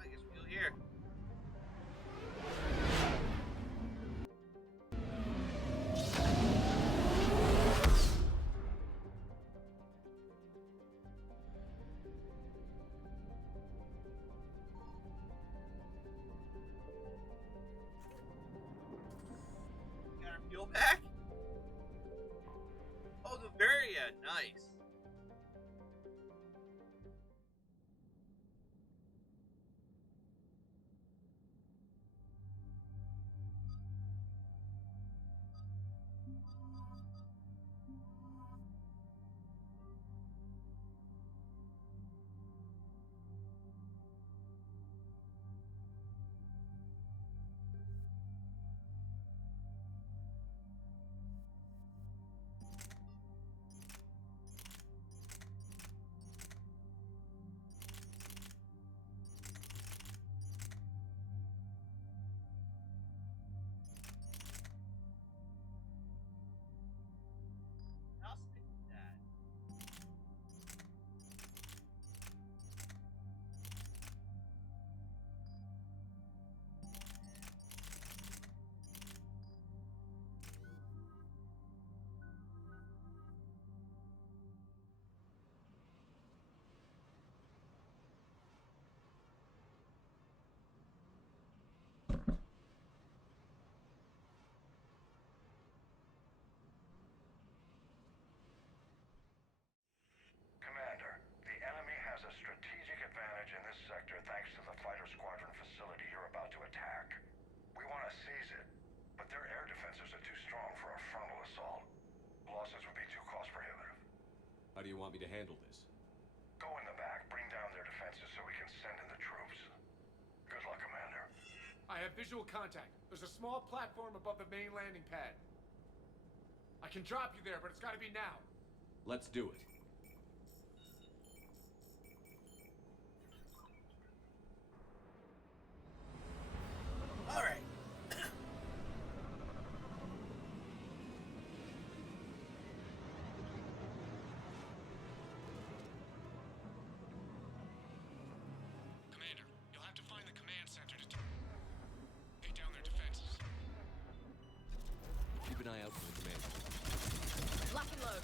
I guess we'll hear. Got our fuel back? Oh, the Varia, nice. I'll stick with that. Commander, the enemy has a strategic advantage in this sector thanks to the fighter squadron facility you're about to attack. We want to seize it, but their air defenses are too strong for a frontal assault. Losses would be too cost prohibitive. How do you want me to handle this? Go in the back, bring down their defenses so we can send in the troops. Good luck, Commander. I have visual contact. There's a small platform above the main landing pad. I can drop you there, but it's gotta be now. Let's do it. All right. Commander, you'll have to find the command center to take down their defenses. Keep an eye out for the commander. Lock and load.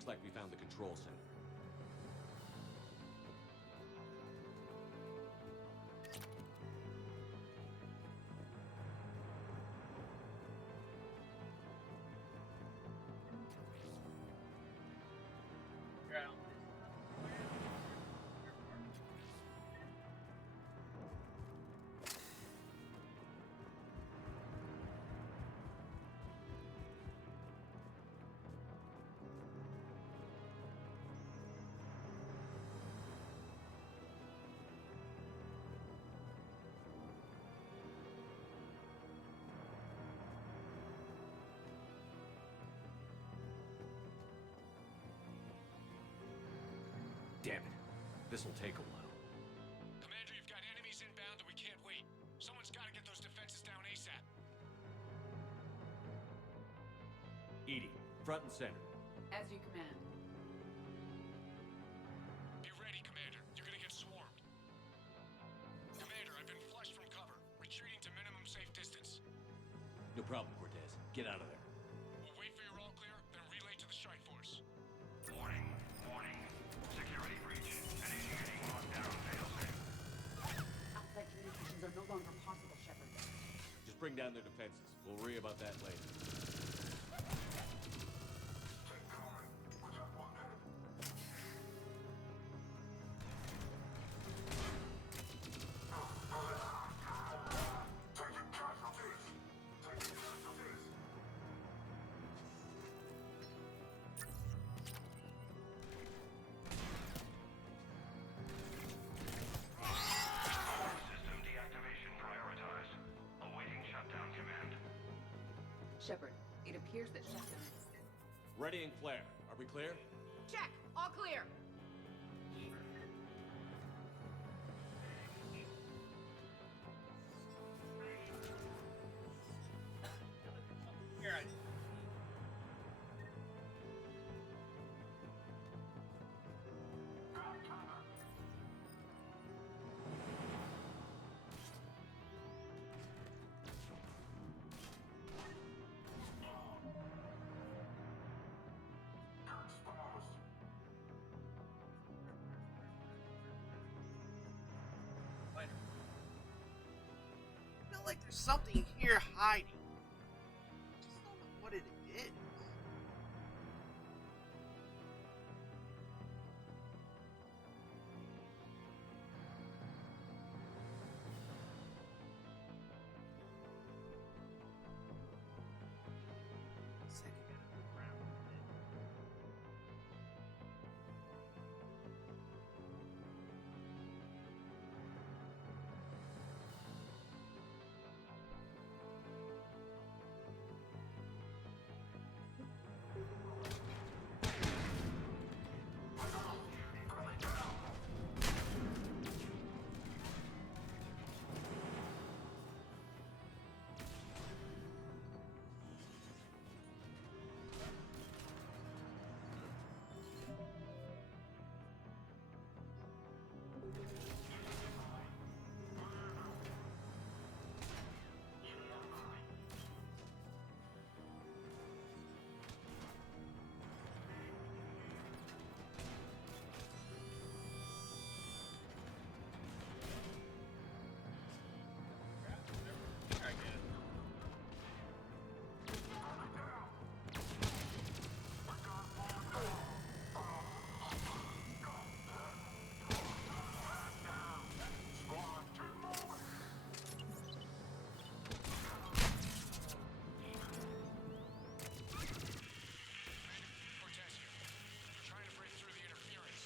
Looks like we found the control center. Figure out Damn it. This'll take a while. Commander, you've got enemies inbound and we can't wait. Someone's got to get those defenses down ASAP. EDI, front and center. As you command. Be ready, Commander. You're gonna get swarmed. Commander, I've been flushed from cover. Retreating to minimum safe distance. No problem, Cortez. Get out of there. We'll wait for your all clear, then relay to the strike force. Warning, warning. Security breach. Initiating lockdown failsafe. Outside communications are no longer possible, Shepard. Just bring down their defenses. We'll worry about that later. System deactivation prioritized. Awaiting shutdown command. Shepard, it appears that shutdown. Ready and flare. Are we clear? Check! All clear! here. Fighter. I feel like there's something here hiding. I just don't know what it is. Said you gotta move around a bit. I get it. Cortez here. We're trying to break through the interference.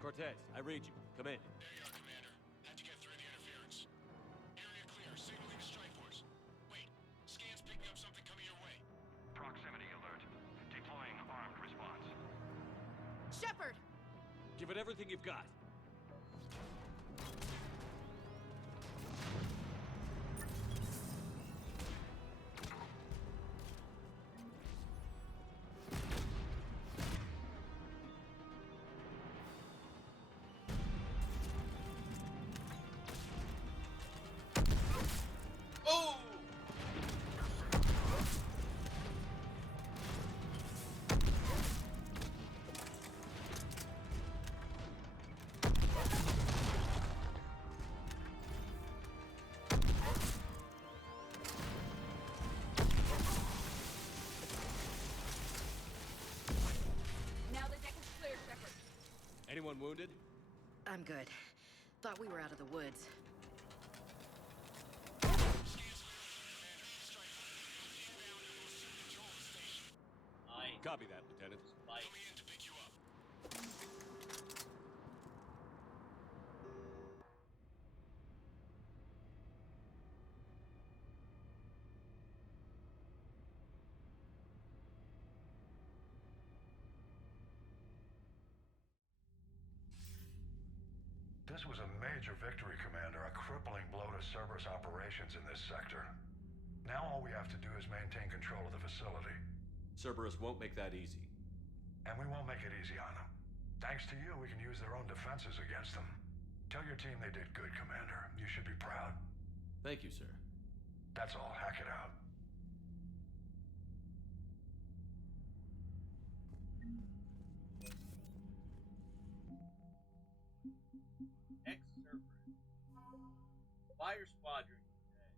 Cortez, I read you. Come in. There you are, Commander. Had to get through the interference. Area clear. Signaling the strike force. Wait. Scan's picking up something coming your way. Proximity alert. Deploying armed response. Shepard! Give it everything you've got. Oh! Anyone wounded? I'm good. Thought we were out of the woods. Copy that, Lieutenant. This was a major victory, Commander. A crippling blow to Cerberus operations in this sector. Now all we have to do is maintain control of the facility. Cerberus won't make that easy. And we won't make it easy on them. Thanks to you, we can use their own defenses against them. Tell your team they did good, Commander. You should be proud. Thank you, sir. That's all. Hack it out. Ex-Cerberus. Fire Squadron today.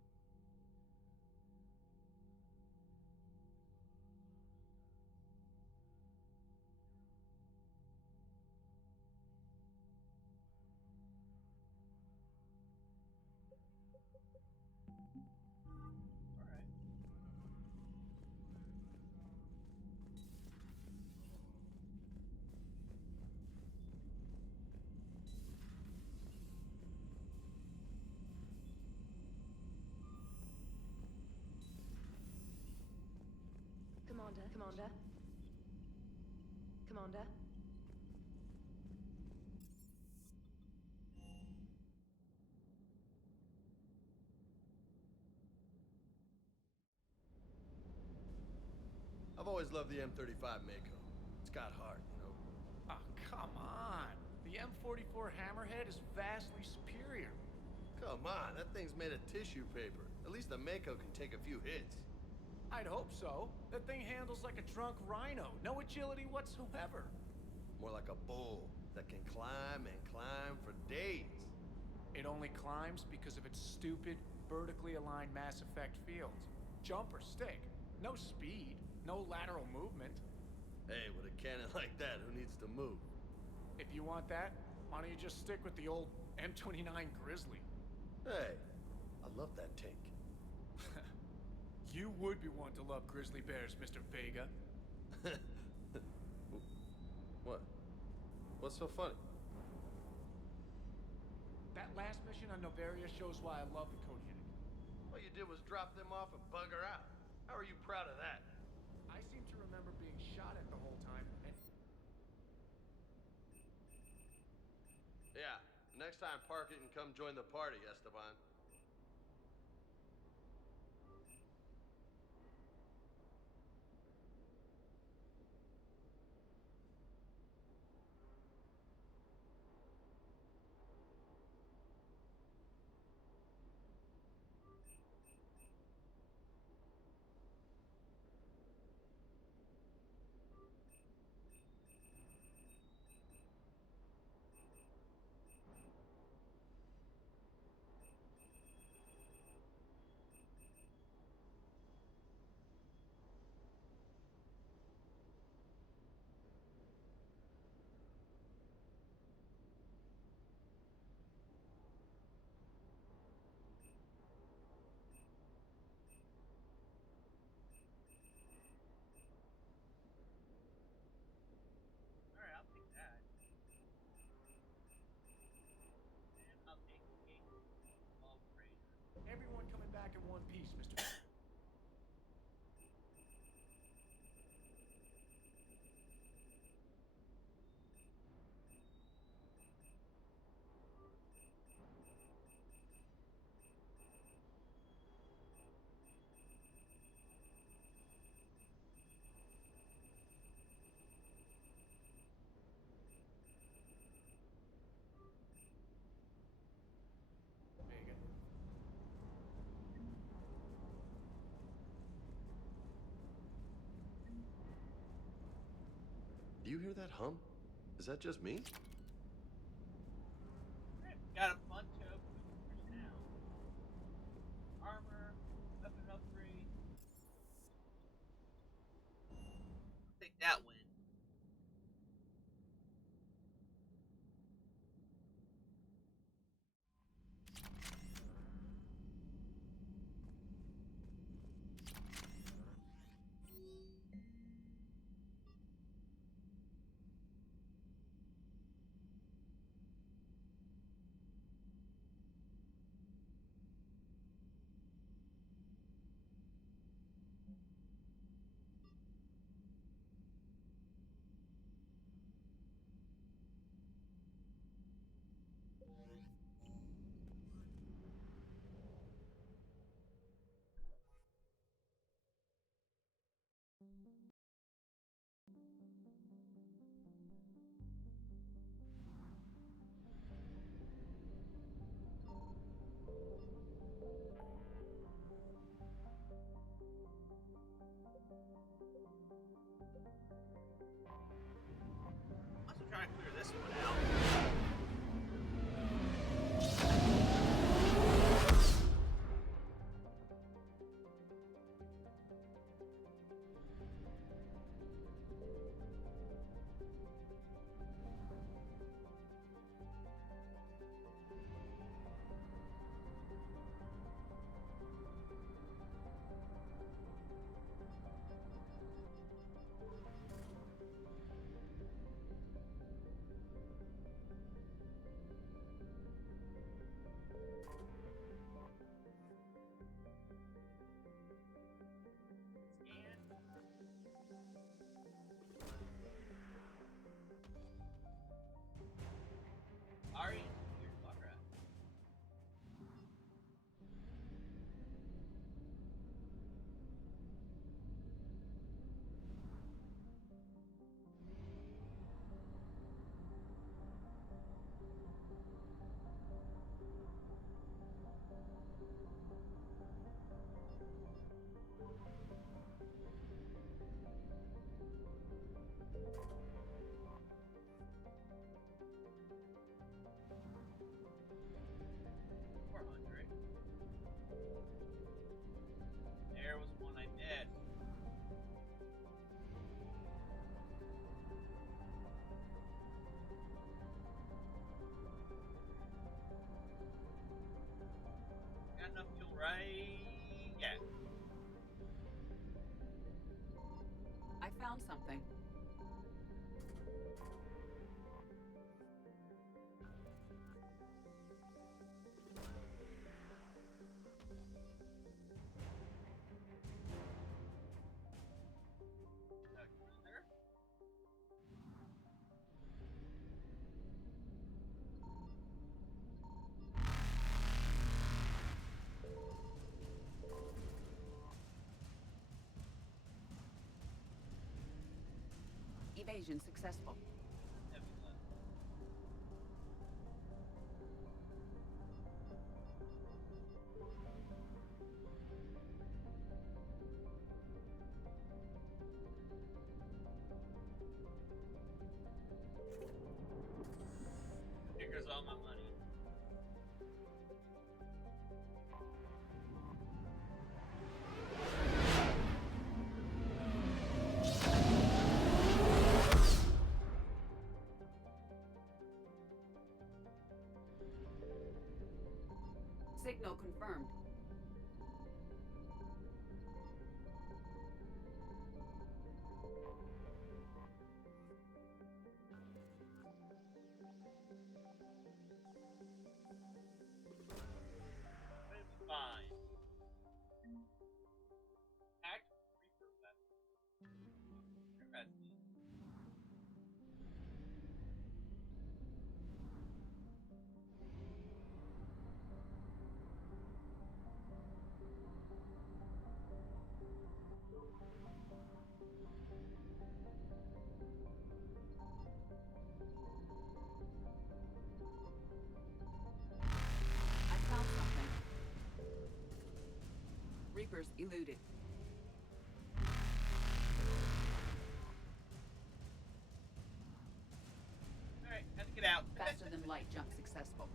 Alright. Commander. Commander. I've always loved the M35 Mako. It's got heart, you know? Oh, come on. The M44 Hammerhead is vastly superior. Come on, that thing's made of tissue paper. At least the Mako can take a few hits. I'd hope so. That thing handles like a drunk rhino. No agility whatsoever. More like a bull that can climb and climb for days. It only climbs because of its stupid, vertically aligned Mass Effect fields. Jump or stick. No speed. No lateral movement. Hey, with a cannon like that, who needs to move? If you want that, why don't you just stick with the old M29 Grizzly? Hey, I love that tank. You would be one to love grizzly bears, Mr. Vega. What? What's so funny? That last mission on Noveria shows why I love the Code Unit. All you did was drop them off and bugger out. How are you proud of that? I seem to remember being shot at the whole time, and... Yeah, next time park it and come join the party, Esteban. Alright, I'll take that. And I'll take the gate of Raider. Everyone coming back in one piece, Mr. Vega. Do you hear that hum? Is that just me? Alright, we got a bunch of boosters now. Armor, weapon upgrade. I'll take that win. try to clear this one out. Ari, you're the fuck right. There was one I missed. Got enough fuel, right? Yeah. I found something. There. Evasion successful. Excellent. Here goes all my money. Signal confirmed. Fine. Act Reaper weapon. Congrats. I found something. Reapers eluded. Alright, have to get out. Faster than light jump successful.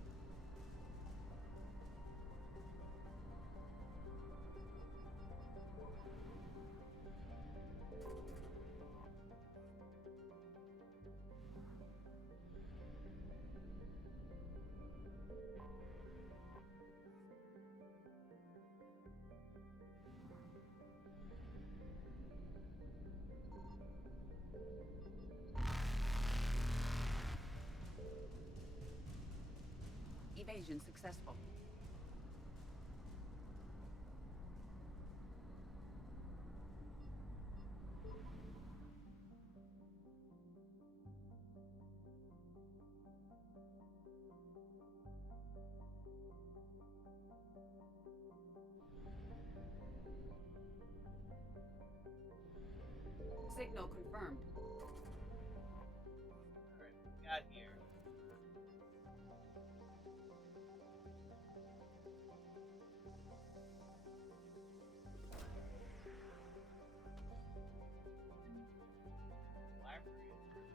Evasion successful. Signal confirmed. Alright, we got here. Library. Okay.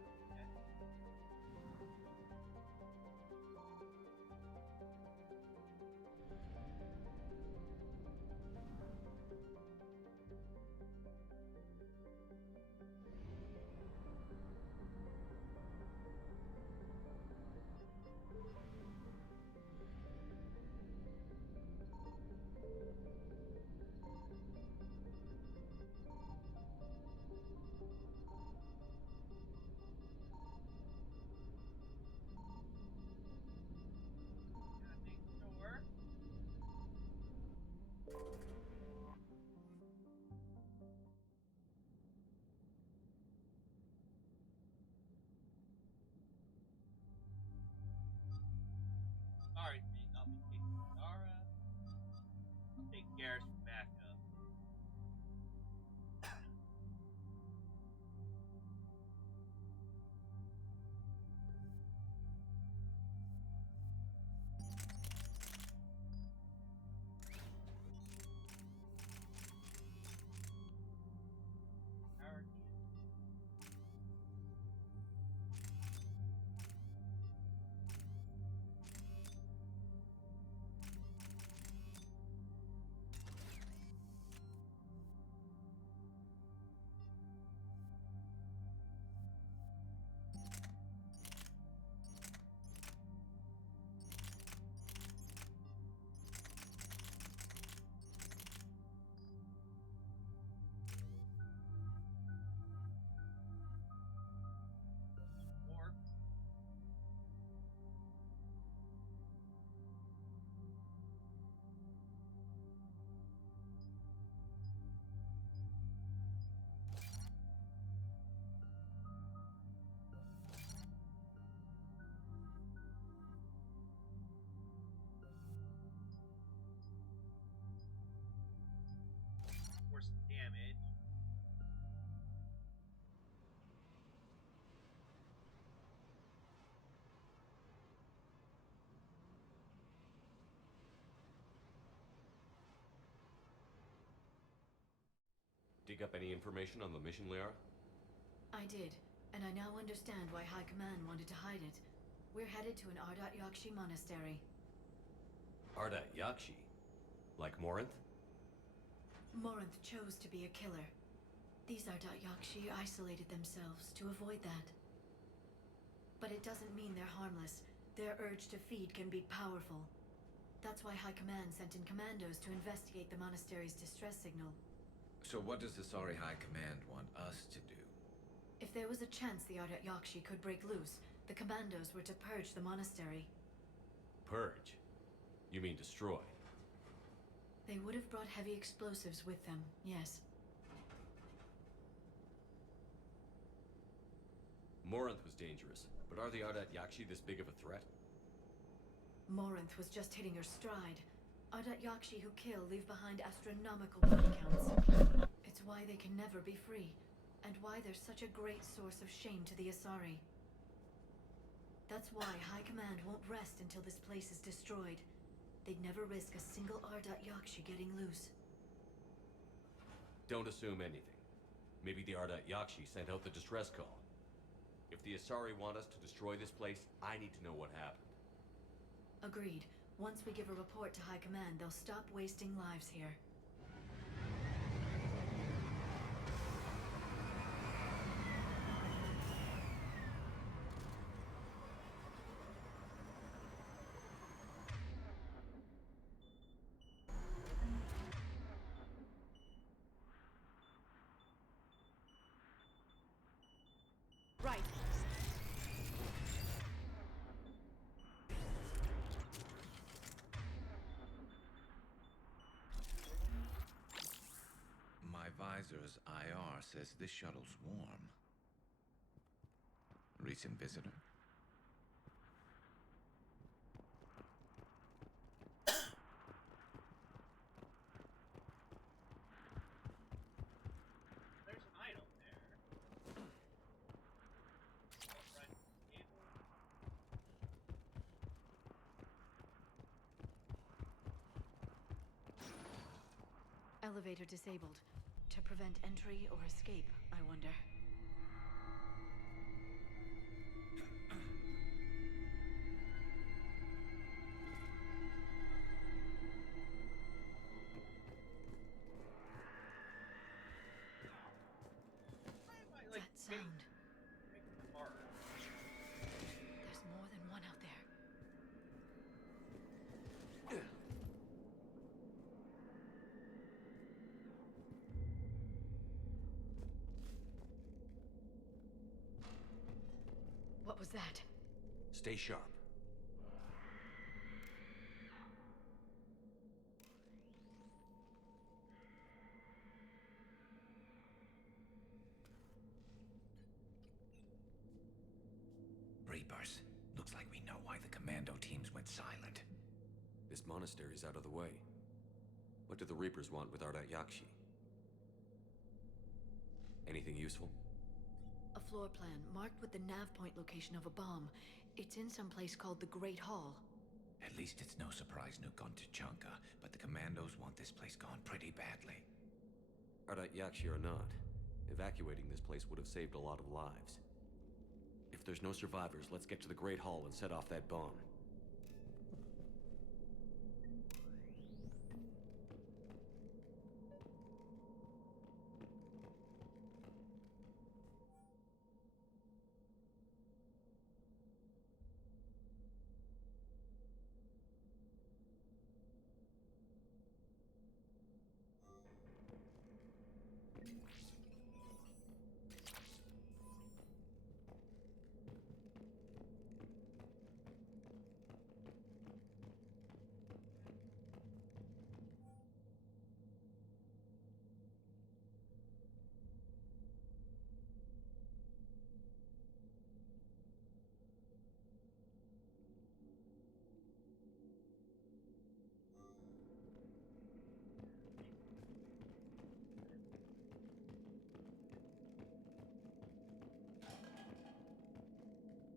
garrison backup. Or force damage. Dig up any information on the mission, Liara? I did, and I now understand why High Command wanted to hide it. We're headed to an Ardat Yakshi monastery. Ardat Yakshi? Like Morinth? Morinth chose to be a killer. These Ardat Yakshi isolated themselves to avoid that. But it doesn't mean they're harmless. Their urge to feed can be powerful. That's why High Command sent in commandos to investigate the monastery's distress signal. So what does the Asari High Command want us to do? If there was a chance the Ardat Yakshi could break loose, the commandos were to purge the monastery. Purge? You mean destroy? They would have brought heavy explosives with them, yes. Morinth was dangerous, but are the Ardat Yakshi this big of a threat? Morinth was just hitting her stride. Ardat Yakshi who kill leave behind astronomical body counts. It's why they can never be free, and why they're such a great source of shame to the Asari. That's why High Command won't rest until this place is destroyed. They'd never risk a single Ardat Yakshi getting loose. Don't assume anything. Maybe the Ardat Yakshi sent out the distress call. If the Asari want us to destroy this place, I need to know what happened. Agreed. Once we give a report to High Command, they'll stop wasting lives here. Right. My visor's IR says this shuttle's warm. Recent visitor? There's an item there. Right. Elevator disabled. To prevent entry or escape, I wonder. Why am I, like, That sound. making the bar? There's more than one out there. What was that? Stay sharp. Reapers. Looks like we know why the commando teams went silent. This monastery's out of the way. What do the Reapers want with Ardat Yakshi? Anything useful? A floor plan marked with the nav point location of a bomb. It's in some place called the Great Hall. At least it's no surprise Nuke on Tuchanka, but the Commandos want this place gone pretty badly. Ardat Yakshi or not, evacuating this place would have saved a lot of lives. If there's no survivors, let's get to the Great Hall and set off that bomb.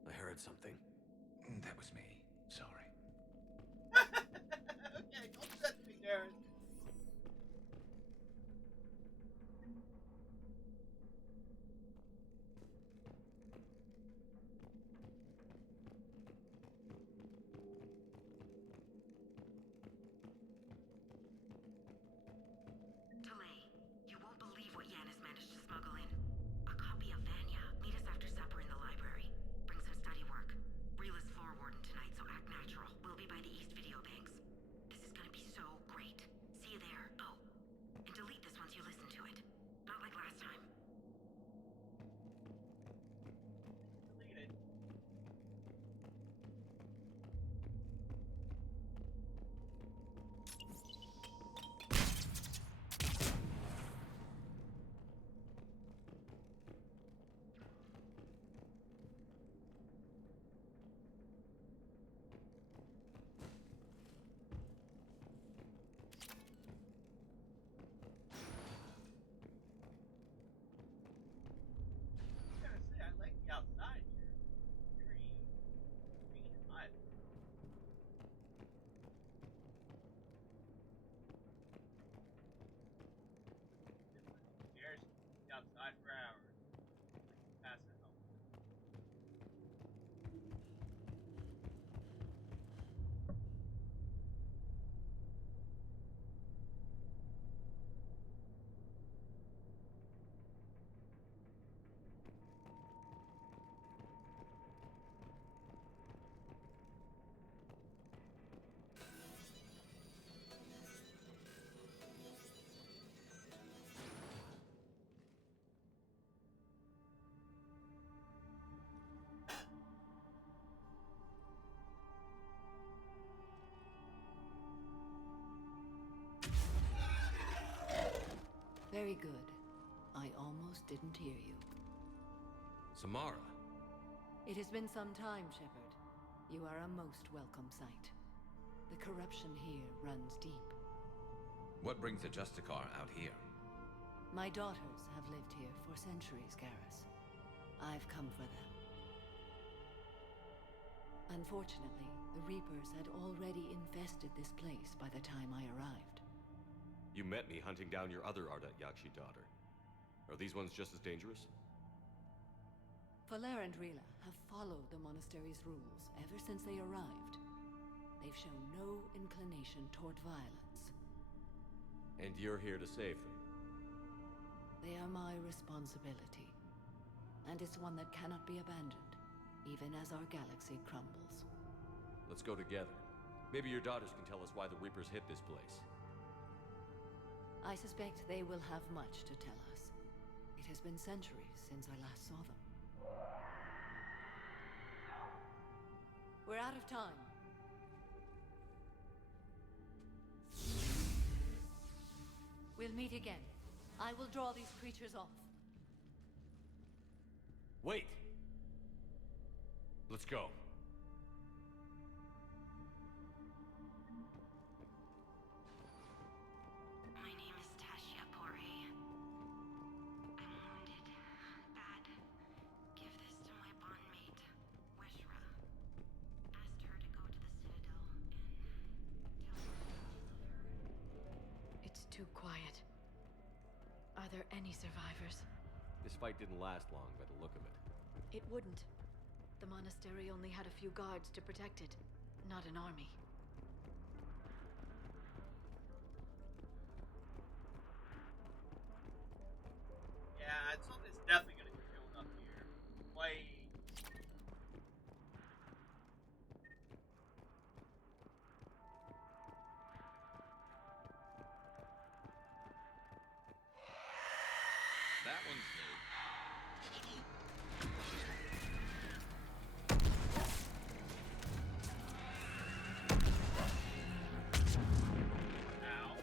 I heard something. That was me. Sorry. Okay, don't set me, Darren. Delay. You won't believe what Yanis managed to smuggle in. A copy of Vanya. Meet us after supper in the library. Bring some study work. Reela's floor warden tonight, so act natural. We'll be by the East Video Banks. This is gonna be so great. See you there. Oh, and delete this once you listen to it. Not like last time. Deleted. I gotta say, I like the outside here. Very green and hot. Stairs the outside for hours. Pass it home. Very good. I almost didn't hear you. Samara! It has been some time, Shepard. You are a most welcome sight. The corruption here runs deep. What brings the Justicar out here? My daughters have lived here for centuries, Garrus. I've come for them. Unfortunately, the Reapers had already infested this place by the time I arrived. You met me hunting down your other Ardat Yakshi daughter. Are these ones just as dangerous? Falere and Reela have followed the monastery's rules ever since they arrived. They've shown no inclination toward violence. And you're here to save them? They are my responsibility. And it's one that cannot be abandoned, even as our galaxy crumbles. Let's go together. Maybe your daughters can tell us why the Reapers hit this place. I suspect they will have much to tell us. It has been centuries since I last saw them. We're out of time. We'll meet again. I will draw these creatures off. Wait! Let's go. too quiet. Are there any survivors? This fight didn't last long by the look of it. It wouldn't. The monastery only had a few guards to protect it, not an army. Yeah, something's definitely gonna get killed up here. Wait. That one's new. Ow.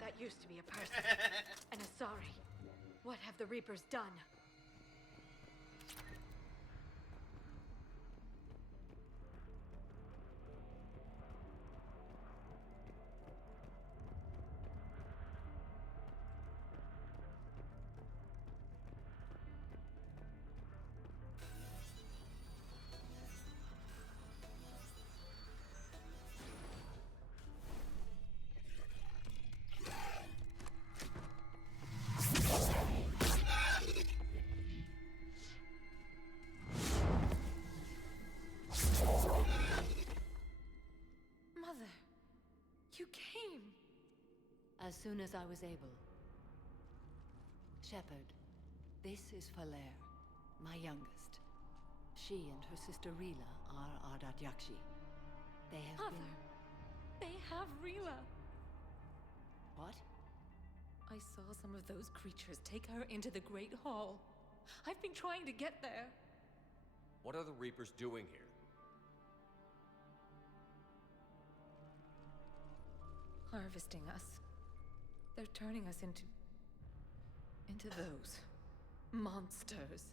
That used to be a person. And a Asari. What have the Reapers done? Mother, you came. As soon as I was able. Shepard, this is Falere, my youngest. She and her sister Rila are Ardat Yakshi. They have Mother, they have Rila. What? I saw some of those creatures take her into the Great Hall. I've been trying to get there. What are the Reapers doing here? Harvesting us. They're turning us into those monsters.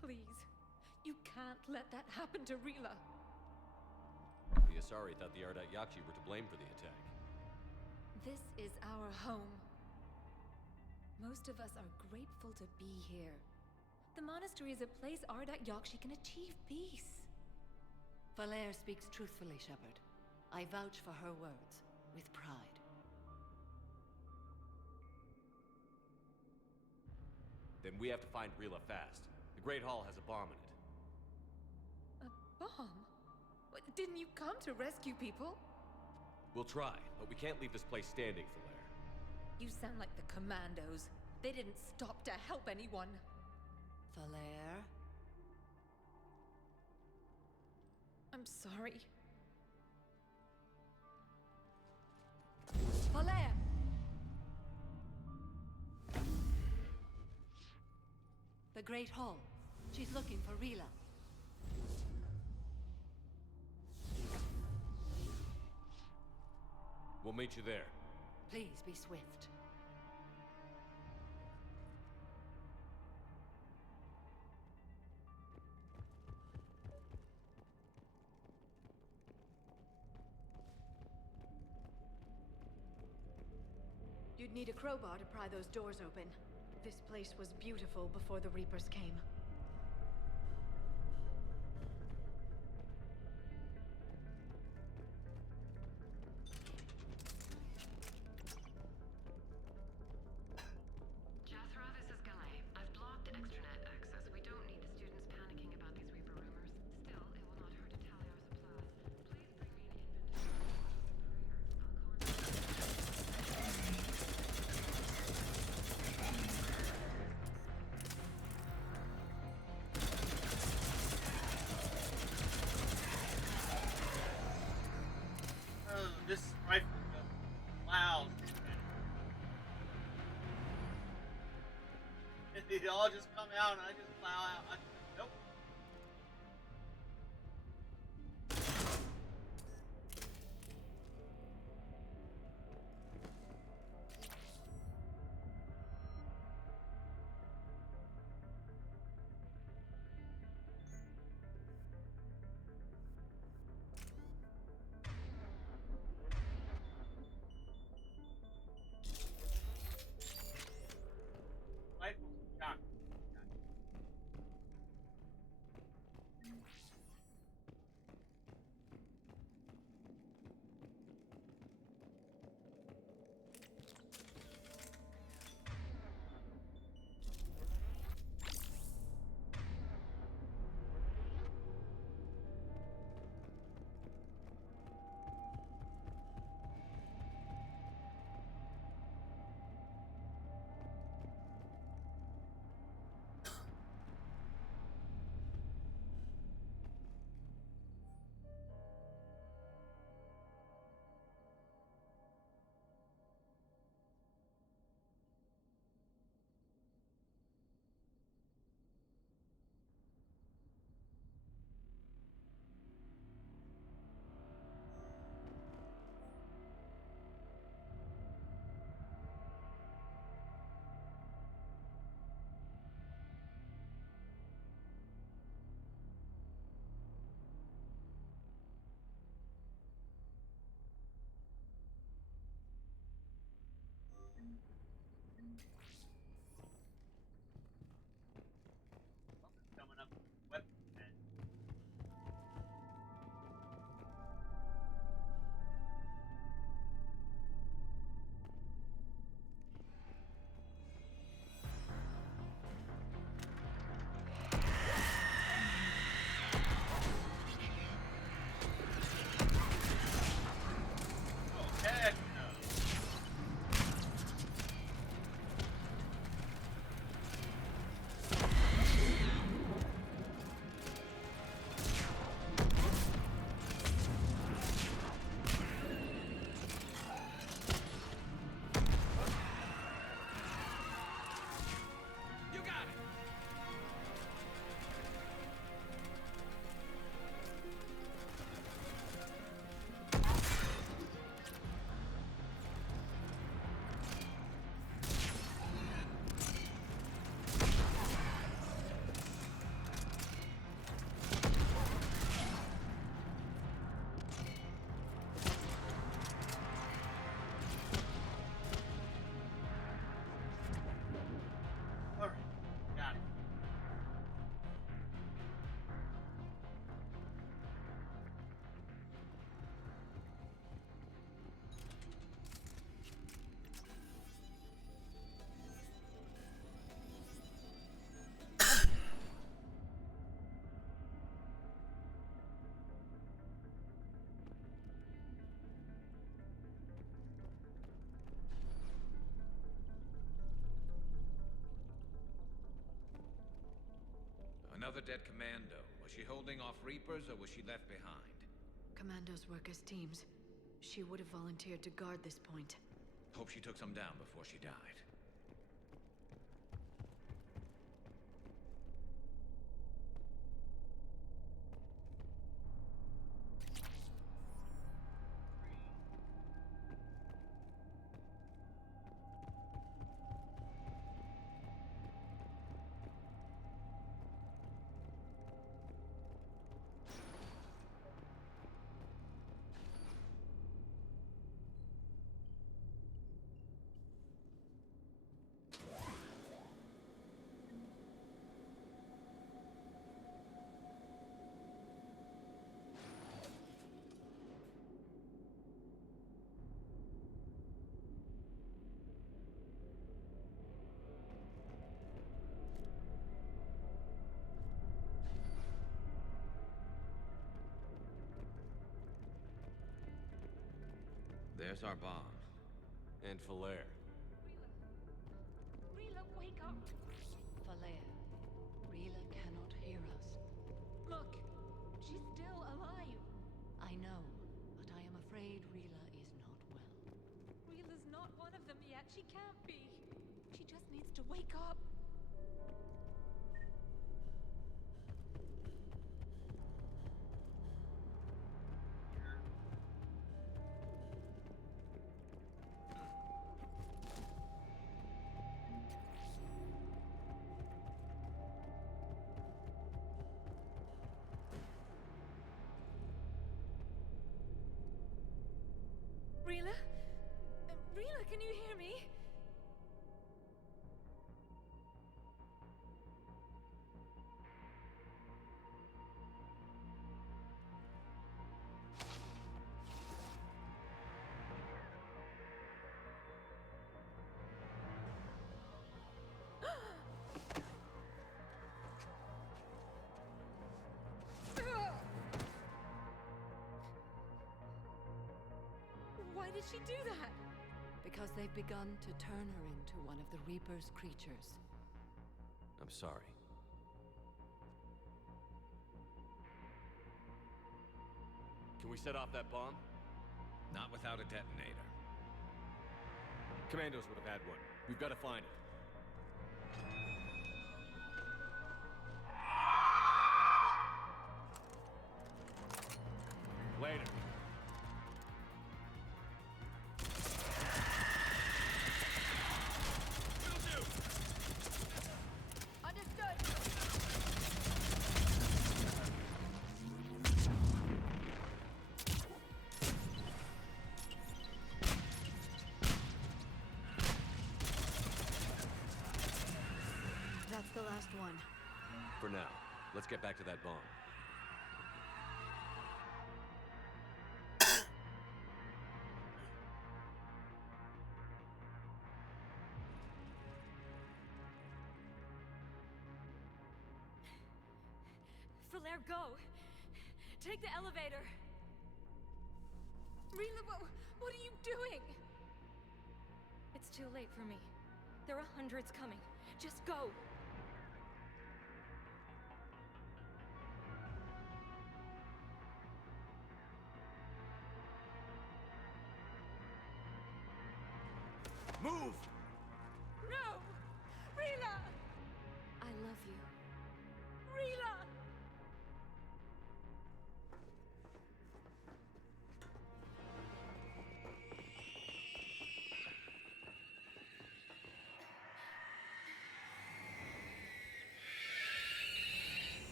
Please, you can't let that happen to Rila. The Asari thought the Ardat Yakshi were to blame for the attack. This is our home. Most of us are grateful to be here. The monastery is a place Ardat Yakshi can achieve peace. Falere speaks truthfully, Shepard. I vouch for her words, with pride. Then we have to find Rila fast. The Great Hall has a bomb in it. A bomb? What, didn't you come to rescue people? We'll try, but we can't leave this place standing, Falere. You sound like the Commandos. They didn't stop to help anyone. Falere? I'm sorry. Falere! The Great Hall. She's looking for Rila. We'll meet you there. Please be swift. You'd need a crowbar to pry those doors open. This place was beautiful before the Reapers came. Jathra, this is Galay. I've blocked extranet access. We don't need the students panicking about these Reaper rumors. Still, it will not hurt to tally our supplies. Please bring me an inventory. I'll all just come out and I just plow out. Nope. Rifles and shotguns. Something's coming up with weapons, man. Oh, heck no. You got it! Alright, got it. Another dead commando. Was she holding off Reapers or was she left behind? Commandos work as teams. She would have volunteered to guard this point. Hope she took some down before she died. There's our bomb. And Falair. Rila, wake up! Falair, Rila cannot hear us. Look, she's still alive. I know, but I am afraid Rila is not well. Rila's not one of them yet. She can't be. She just needs to wake up. can you hear me? Why did she do that? Because they've begun to turn her into one of the Reaper's creatures. I'm sorry. Can we set off that bomb? Not without a detonator. Commandos would have had one. We've got to find it. Later. That's the last one. For now, let's get back to that bomb. Falaire, go! Take the elevator! Rila, what are you doing? It's too late for me. There are hundreds coming. Just go! Move! No! Rila! I love you. Rila!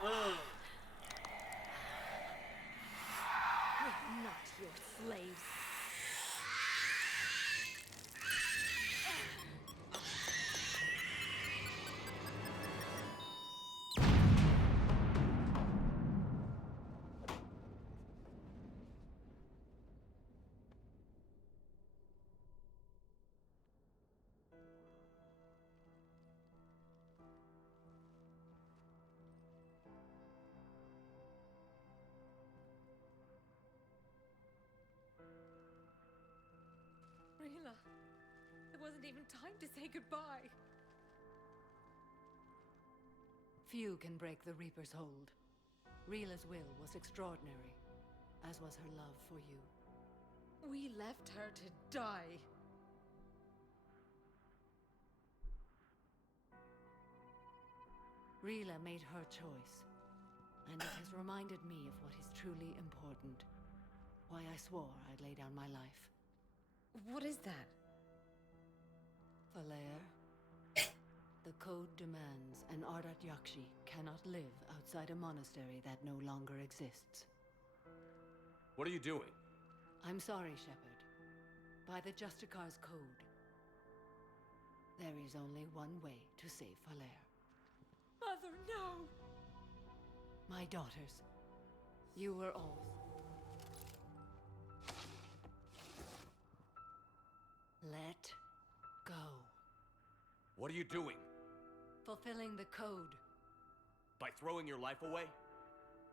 We're not your slaves. Rila, there wasn't even time to say goodbye. Few can break the Reaper's hold. Rila's will was extraordinary, as was her love for you. We left her to die. Rila made her choice, and it has reminded me of what is truly important. Why I swore I'd lay down my life. What is that? Falaire, the code demands an Ardat Yakshi cannot live outside a monastery that no longer exists. What are you doing? I'm sorry, Shepard. By the Justicar's code, there is only one way to save Falaire. Mother, no! My daughters, you were all. Let go. What are you doing? Fulfilling the code. By throwing your life away?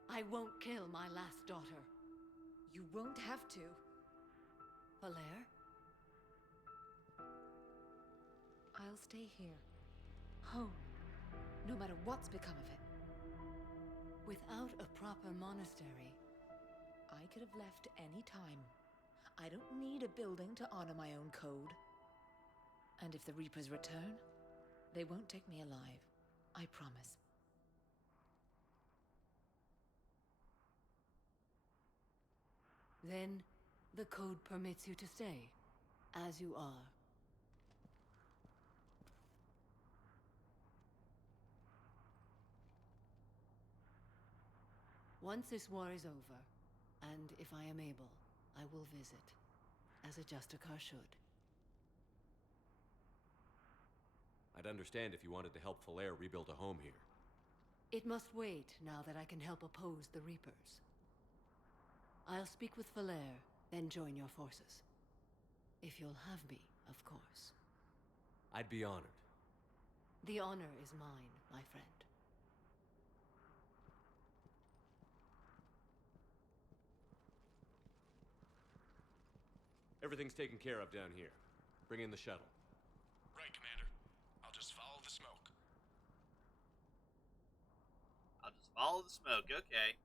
I won't kill my last daughter. You won't have to. Falaire? I'll stay here. Home. No matter what's become of it. Without a proper monastery, I could have left any time. I don't need a building to honor my own code. And if the Reapers return, they won't take me alive. I promise. Then, the code permits you to stay, as you are. Once this war is over, and if I am able, I will visit, as a Justicar should. I'd understand if you wanted to help Falair rebuild a home here. It must wait now that I can help oppose the Reapers. I'll speak with Falair, then join your forces. If you'll have me, of course. I'd be honored. The honor is mine, my friend. Everything's taken care of down here. Bring in the shuttle. Right, Commander. I'll just follow the smoke. I'll just follow the smoke, okay.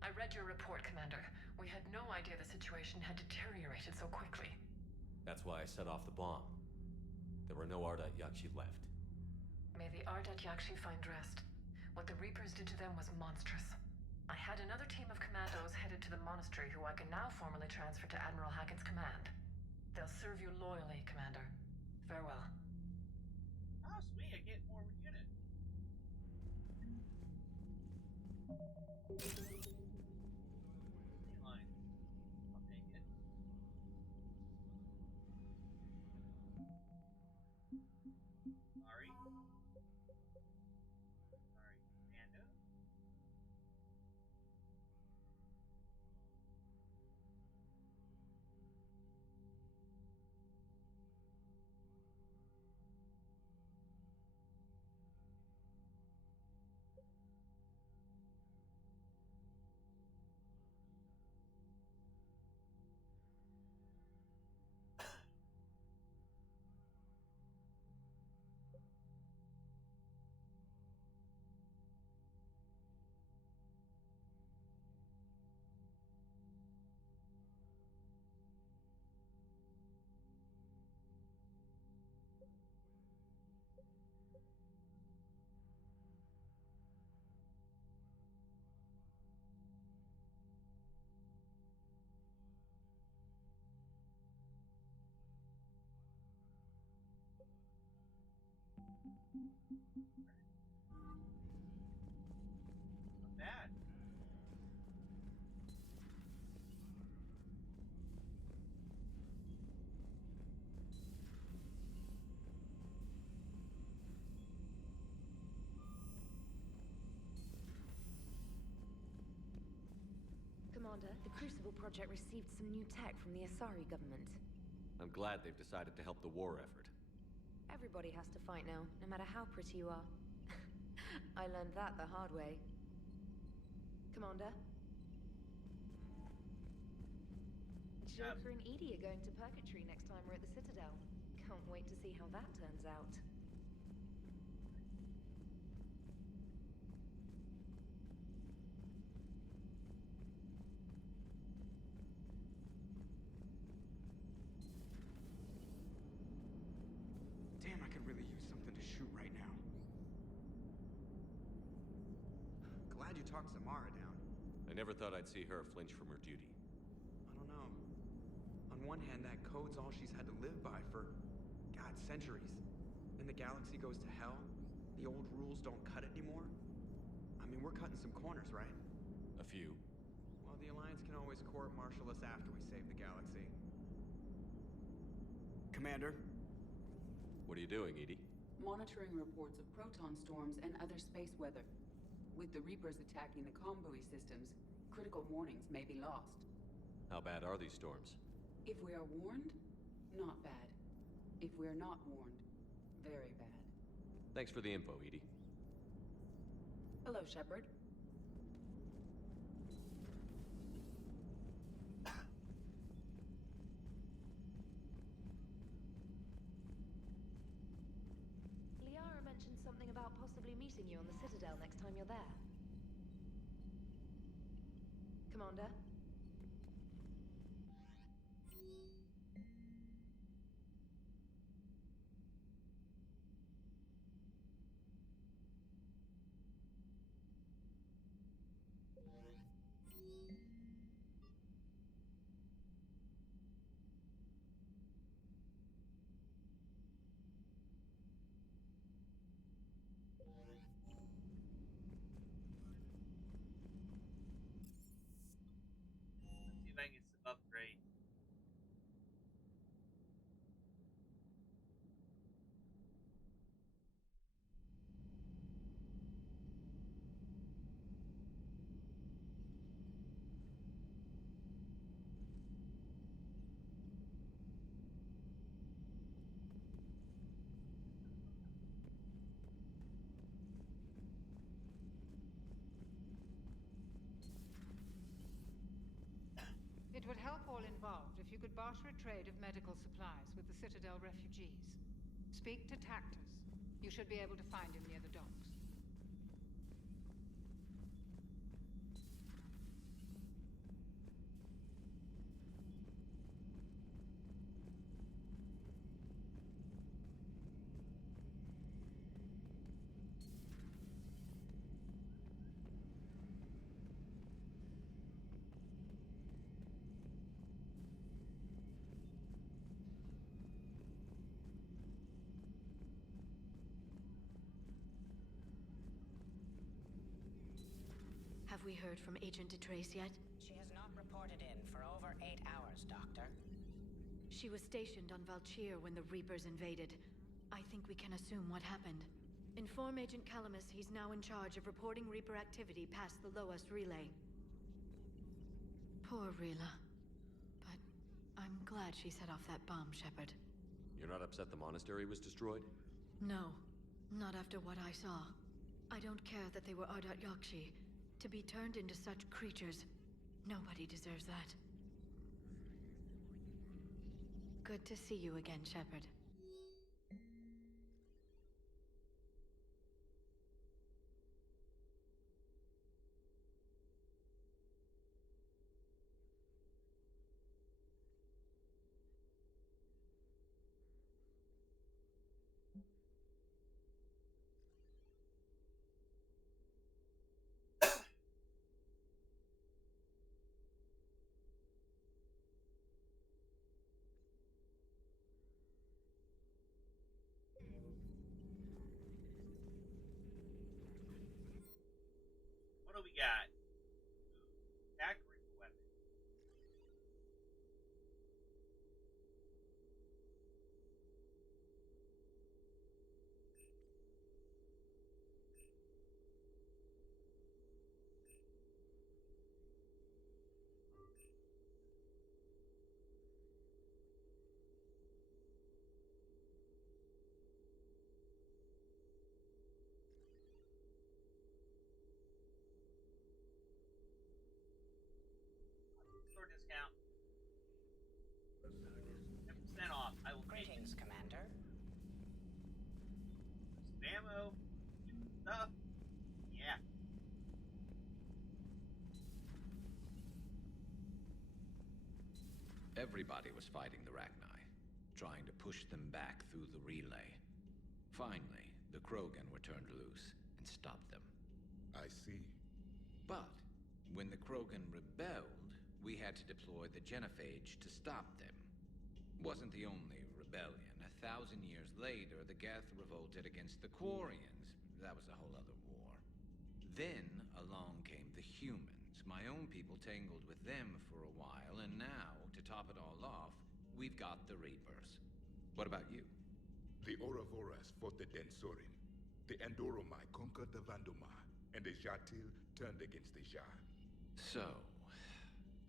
I read your report, Commander. We had no idea the situation had deteriorated so quickly. That's why I set off the bomb. There were no Ardat Yakshi left. May the Ardat Yakshi find rest. What the Reapers did to them was monstrous. I had another team of commandos headed to the monastery who I can now formally transfer to Admiral Hackett's command. They'll serve you loyally, Commander. Farewell. Oh, sweet, I get more units. Fine. I'll take it. Sorry. Sorry, Commando. Not bad. Commander, the Crucible Project received some new tech from the Asari government. I'm glad they've decided to help the war effort. Everybody has to fight now, no matter how pretty you are. I learned that the hard way. Commander? Joker and Edie are going to Purgatory next time we're at the Citadel. Can't wait to see how that turns out. Damn, I could really use something to shoot right now. Glad you talked Samara down. I never thought I'd see her flinch from her duty. I don't know. On one hand, that code's all she's had to live by for, God, centuries. Then the galaxy goes to hell. The old rules don't cut it anymore. I mean, we're cutting some corners, right? A few. Well, the Alliance can always court-martial us after we save the galaxy. Commander? What are you doing, Edie? Monitoring reports of proton storms and other space weather. With the Reapers attacking the convoy systems, critical warnings may be lost. How bad are these storms? If we are warned, not bad. If we are not warned, very bad. Thanks for the info, Edie. Hello, Shepard. briefing you on the Citadel next time you're there. Commander? See if I can get some upgrade. It would help all involved if you could barter a trade of medical supplies with the Citadel refugees. Speak to Tactus. You should be able to find him near the docks. Have we heard from Agent DeTrace yet? She has not reported in for over 8 hours, Doctor. She was stationed on Valchir when the Reapers invaded. I think we can assume what happened. Inform Agent Calamus he's now in charge of reporting Reaper activity past the Loas relay. Poor Rila. But I'm glad she set off that bomb, Shepard. You're not upset the monastery was destroyed? No, not after what I saw. I don't care that they were Ardat Yakshi. To be turned into such creatures, nobody deserves that. Good to see you again, Shepard. What do we got? Attack Reaper weapon. Store discount. 10% off. I will take it. Greetings, Commander. Some ammo. Stuff. Yeah. Everybody was fighting the Rachni, trying to push them back through the relay. Finally, the Krogan were turned loose and stopped them. I see. But when the Krogan rebelled, we had to deploy the Genophage to stop them. Wasn't the only rebellion. 1,000 years later, the Geth revolted against the Quarians. That was a whole other war. Then along came the humans. My own people tangled with them for a while, and now, to top it all off, we've got the Reapers. What about you? The Ouroboros fought the Densorin. The Andoromai conquered the Vandomar, and the Jatil turned against the Jar. So,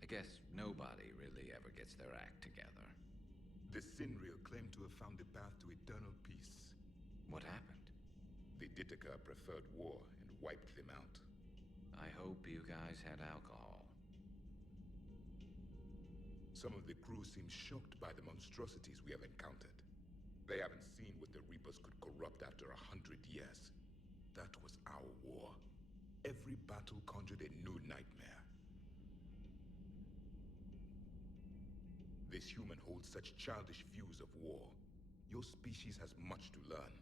I guess nobody really ever gets their act together. The Sinriel claimed to have found the path to eternal peace. What happened? The Ditaka preferred war and wiped them out. I hope you guys had alcohol. Some of the crew seem shocked by the monstrosities we have encountered. They haven't seen what the Reapers could corrupt after 100 years. That was our war. Every battle conjured a new nightmare. This human holds such childish views of war. Your species has much to learn.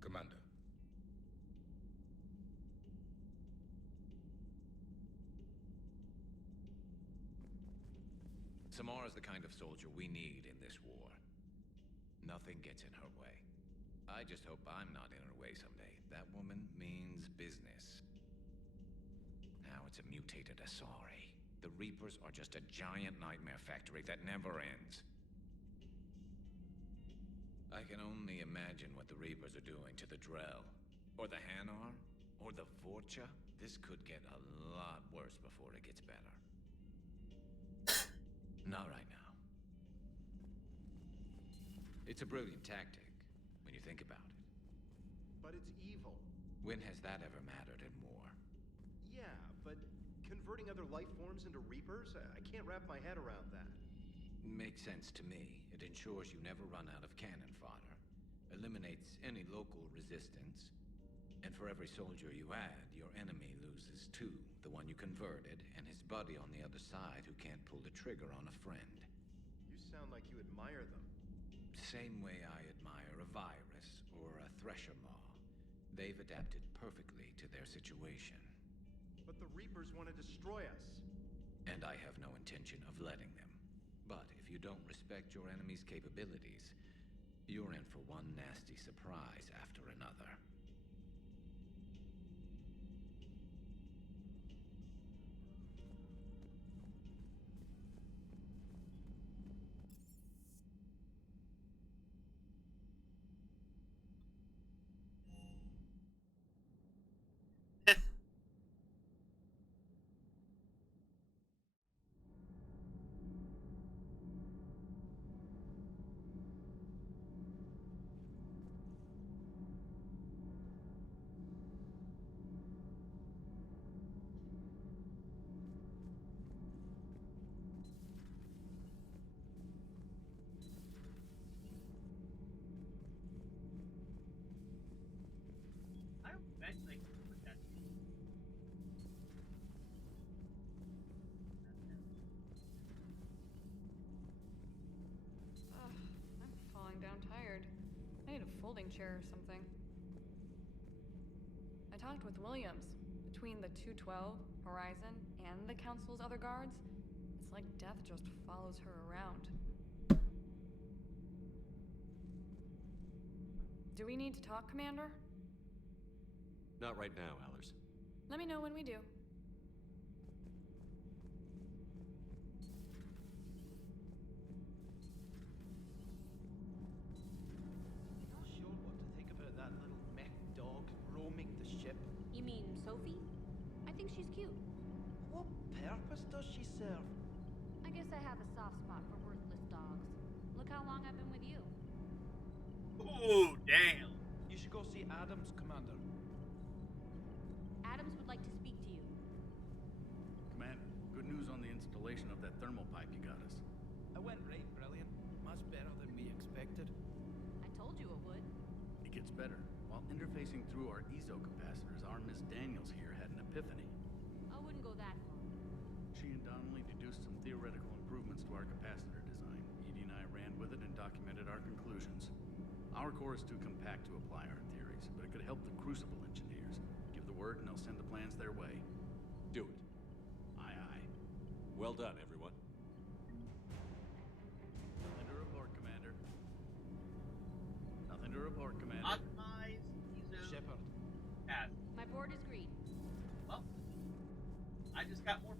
Commander. Samara's the kind of soldier we need in this war. Nothing gets in her way. I just hope I'm not in her way someday. That woman means business. Now it's a mutated Asari. The Reapers are just a giant nightmare factory that never ends. I can only imagine what the Reapers are doing to the Drell, or the Hanar, or the Vorcha. This could get a lot worse before it gets better. Not right now. It's a brilliant tactic, when you think about it. But it's evil. When has that ever mattered in war? Yeah, but converting other life forms into Reapers? I can't wrap my head around that. Makes sense to me. It ensures you never run out of cannon fodder, eliminates any local resistance, and for every soldier you add, your enemy loses two, the one you converted, and his buddy on the other side who can't pull the trigger on a friend. You sound like you admire them. Same way I admire a virus or a thresher maw. They've adapted perfectly to their situation. But the Reapers want to destroy us. And I have no intention of letting them. But if you don't respect your enemy's capabilities, you're in for one nasty surprise after another. I eventually put that. Ugh, I'm falling down tired. I need a folding chair or something. I talked with Williams. Between the 212, Horizon, and the Council's other guards, it's like death just follows her around. Do we need to talk, Commander? Not right now, Allers. Let me know when we do. Not sure what to think about that little mech dog roaming the ship. You mean Sophie? I think she's cute. What purpose does she serve? I guess I have a soft spot for worthless dogs. Look how long I've been with you. Ooh, damn. You should go see Adams, Commander. Adams would like to speak to you. Commander, good news on the installation of that thermal pipe you got us. It went right brilliant. Much better than we expected. I told you it would. It gets better. While interfacing through our EZO capacitors, our Miss Daniels here had an epiphany. I wouldn't go that far. She and Donnelly deduced some theoretical improvements to our capacitor design. Edie and I ran with it and documented our conclusions. Our core is too compact to apply our theories, but it could help the Crucible engineers. Give the word and they'll send the plans their way. Do it. Aye, aye. Well done, everyone. Nothing to report, Commander. Nothing to report, Commander. Optimize EZO Shepard. My board is green. Well, I just got more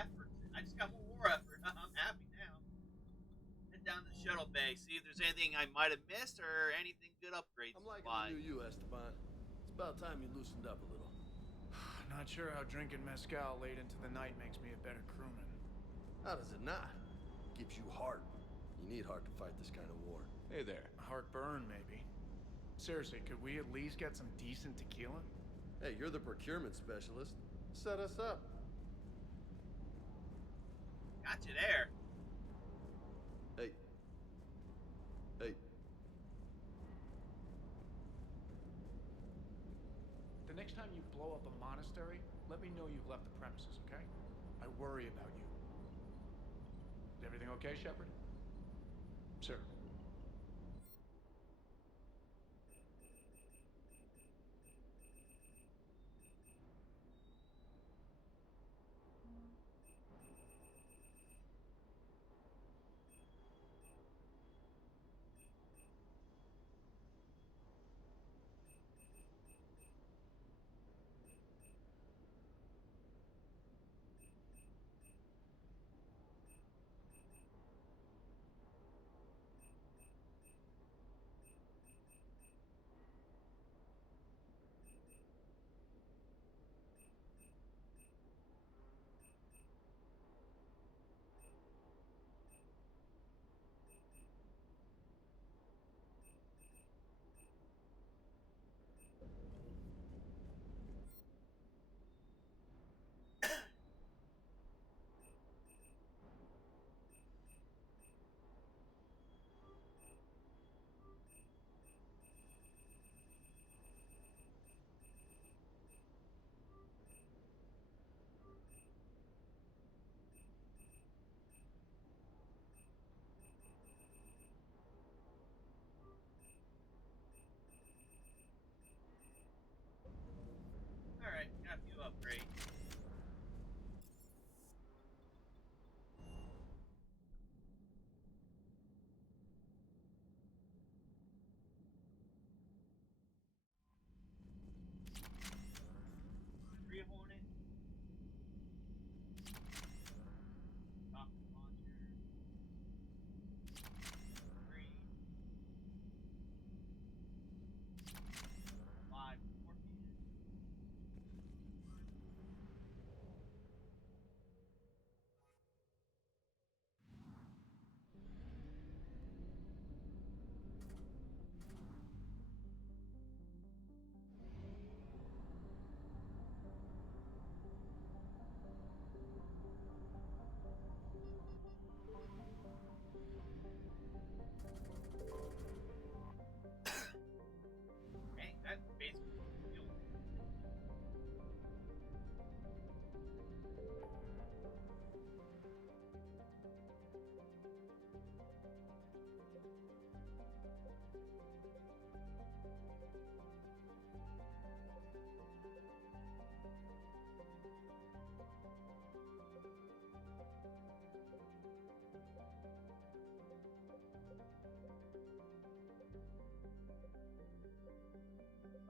effort. I just got more war effort. I'm happy now. Head down to the shuttle bay, see if there's anything I might have missed or anything good upgrades. I'm liking to buy. the new you, Esteban. It's about time you loosened up a little. Not sure how drinking mezcal late into the night makes me a better crewman. How does it not? Gives you heart. You need heart to fight this kind of war. Hey there. Heartburn, maybe. Seriously, could we at least get some decent tequila? Hey, you're the procurement specialist. Set us up. Got you there. Hey. Hey. blow up a monastery, let me know you've left the premises, okay? I worry about you. Is everything okay, Shepard? Sir. Alright, got a few upgrades. Three Hornet. Rocket launcher. Three. 5 Scorpion. Dang, that's basically fuel.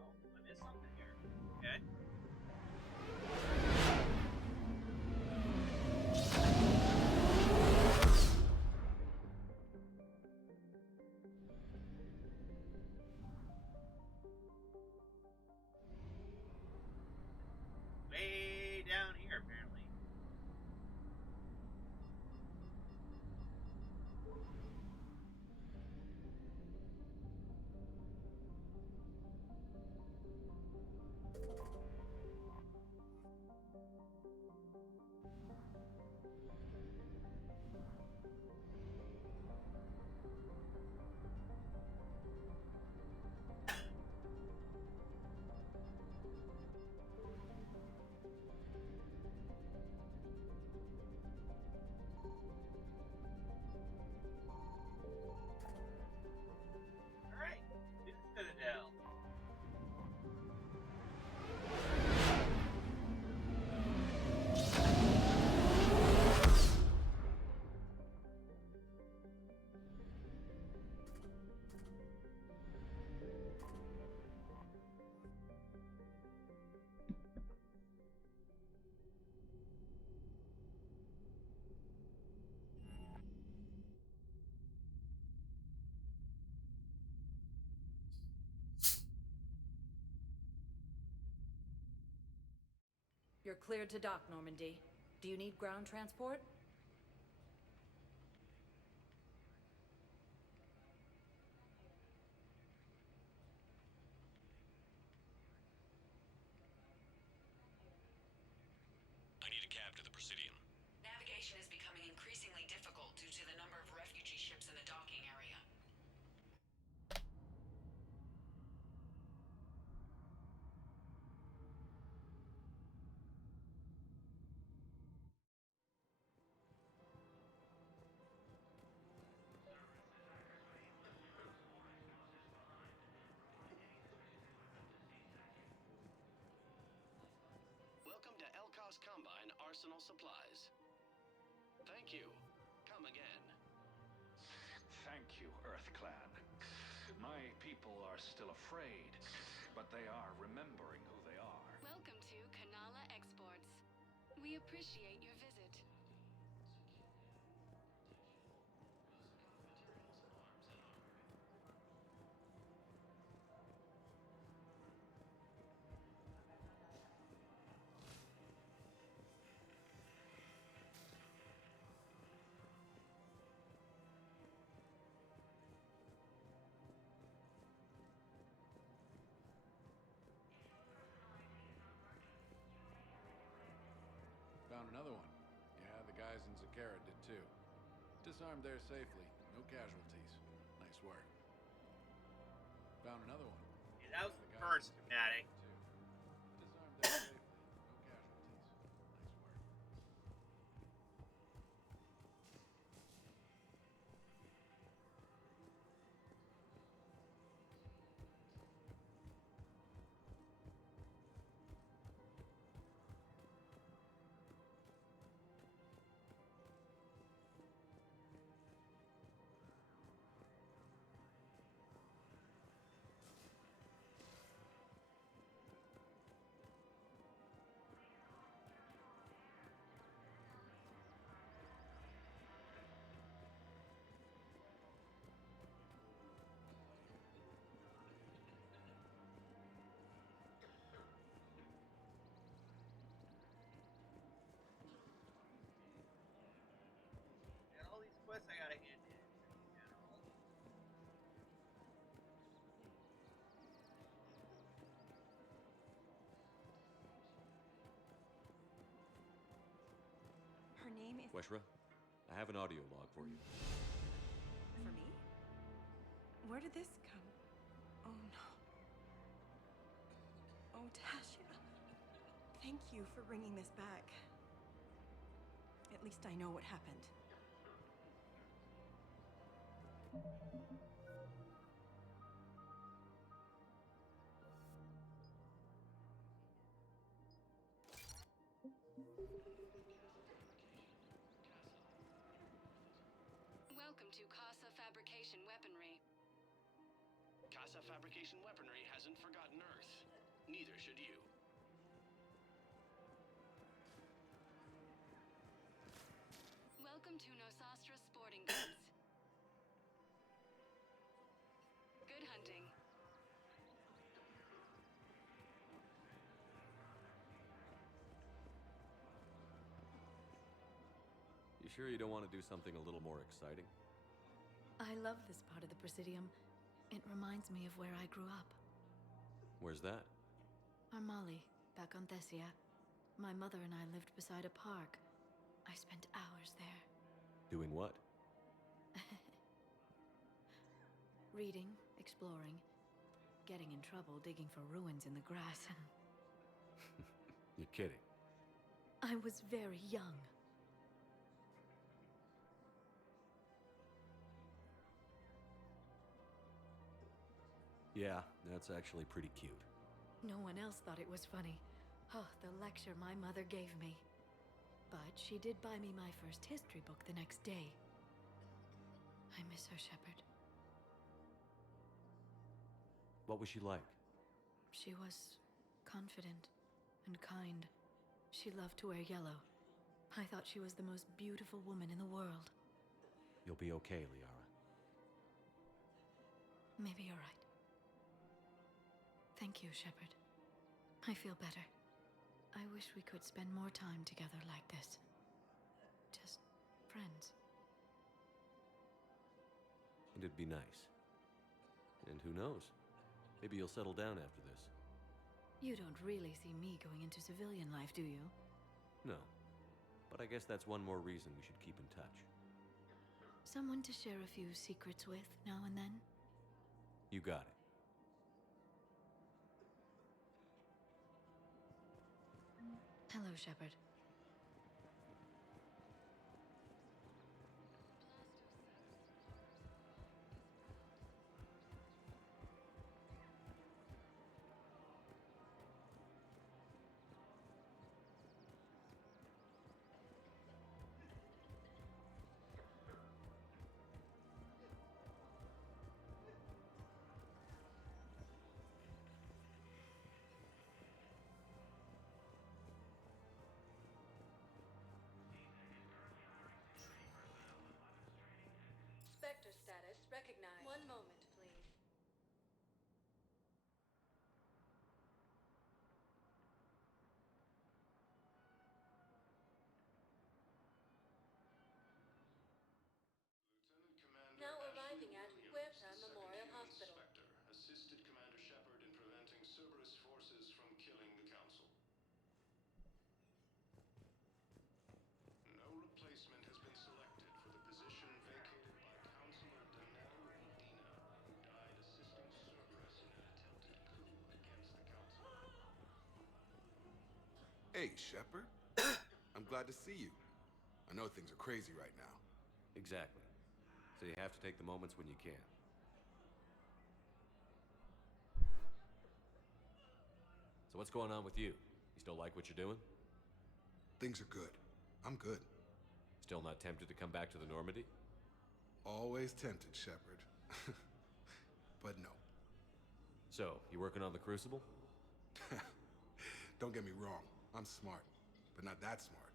Oh, I missed something here. Okay. Way down here, apparently. Alright, to the Citadel. You're cleared to dock, Normandy. Do you need ground transport? I need a cab to the Presidium. Navigation is becoming increasingly difficult due to the number of refugee ships in the docking area. arsenal supplies. Thank you. Come again. Thank you, EarthClan. My people are still afraid, but they are remembering who they are. Welcome to Kanala Exports. We appreciate your visit. Found another one. Yeah, the guys in Zakara did too. Disarmed there safely. No casualties. Nice work. Found another one. Yeah, that was the first schematic. Disarmed there safely. No casualties. Nice work. And all these quests I gotta hand in. Her name is... Weshra, I have an audio log for you. For me? Where did this come? Oh no. Oh, Tasha. Thank you for bringing this back. At least I know what happened. Welcome to Casa Fabrication Weaponry. Casa Fabrication Weaponry hasn't forgotten Earth. Neither should you. Welcome to Nosastra Sporting Goods. Good hunting. You sure you don't want to do something a little more exciting? I love this part of the Presidium. It reminds me of where I grew up. Where's that? Armali, back on Thessia. My mother and I lived beside a park. I spent hours there. Doing what? Reading, exploring, getting in trouble digging for ruins in the grass. You're kidding. I was very young. Yeah, that's actually pretty cute. No one else thought it was funny. Oh, the lecture my mother gave me. But she did buy me my first history book the next day. I miss her, Shepard. What was she like? She was confident and kind. She loved to wear yellow. I thought she was the most beautiful woman in the world. You'll be okay, Liara. Maybe you're right. Thank you, Shepard. I feel better. I wish we could spend more time together like this. Just friends. And it'd be nice. And who knows? Maybe you'll settle down after this. You don't really see me going into civilian life, do you? No. But I guess that's one more reason we should keep in touch. Someone to share a few secrets with now and then? You got it. Hello, Shepard. Recognized. One moment, please. Now arriving at Huerta Memorial Hospital. Inspector assisted Commander Shepard in preventing Cerberus forces from killing the Council. No replacement has been selected for the position vacated by Councilor Danelle Medina, who died assisting Cerberus in an attempted coup against the Council. Hey, Shepard. I'm glad to see you. I know things are crazy right now. Exactly. So you have to take the moments when you can. So what's going on with you? You still like what you're doing? Things are good. I'm good. Still not tempted to come back to the Normandy? Always tempted, Shepard. But no. So, you working on the Crucible? Don't get me wrong. I'm smart, but not that smart.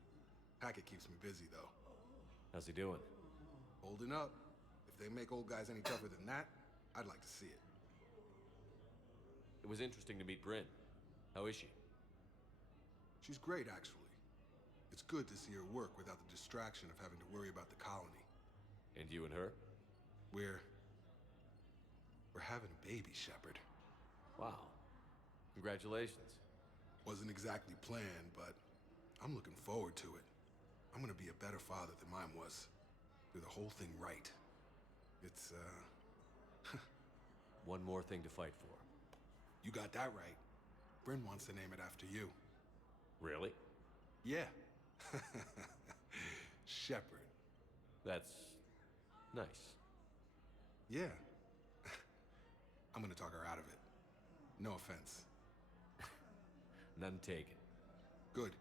Hackett keeps me busy, though. How's he doing? Holding up. If they make old guys any tougher than that, I'd like to see it. It was interesting to meet Bryn. How is she? She's great, actually. It's good to see her work without the distraction of having to worry about the colony. And you and her? We're having a baby, Shepard. Wow. Congratulations. Wasn't exactly planned, but I'm looking forward to it. I'm gonna be a better father than mine was. Do the whole thing right. It's, One more thing to fight for. You got that right. Bryn wants to name it after you. Really? Yeah. Shepard. That's nice. Yeah. I'm gonna talk her out of it. No offense. None taken. Good.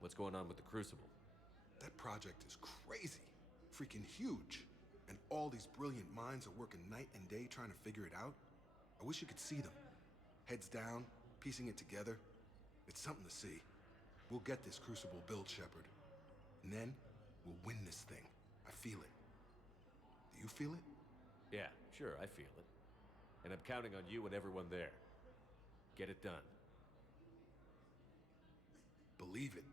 What's going on with the Crucible? That project is crazy. Freaking huge. And all these brilliant minds are working night and day trying to figure it out. I wish you could see them. Heads down, piecing it together. It's something to see. We'll get this Crucible built, Shepard. And then, we'll win this thing. I feel it. Do you feel it? Yeah, sure, I feel it. And I'm counting on you and everyone there. Get it done. Believe it.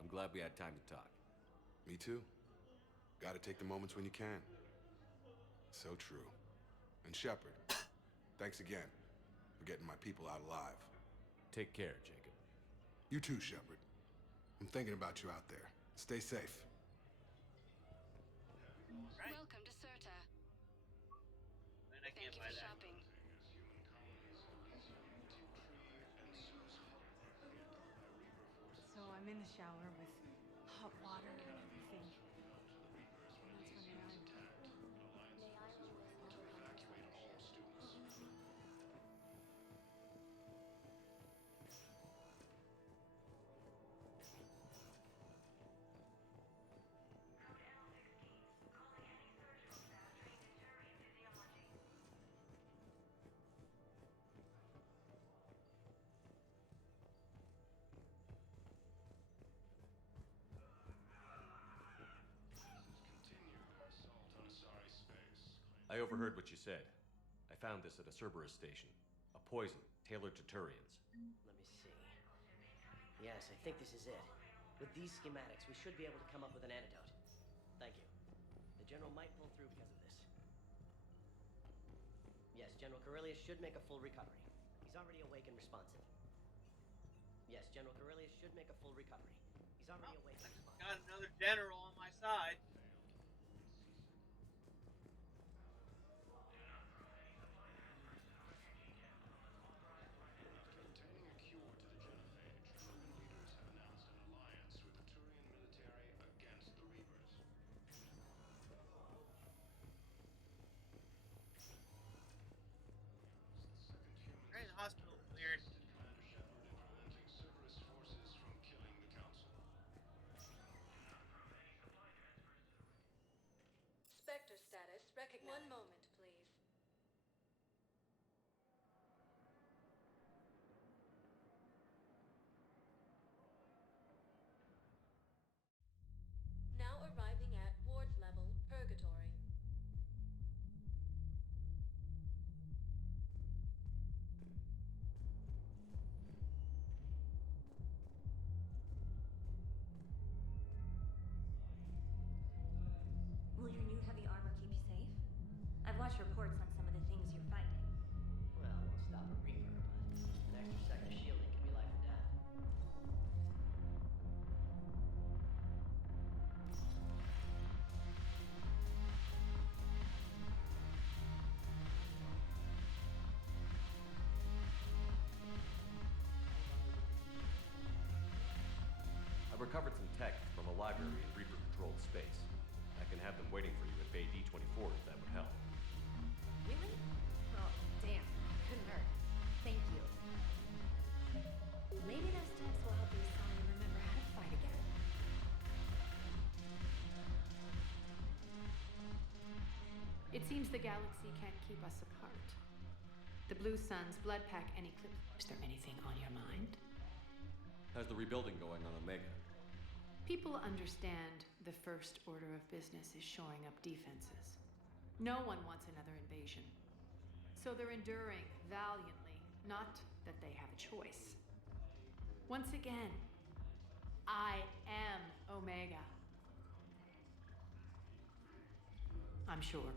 I'm glad we had time to talk. Me too. Gotta take the moments when you can. So true. And Shepard, thanks again for getting my people out alive. Take care, Jacob. You too, Shepard. I'm thinking about you out there. Stay safe. Welcome to Certa. And I can't Thank you buy for that. shopping. So I'm in the shower with hot water and everything. And that's when I I overheard what you said. I found this at a Cerberus station. A poison tailored to Turians. Let me see. Yes, I think this is it. With these schematics, we should be able to come up with an antidote. Thank you. The General might pull through because of this. Yes, General Corellius should make a full recovery. He's already awake and responsive. Yes, General Corellius should make a full recovery. He's already awake and responsive. Got another general on my side. Containing a cure to the genophage, Krogan leaders have announced an alliance with the Turian military against the Reapers. Right, the hospital cleared. Commander Shepard in preventing Cerberus forces from killing the Council. Spectre status recognized. One moment, please. Now arriving at ward level I've recovered some tech from a library in Reaper-controlled space. I can have them waiting for you at Bay D-24 if that would help. Really? Oh, damn. Couldn't hurt. Thank you. Maybe those steps will help you suddenly remember how to fight again. It seems the galaxy can't keep us apart. The Blue Suns, Bloodpack, and Eclipse. Is there anything on your mind? How's the rebuilding going on Omega? People understand the first order of business is shoring up defenses. No one wants another invasion. So they're enduring valiantly, not that they have a choice. Once again, I am Omega. I'm sure.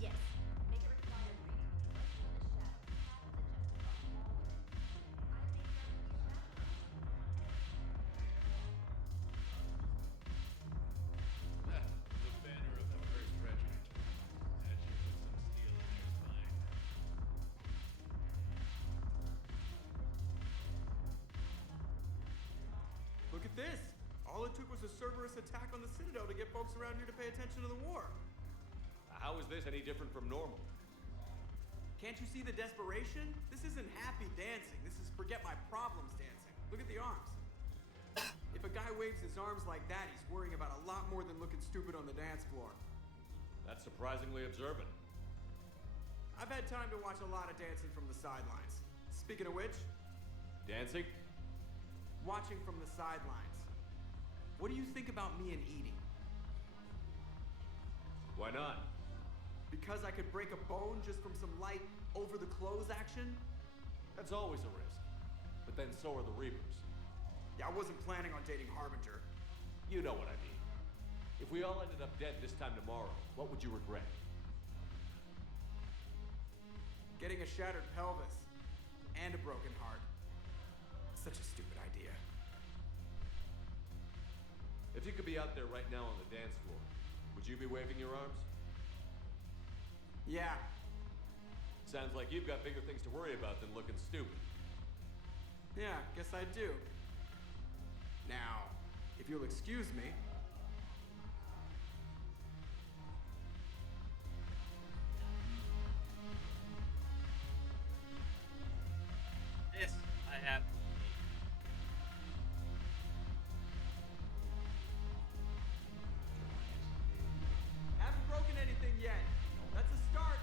Yes. Make it required reading. The banner of the 1st Regiment. As you put some steel in your spine. Look at this! All it took was a Cerberus attack on the Citadel to get folks around here to pay attention to the war. How is this any different from normal? Can't you see the desperation? This isn't happy dancing. This is forget my problems dancing. Look at the arms. If a guy waves his arms like that, he's worrying about a lot more than looking stupid on the dance floor. That's surprisingly observant. I've had time to watch a lot of dancing from the sidelines. Speaking of which, Dancing? watching from the sidelines. What do you think about me and Edie? Why not? Because I could break a bone just from some light over-the-clothes action? That's always a risk. But then so are the Reapers. Yeah, I wasn't planning on dating Harbinger. You know what I mean. If we all ended up dead this time tomorrow, what would you regret? Getting a shattered pelvis and a broken heart. Such a stupid idea. If you could be out there right now on the dance floor, would you be waving your arms? Yeah. Sounds like you've got bigger things to worry about than looking stupid. Yeah, guess I do. Now, if you'll excuse me. This I have. Haven't broken anything yet. That's a start.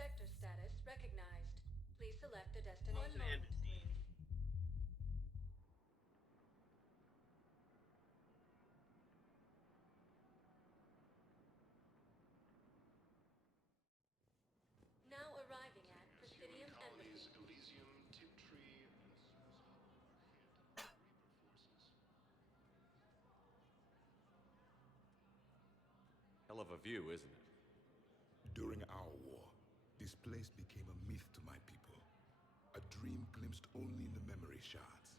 Spectre status recognized. Please select a destination. An embassy. Now arriving at Presidium Colonies Embassy. Elysium, Tiptree, and Susan are Reaper forces. Hell of a view, isn't it? During our war, this place became a myth to my people. A dream glimpsed only in the memory shards.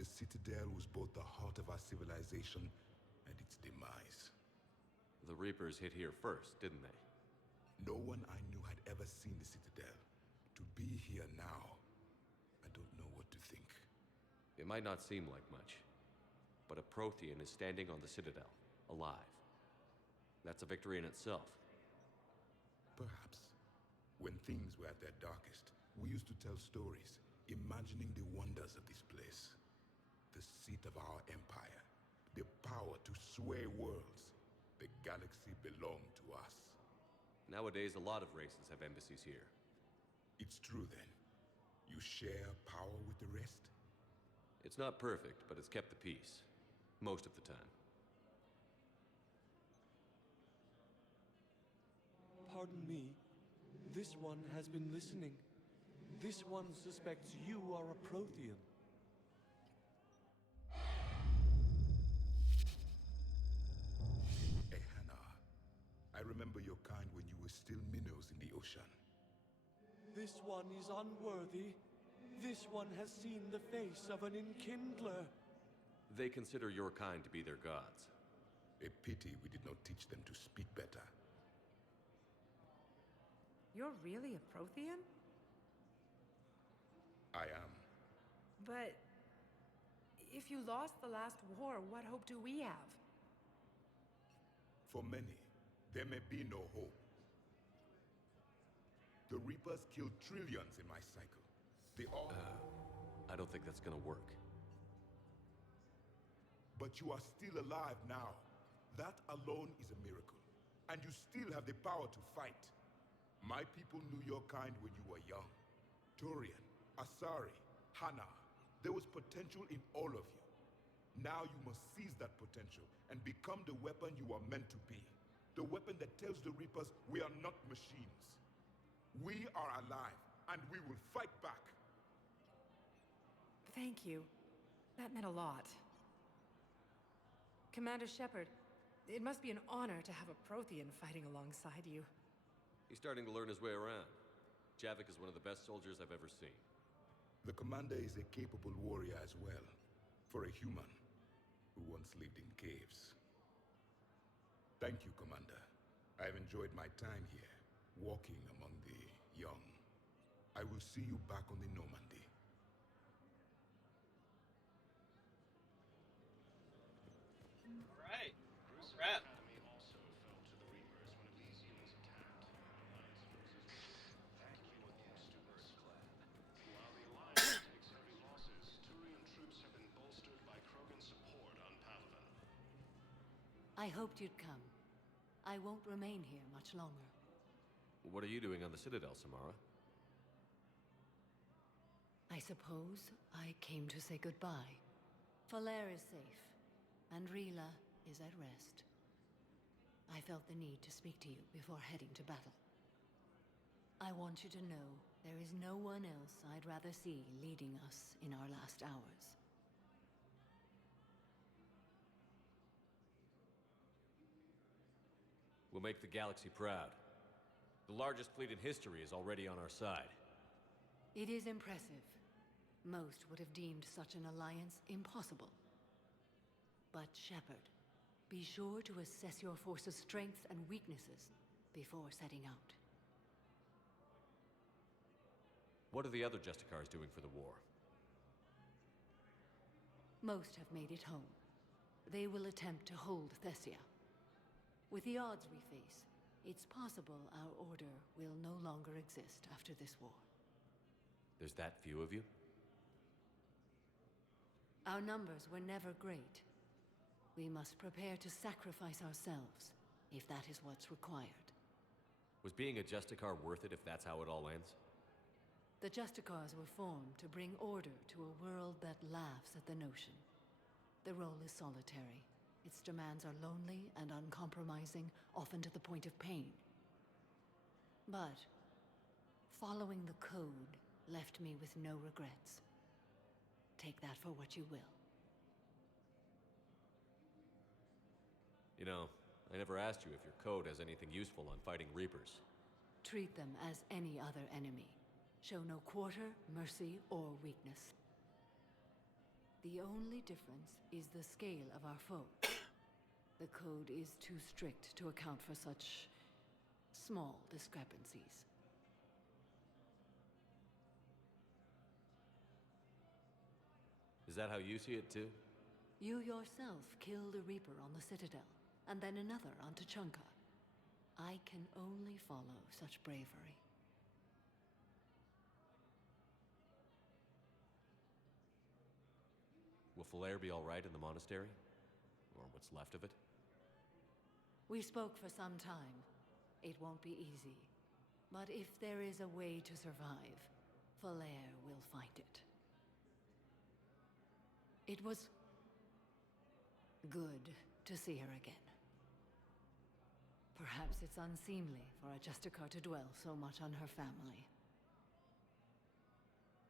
The Citadel was both the heart of our civilization and its demise. The Reapers hit here first, didn't they? No one I knew had ever seen the Citadel. To be here now, I don't know what to think. It might not seem like much, but a Prothean is standing on the Citadel, alive. That's a victory in itself. Perhaps. When things were at their darkest, we used to tell stories, imagining the wonders of this place. The seat of our empire, the power to sway worlds. The galaxy belonged to us. Nowadays, a lot of races have embassies here. It's true then. You share power with the rest? It's not perfect, but it's kept the peace. Most of the time. Pardon me. This one has been listening. This one suspects you are a Prothean. Ehana, I remember your kind when you were still minnows in the ocean. This one is unworthy. This one has seen the face of an enkindler. They consider your kind to be their gods. A pity we did not teach them to speak better. You're really a Prothean? I am. But if you lost the last war, what hope do we have? For many, there may be no hope. The Reapers killed trillions in my cycle. They all... I don't think that's gonna work. But you are still alive now. That alone is a miracle. And you still have the power to fight. My people knew your kind when you were young. Turian, Asari, Hana. There was potential in all of you. Now you must seize that potential and become the weapon you are meant to be. The weapon that tells the Reapers we are not machines. We are alive, and we will fight back. Thank you. That meant a lot. Commander Shepard, it must be an honor to have a Prothean fighting alongside you. He's starting to learn his way around. Javik is one of the best soldiers I've ever seen. The commander is a capable warrior as well, for a human who once lived in caves. Thank you, Commander. I've enjoyed my time here, walking among the young. I will see you back on the Normandy. Alright. Wrap. I hoped you'd come. I won't remain here much longer. What are you doing on the Citadel, Samara? I suppose I came to say goodbye. Falere is safe, and Rila is at rest. I felt the need to speak to you before heading to battle. I want you to know there is no one else I'd rather see leading us in our last hours. We'll make the galaxy proud. The largest fleet in history is already on our side. It is impressive. Most would have deemed such an alliance impossible. But Shepard, be sure to assess your force's strengths and weaknesses before setting out. What are the other Justicars doing for the war? Most have made it home. They will attempt to hold Thessia. With the odds we face, it's possible our order will no longer exist after this war. There's that few of you? Our numbers were never great. We must prepare to sacrifice ourselves, if that is what's required. Was being a Justicar worth it if that's how it all ends? The Justicars were formed to bring order to a world that laughs at the notion. The role is solitary. Its demands are lonely and uncompromising, often to the point of pain. But following the code left me with no regrets. Take that for what you will. You know, I never asked you if your code has anything useful on fighting Reapers. Treat them as any other enemy. Show no quarter, mercy, or weakness. The only difference is the scale of our foe. The code is too strict to account for such small discrepancies. Is that how you see it too? You yourself killed a Reaper on the Citadel, and then another on Tuchanka. I can only follow such bravery. Will Falair be all right in the monastery? Or what's left of it? We spoke for some time. It won't be easy. But if there is a way to survive, Falair will find it. It was good to see her again. Perhaps it's unseemly for a Justicar to dwell so much on her family.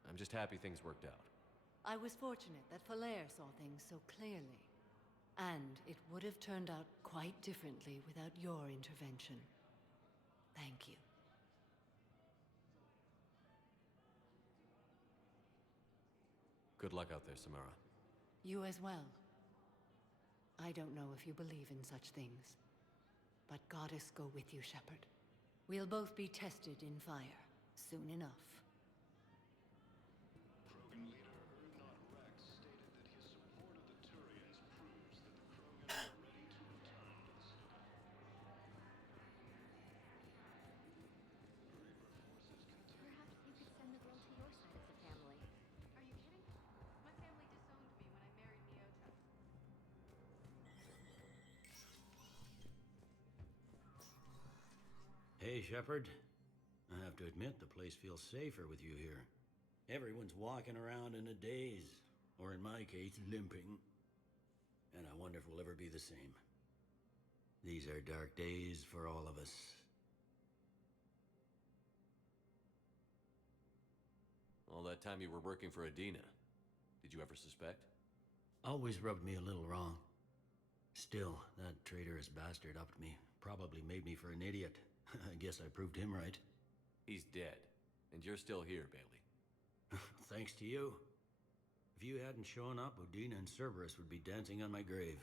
I'm just happy things worked out. I was fortunate that Falair saw things so clearly. And it would have turned out quite differently without your intervention. Thank you. Good luck out there, Samara. You as well. I don't know if you believe in such things, but Goddess go with you, Shepard. We'll both be tested in fire soon enough. Krogan leader Urdnot Rex stated that his support of the Turians proves that the Krogan are ready to return to the city. Perhaps you could send the girl to your side of the family. Are you kidding? My family disowned me when I married Miota. Hey, Shepard. I have to admit, the place feels safer with you here. Everyone's walking around in a daze, or in my case, limping. And I wonder if we'll ever be the same. These are dark days for all of us. All that time you were working for Adina, did you ever suspect? Always rubbed me a little wrong. Still, that traitorous bastard upped me. Probably made me for an idiot. I guess I proved him right. He's dead, and you're still here, Bailey. Thanks to you. If you hadn't shown up, Udina and Cerberus would be dancing on my grave.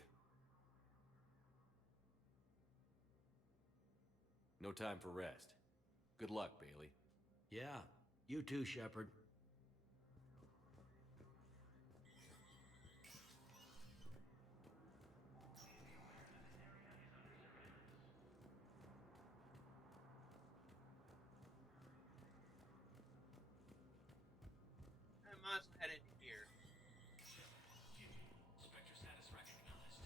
No time for rest. Good luck, Bailey. Yeah, you too, Shepard. I might as well head into here. Spectre status recognized.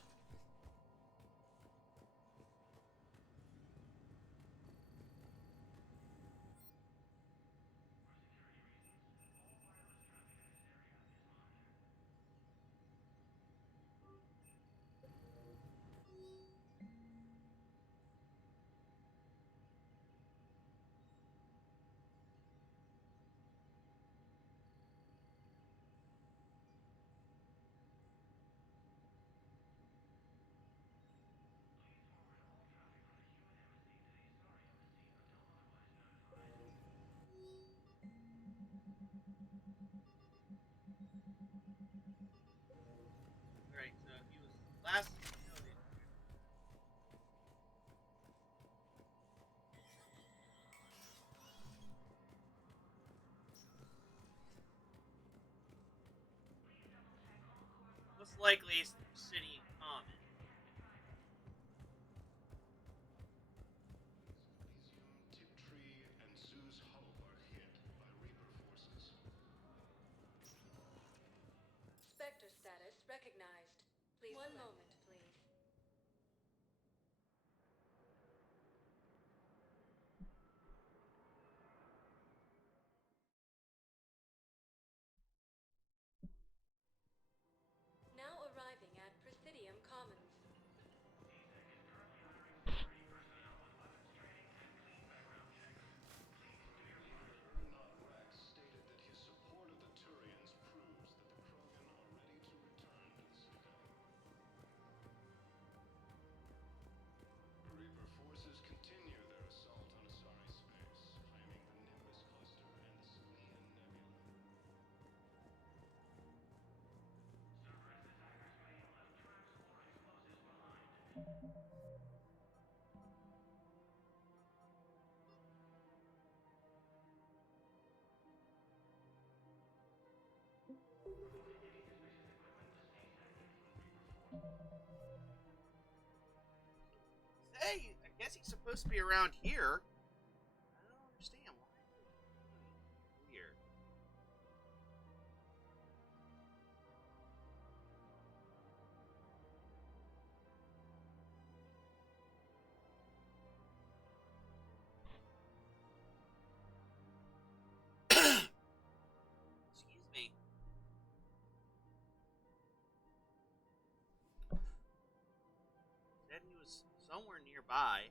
Alright, so he was last noted. Most likely it's the city common. Tiptree and Zeus Hope are hit by Reaper forces. Spectre status recognized. Please. One moment, please. Now arriving at Presidium Commons. Urdnot Rex stated that his support of the Turians proves that the Krogan are ready to return to the citadel. Reaper forces continue their assault on Asari space, claiming the Nimbus cluster and the Selian Nebula. way. I guess he's supposed to be around here. I don't understand why. Weird. Excuse me. Said he was somewhere nearby.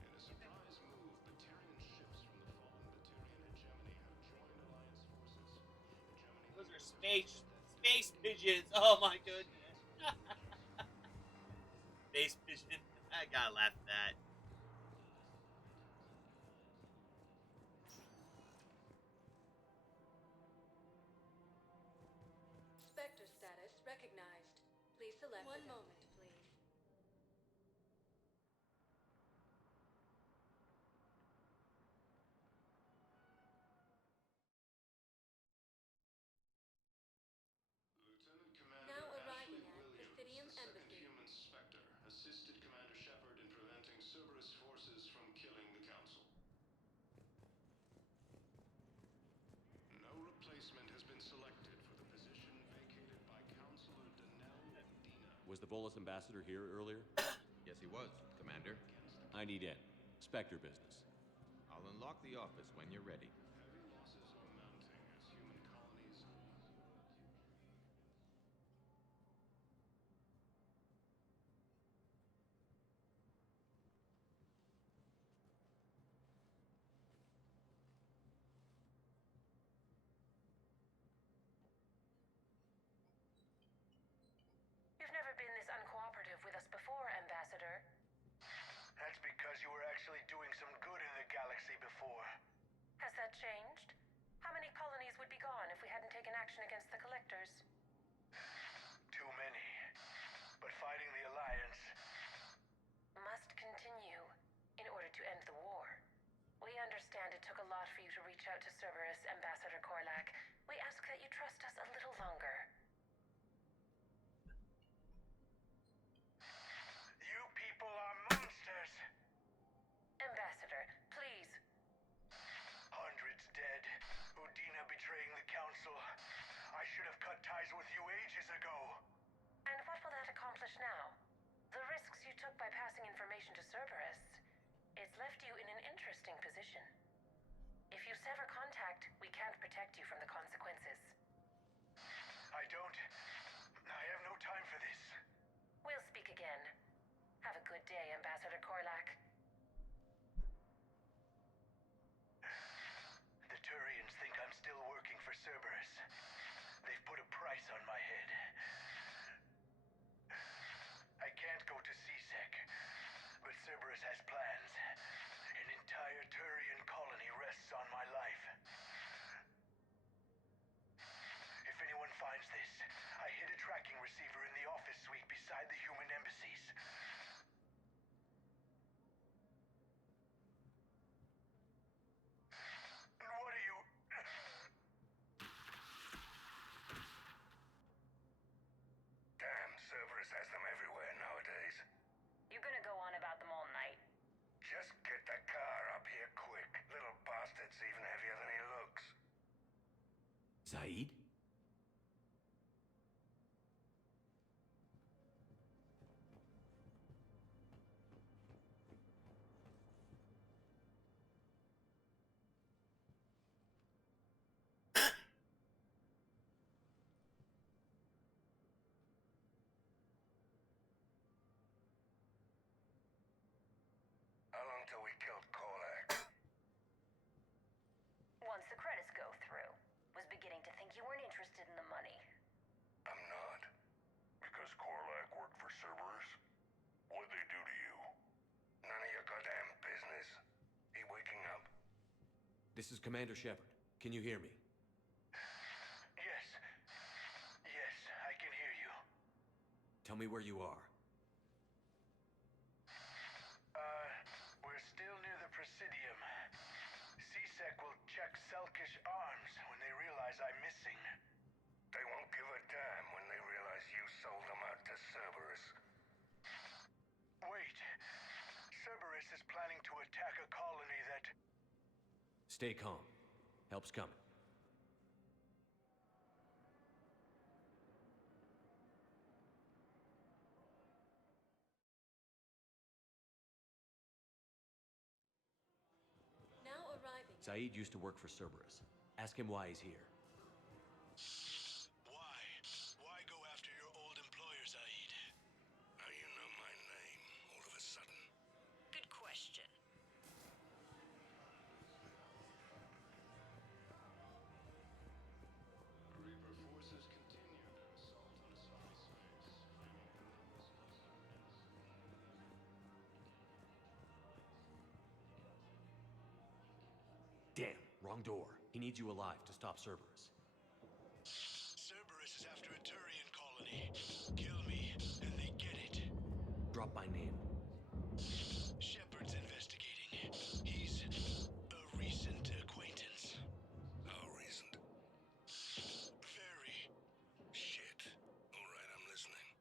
In a surprise move, Batarian ships from the fallen Batarian hegemony have joined Alliance forces. Those are space pigeons. Oh my goodness. Space pigeon. I gotta laugh at that. Spectre status recognized. Please select one moment, please. Lieutenant Commander Now Ashley arriving at Williams, Presidium the second Embassy. human Spectre, assisted Commander Shepard in preventing Cerberus forces from killing the Council. No replacement has been selected for the position vacated by Counselor Danelle Medina. Was the Volus ambassador here earlier? Yes, he was, Commander. I need in. Spectre business. I'll unlock the office when you're ready. Heavy losses are mounting as human colonies. You've never been this uncooperative with us before, Ambassador. That's because you were actually doing some good in the galaxy before. Has that changed? How many colonies would be gone if we hadn't taken action against the Collectors? Too many. But fighting the Alliance... Must continue in order to end the war. We understand it took a lot for you to reach out to Cerberus, Ambassador Korlak. We ask that you trust us a little longer. You people are monsters! Ambassador, please. Hundreds dead. Udina betraying the Council. I should have cut ties with you ages ago. And what will that accomplish now? The risks you took by passing information to Cerberus. It's left you in an interesting position. If you sever contact, we can't protect you from the consequences. I don't... I have no time for this. We'll speak again. Have a good day, Ambassador Korlak. The Turians think I'm still working for Cerberus. They've put a price on my head. I can't go to CSEC, but Cerberus has plans. An entire Turian colony rests on my life. If anyone finds this, I hid a tracking receiver in the office suite beside the human embassies. What are you... Damn, Cerberus has them everywhere nowadays. You gonna go on about them all night? Just get the car up here quick. Little bastard's even heavier than he looks. Zaid? How long till we killed Korlak? Once the credits go through. Was beginning to think you weren't interested in the money. I'm not. Because Korlak worked for Cerberus? What'd they do to you? None of your goddamn business. He waking up? This is Commander Shepard. Can you hear me? Yes. Yes, I Tell me where you are. We're still near the Presidium. CSEC will check Selkish arms when they realize I'm missing. They won't give a damn when they realize you sold them out to Cerberus. Wait. Cerberus is planning to attack a colony that... Stay calm. Help's coming. Now arriving. Zaid used to work for Cerberus. Ask him why he's here. Why? Why go after your old employer, Zaid? How you know my name all of a sudden? Good question. Reaper forces continue their assault on Asari space, claiming enormous Damn, wrong door. He needs you alive to stop Cerberus. Cerberus is after a Turian colony. Kill me, and they get it. Drop my name. Shepard's investigating. He's a recent acquaintance. How recent? Very. Shit. All right, I'm listening.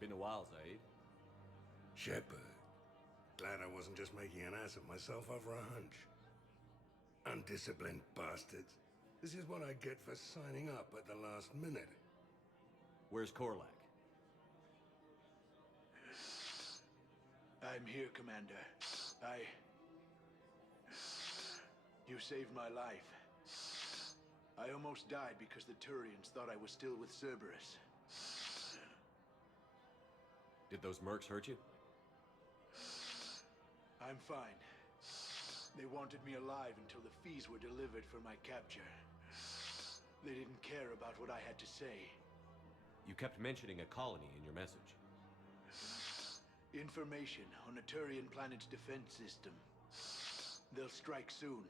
Been a while, Zaid. Shepard. Glad I wasn't just making an ass of myself over a hunch. Undisciplined bastards. This is what I get for signing up at the last minute. Where's Korlak? I'm here, Commander. You saved my life. I almost died because the Turians thought I was still with Cerberus. Did those mercs hurt you? I'm fine. They wanted me alive until the fees were delivered for my capture. They didn't care about what I had to say. You kept mentioning a colony in your message. Information on a Turian planet's defense system. They'll strike soon.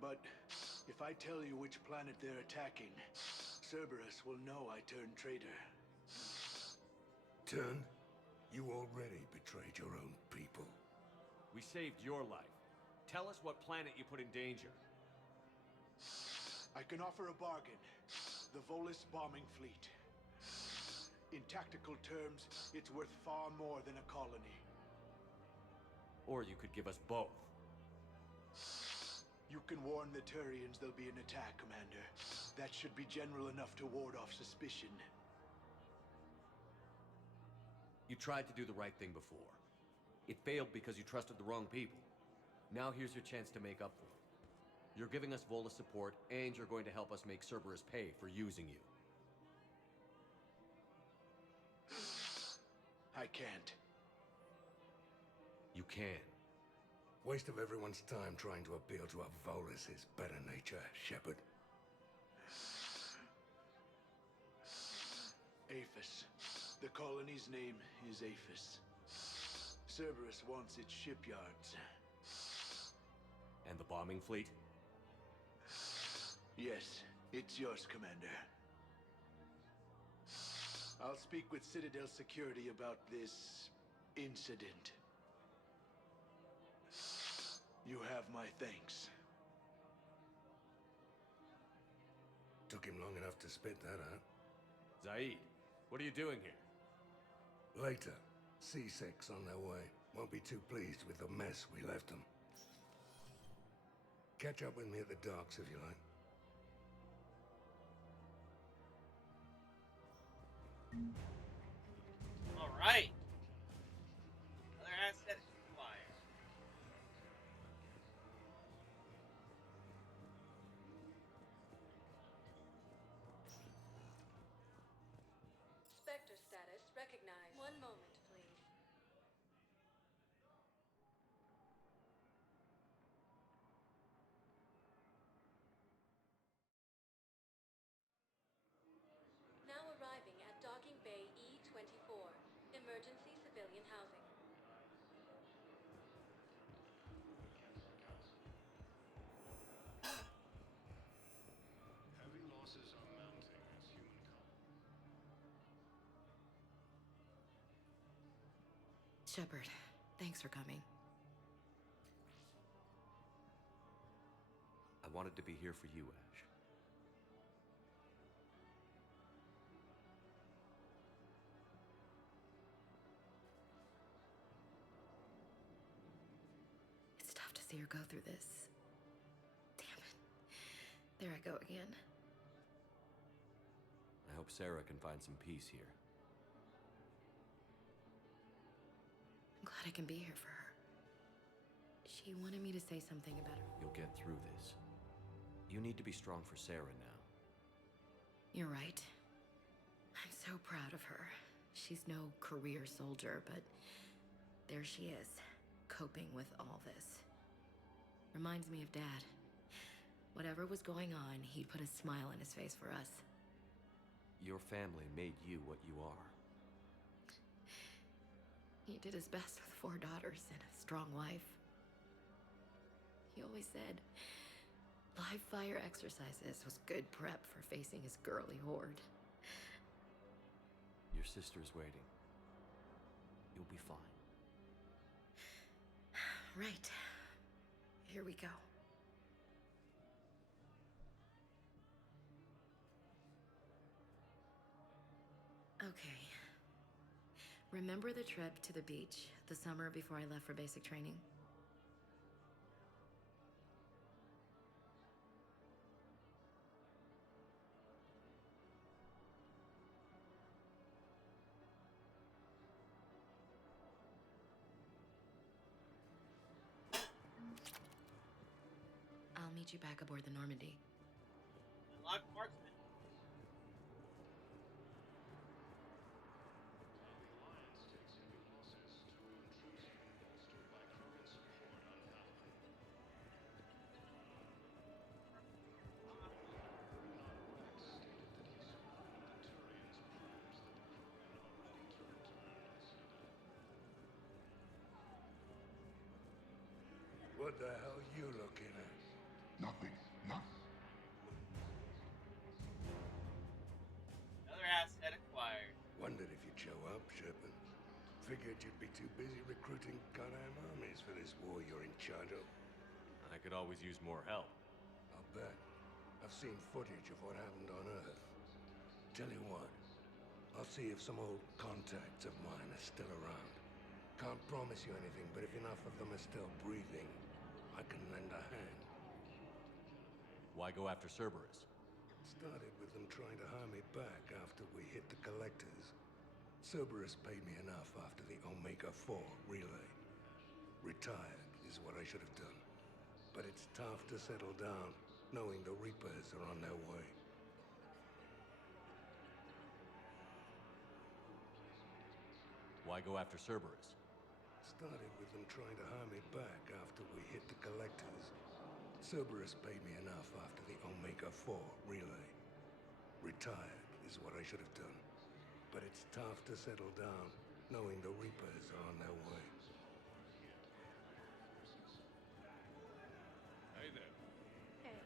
But if I tell you which planet they're attacking, Cerberus will know I turned traitor. Turn? You already betrayed your own people. We saved your life. Tell us what planet you put in danger. I can offer a bargain. The Volus bombing fleet. In tactical terms, it's worth far more than a colony. Or you could give us both. You can warn the Turians there'll be an attack, Commander. That should be general enough to ward off suspicion. You tried to do the right thing before. It failed because you trusted the wrong people. Now here's your chance to make up for it. You're giving us Volus support, and you're going to help us make Cerberus pay for using you. I can't. You can. Waste of everyone's time trying to appeal to a Volus' better nature, Shepard. Aphis. The colony's name is Aphis. Cerberus wants its shipyards. And the bombing fleet? Yes, it's yours, Commander. I'll speak with Citadel Security about this incident. You have my thanks. Took him long enough to spit that out. Zaid, what are you doing here? Later. C6 on their way. Won't be too pleased with the mess we left them. Catch up with me at the docks if you like. All right. Another asset is required. Spectre status recognized. One moment, please. Now arriving at Docking Bay E-24. Shepard, thanks for coming. I wanted to be here for you, Ash. It's tough to see her go through this. Damn it. There I go again. I hope Sarah can find some peace here. I'm glad I can be here for her. She wanted me to say something about her. You'll get through this. You need to be strong for Sarah now. You're right. I'm so proud of her. She's no career soldier, but there she is, coping with all this. Reminds me of Dad. Whatever was going on, he'd put a smile on his face for us. Your family made you what you are. He did his best with 4 daughters and a strong wife. He always said live fire exercises was good prep for facing his girly horde. Your sister's waiting. You'll be fine. Right. Here we go. Okay. Remember the trip to the beach the summer before I left for basic training? I'll meet you back aboard the Normandy. Unlock marksman. What the hell are you looking at? Nothing. Nothing. Another asset acquired. Wondered if you'd show up, Shepard. Figured you'd be too busy recruiting goddamn armies for this war you're in charge of. I could always use more help. I'll bet. I've seen footage of what happened on Earth. Tell you what, I'll see if some old contacts of mine are still around. Can't promise you anything, but if enough of them are still breathing, I can lend a hand. Why go after Cerberus? Started with them trying to hire me back after we hit the Collectors. Cerberus paid me enough after the Omega-4 relay. Retired is what I should have done. But it's tough to settle down, knowing the Reapers are on their way. Why go after Cerberus? Started with them trying to hire me back after we hit the Collectors. Cerberus paid me enough after the Omega-4 relay. Retired is what I should have done. But it's tough to settle down, knowing the Reapers are on their way. Hey there. Hey.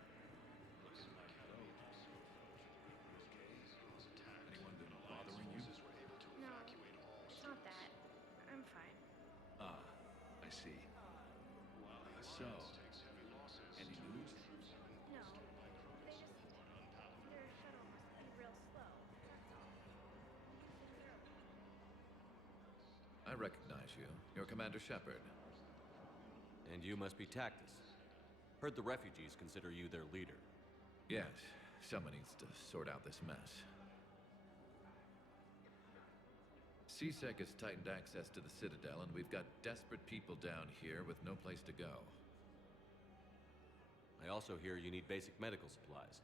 Anyone been bothering you? No, it's not that. I'm fine. Ah, I see. So, any news? No. They just... Their shuttle must be real slow. I recognize you. You're Commander Shepard. And you must be Tactus. Heard the refugees consider you their leader. Yes, someone needs to sort out this mess. CSEC has tightened access to the Citadel, and we've got desperate people down here with no place to go. I also hear you need basic medical supplies.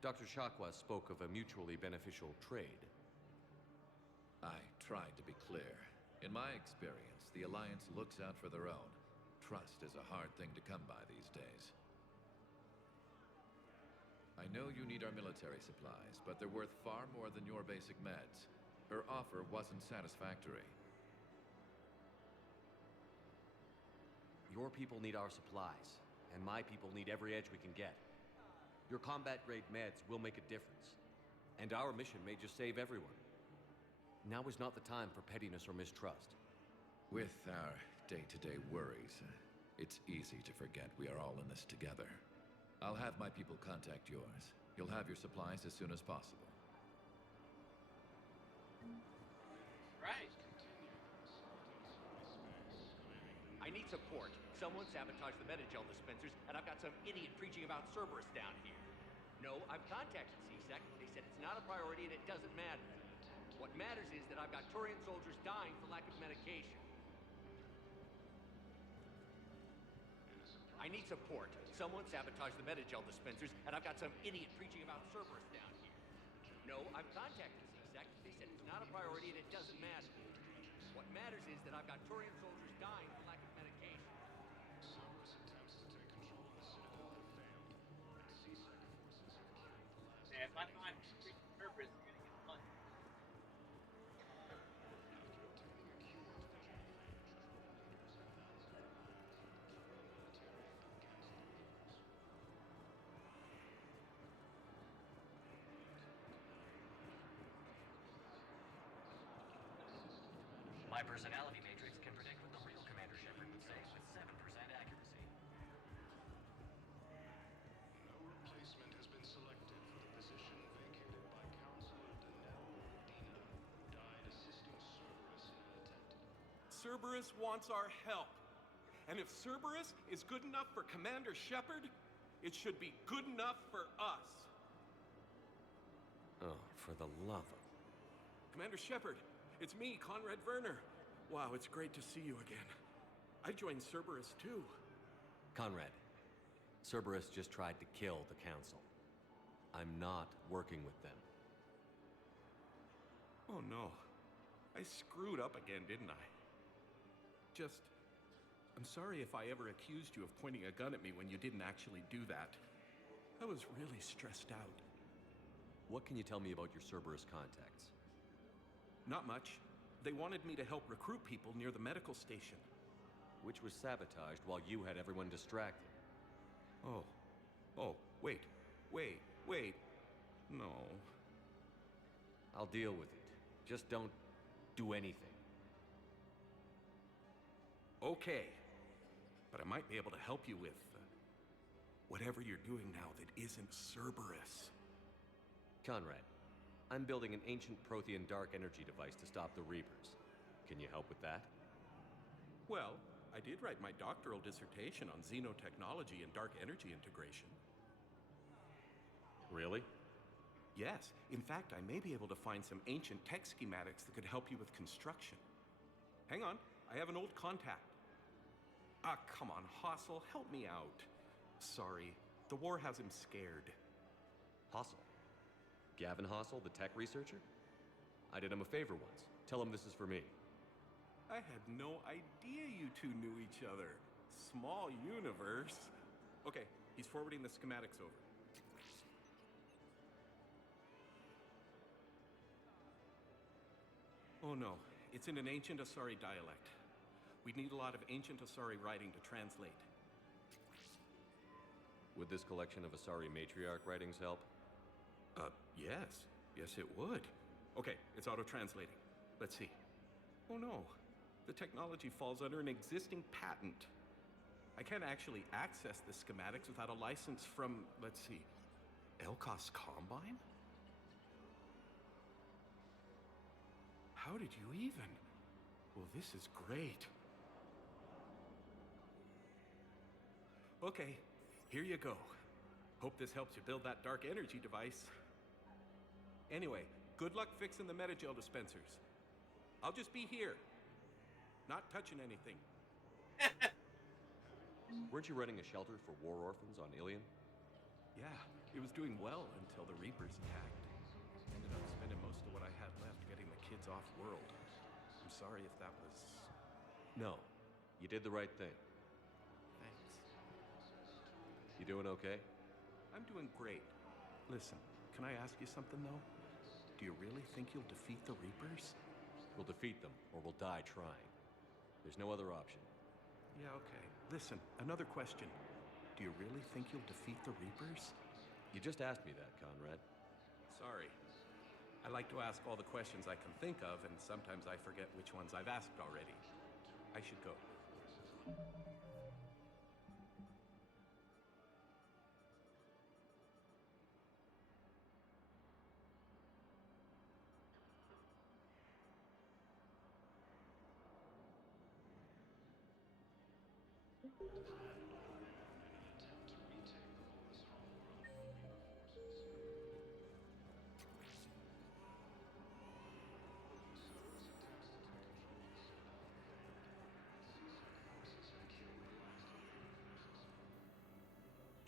Dr. Shakwa spoke of a mutually beneficial trade. I tried to be clear. In my experience, the Alliance looks out for their own. Trust is a hard thing to come by these days. I know you need our military supplies, but they're worth far more than your basic meds. Her offer wasn't satisfactory. Your people need our supplies, and my people need every edge we can get. Your combat-grade meds will make a difference, and our mission may just save everyone. Now is not the time for pettiness or mistrust. With our day-to-day worries, it's easy to forget we are all in this together. I'll have my people contact yours. You'll have your supplies as soon as possible. Right. I need support. Someone sabotaged the Metagel dispensers, and I've got some idiot preaching about Cerberus down here. No, I've contacted CSEC. They said it's not a priority and it doesn't matter. What matters is that I've got Turian soldiers dying for lack of medication. I need support. Someone sabotaged the Metagel dispensers, and I've got some idiot preaching about Cerberus down here. No, I've contacted CSEC. They said it's not a priority and it doesn't matter. What matters is that I've got Turian soldiers dying for lack of medication. Cerberus attempts to take control of the Citadel have failed, and CSEC forces have killed the last... Yeah, if I find freaking Cerberus, you're gonna get money. My personality matrix can predict what the real Commander Shepard would say with 7% accuracy. No replacement has been selected for the position vacated by Counselor Danelle Medina, who died assisting Cerberus in an attempt. Cerberus wants our help. And if Cerberus is good enough for Commander Shepard, it should be good enough for us. Oh, for the love of... Commander Shepard, it's me, Conrad Werner. Wow, it's great to see you again. I joined Cerberus too. Conrad, Cerberus just tried to kill the Council. I'm not working with them. Oh no. I screwed up again, didn't I? I'm sorry if I ever accused you of pointing a gun at me when you didn't actually do that. I was really stressed out. What can you tell me about your Cerberus contacts? Not much. They wanted me to help recruit people near the medical station. Which was sabotaged while you had everyone distracted. Oh, wait. No. I'll deal with it. Just don't do anything. Okay. But I might be able to help you with whatever you're doing now that isn't Cerberus. Conrad, I'm building an ancient Prothean dark energy device to stop the Reapers. Can you help with that? Well, I did write my doctoral dissertation on xenotechnology and dark energy integration. Really? Yes. In fact, I may be able to find some ancient tech schematics that could help you with construction. Hang on, I have an old contact. Ah, come on, Hossel, help me out. Sorry, the war has him scared. Hossel? Gavin Hossel, the tech researcher? I did him a favor once. Tell him this is for me. I had no idea you two knew each other. Small universe. Okay, he's forwarding the schematics over. Oh no, it's in an ancient Asari dialect. We'd need a lot of ancient Asari writing to translate. Would this collection of Asari matriarch writings help? Yes. Yes, it would. Okay, it's auto-translating. Let's see. Oh no, the technology falls under an existing patent. I can't actually access the schematics without a license from, let's see, Elkos Combine? How did you even? Well, this is great. Okay, here you go. Hope this helps you build that dark energy device. Anyway, good luck fixing the Metagel dispensers. I'll just be here. Not touching anything. Weren't you running a shelter for war orphans on Ilion? Yeah, it was doing well until the Reapers attacked. Ended up spending most of what I had left getting the kids off-world. I'm sorry if that was... No, you did the right thing. Thanks. You doing okay? I'm doing great. Listen, can I ask you something, though? Do you really think you'll defeat the Reapers? We'll defeat them, or we'll die trying. There's no other option. Yeah, okay. Listen, another question. Do you really think you'll defeat the Reapers? You just asked me that, Conrad. Sorry. I like to ask all the questions I can think of, and sometimes I forget which ones I've asked already. I should go.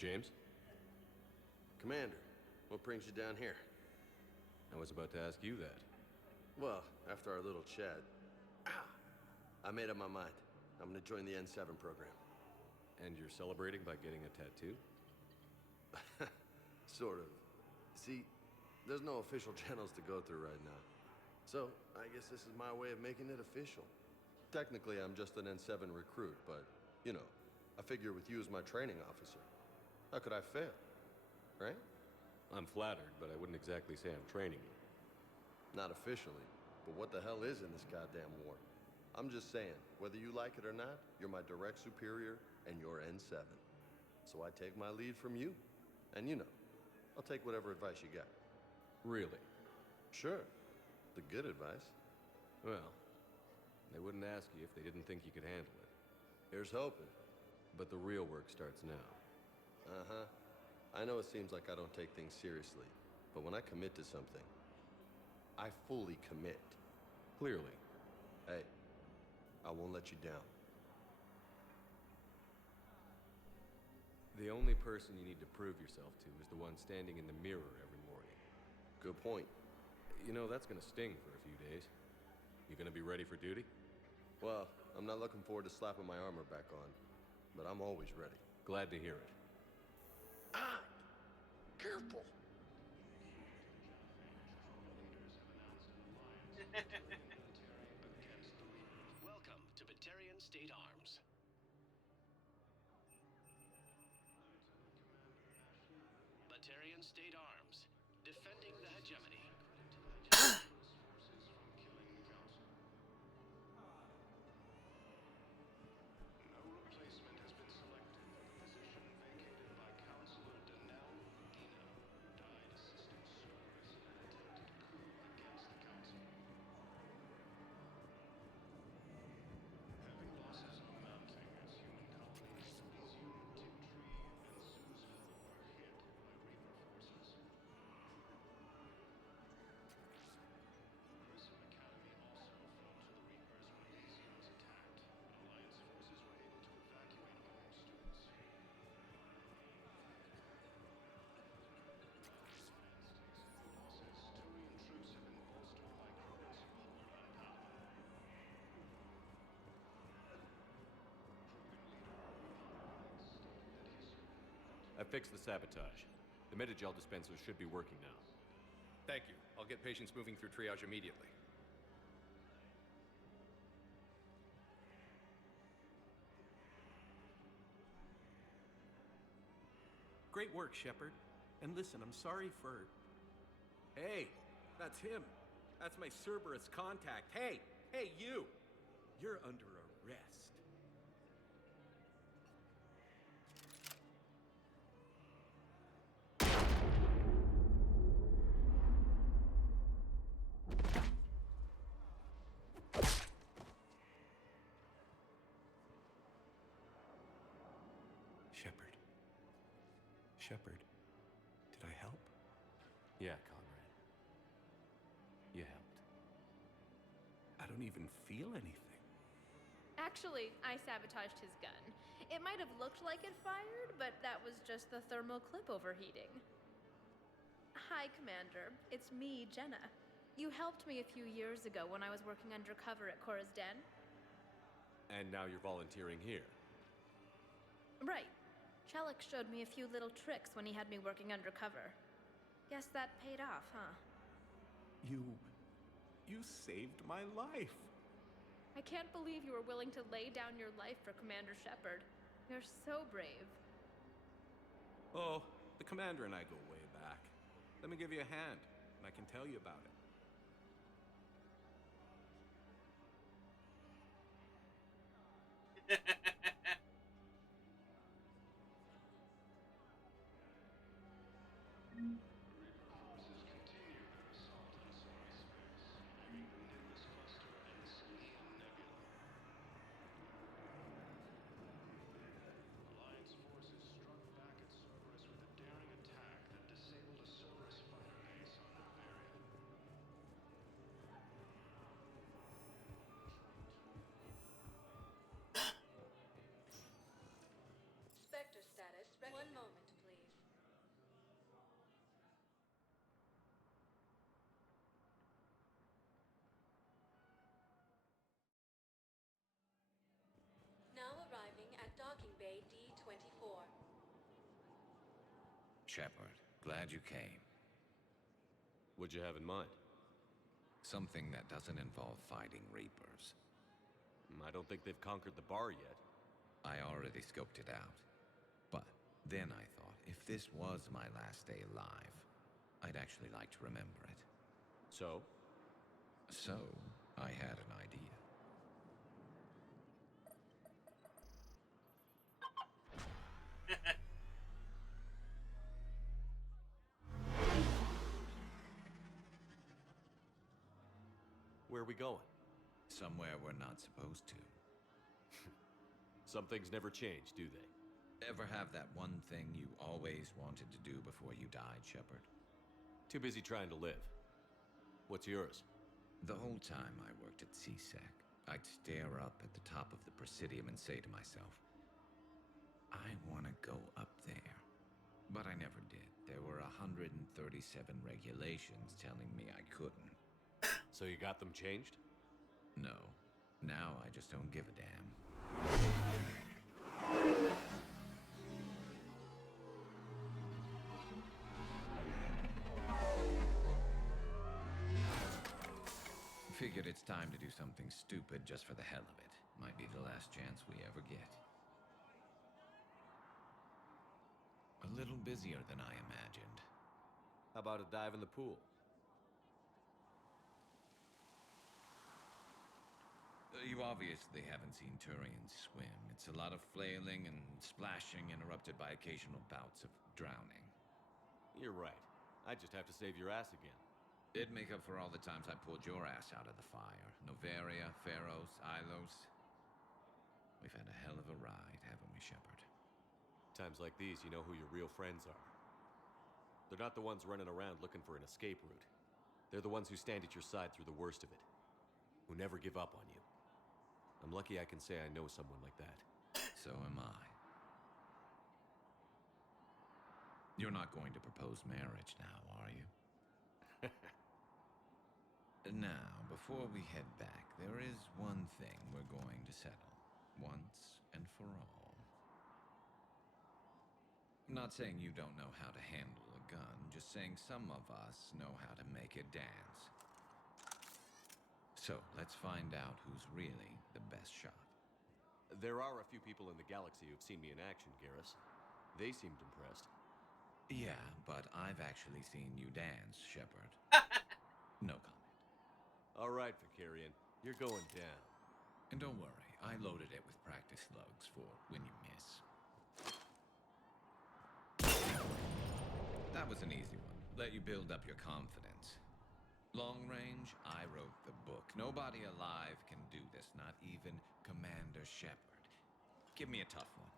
James? Commander, what brings you down here? I was about to ask you that. Well, after our little chat, I made up my mind. I'm gonna join the N7 program. And you're celebrating by getting a tattoo? Sort of. See, there's no official channels to go through right now. So, I guess this is my way of making it official. Technically, I'm just an N7 recruit, but, you know, I figure with you as my training officer, how could I fail? Right? I'm flattered, but I wouldn't exactly say I'm training you. Not officially, but what the hell is in this goddamn war? I'm just saying, whether you like it or not, you're my direct superior, and you're N7. So I take my lead from you. And you know, I'll take whatever advice you got. Really? Sure. The good advice. Well, they wouldn't ask you if they didn't think you could handle it. Here's hoping. But the real work starts now. Uh-huh. I know it seems like I don't take things seriously, but when I commit to something, I fully commit. Clearly. Hey, I won't let you down. The only person you need to prove yourself to is the one standing in the mirror every morning. Good point. You know, that's gonna sting for a few days. You gonna be ready for duty? Well, I'm not looking forward to slapping my armor back on, but I'm always ready. Glad to hear it. Ah! Careful! Welcome to Batarian State Arms. Batarian State Arms, defending the hegemony. No replacement has been selected for the position vacated by Counselor Danelle Medina, who died assisting Cerberus in an attempted coup against the Council. Having losses amounting as human colonies of Elysium, Tiptree, and Suesville were hit by Reaper forces. Grissom Academy also fell to the Reapers when Elysium was attacked, but Alliance forces were able to evacuate all students. Losses. Turian troops have been bolstered by Krogan's support and power. I fixed the sabotage. The Medigel dispensers should be working now. Thank you. I'll get patients moving through triage immediately. Great work, Shepard. And listen, I'm sorry for... Hey, that's him. That's my Cerberus contact. Hey, you! You're under arrest. Shepard, did I help? Yeah, Conrad. You helped. I don't even feel anything. Actually, I sabotaged his gun. It might have looked like it fired, but that was just the thermal clip overheating. Hi, Commander. It's me, Jenna. You helped me a few years ago when I was working undercover at Cora's Den. And now you're volunteering here. Right. Shellick showed me a few little tricks when he had me working undercover. Guess that paid off, huh? You saved my life. I can't believe you were willing to lay down your life for Commander Shepard. You're so brave. Oh, the Commander and I go way back. Let me give you a hand, and I can tell you about it. Shepard, glad you came. What'd you have in mind? Something that doesn't involve fighting Reapers. I don't think they've conquered the bar yet. I already scoped it out. But then I thought, if this was my last day alive, I'd actually like to remember it. So? So, I had an idea. Where are we going? Somewhere we're not supposed to. Some things never change, do they? Ever have that one thing you always wanted to do before you died, Shepard? Too busy trying to live. What's yours? The whole time I worked at CSEC, I'd stare up at the top of the Presidium and say to myself, I want to go up there. But I never did. There were 137 regulations telling me I couldn't. So you got them changed? No. Now I just don't give a damn. Figured it's time to do something stupid just for the hell of it. Might be the last chance we ever get. A little busier than I imagined. How about a dive in the pool? You obviously haven't seen Turians swim. It's a lot of flailing and splashing interrupted by occasional bouts of drowning. You're right. I just have to save your ass again. It'd make up for all the times I pulled your ass out of the fire. Noveria, Pharos, Ilos. We've had a hell of a ride, haven't we, Shepard? Times like these, you know who your real friends are. They're not the ones running around looking for an escape route. They're the ones who stand at your side through the worst of it. Who never give up on you. I'm lucky I can say I know someone like that. So am I. You're not going to propose marriage now, are you? Now, before we head back, there is one thing we're going to settle. Once and for all. I'm not saying you don't know how to handle a gun, just saying some of us know how to make it dance. So, let's find out who's really the best shot. There are a few people in the galaxy who've seen me in action, Garrus. They seemed impressed. Yeah, but I've actually seen you dance, Shepard. No comment. All right, Vicarian. You're going down. And don't worry, I loaded it with practice slugs for when you miss. That was an easy one. Let you build up your confidence. Long range, I wrote the book. Nobody alive can do this, not even Commander Shepard. Give me a tough one.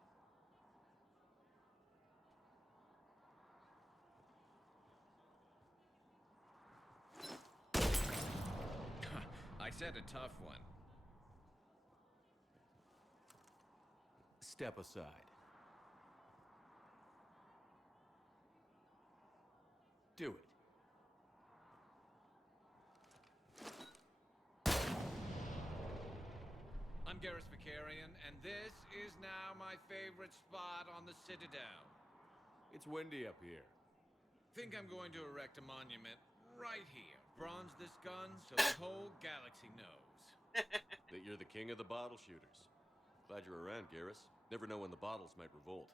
I said a tough one. Step aside. Do it. I'm Garrus Vicarian, and this is now my favorite spot on the Citadel. It's windy up here. Think I'm going to erect a monument right here. Bronze this gun so the whole galaxy knows. That you're the king of the bottle shooters. Glad you're around, Garrus. Never know when the bottles might revolt.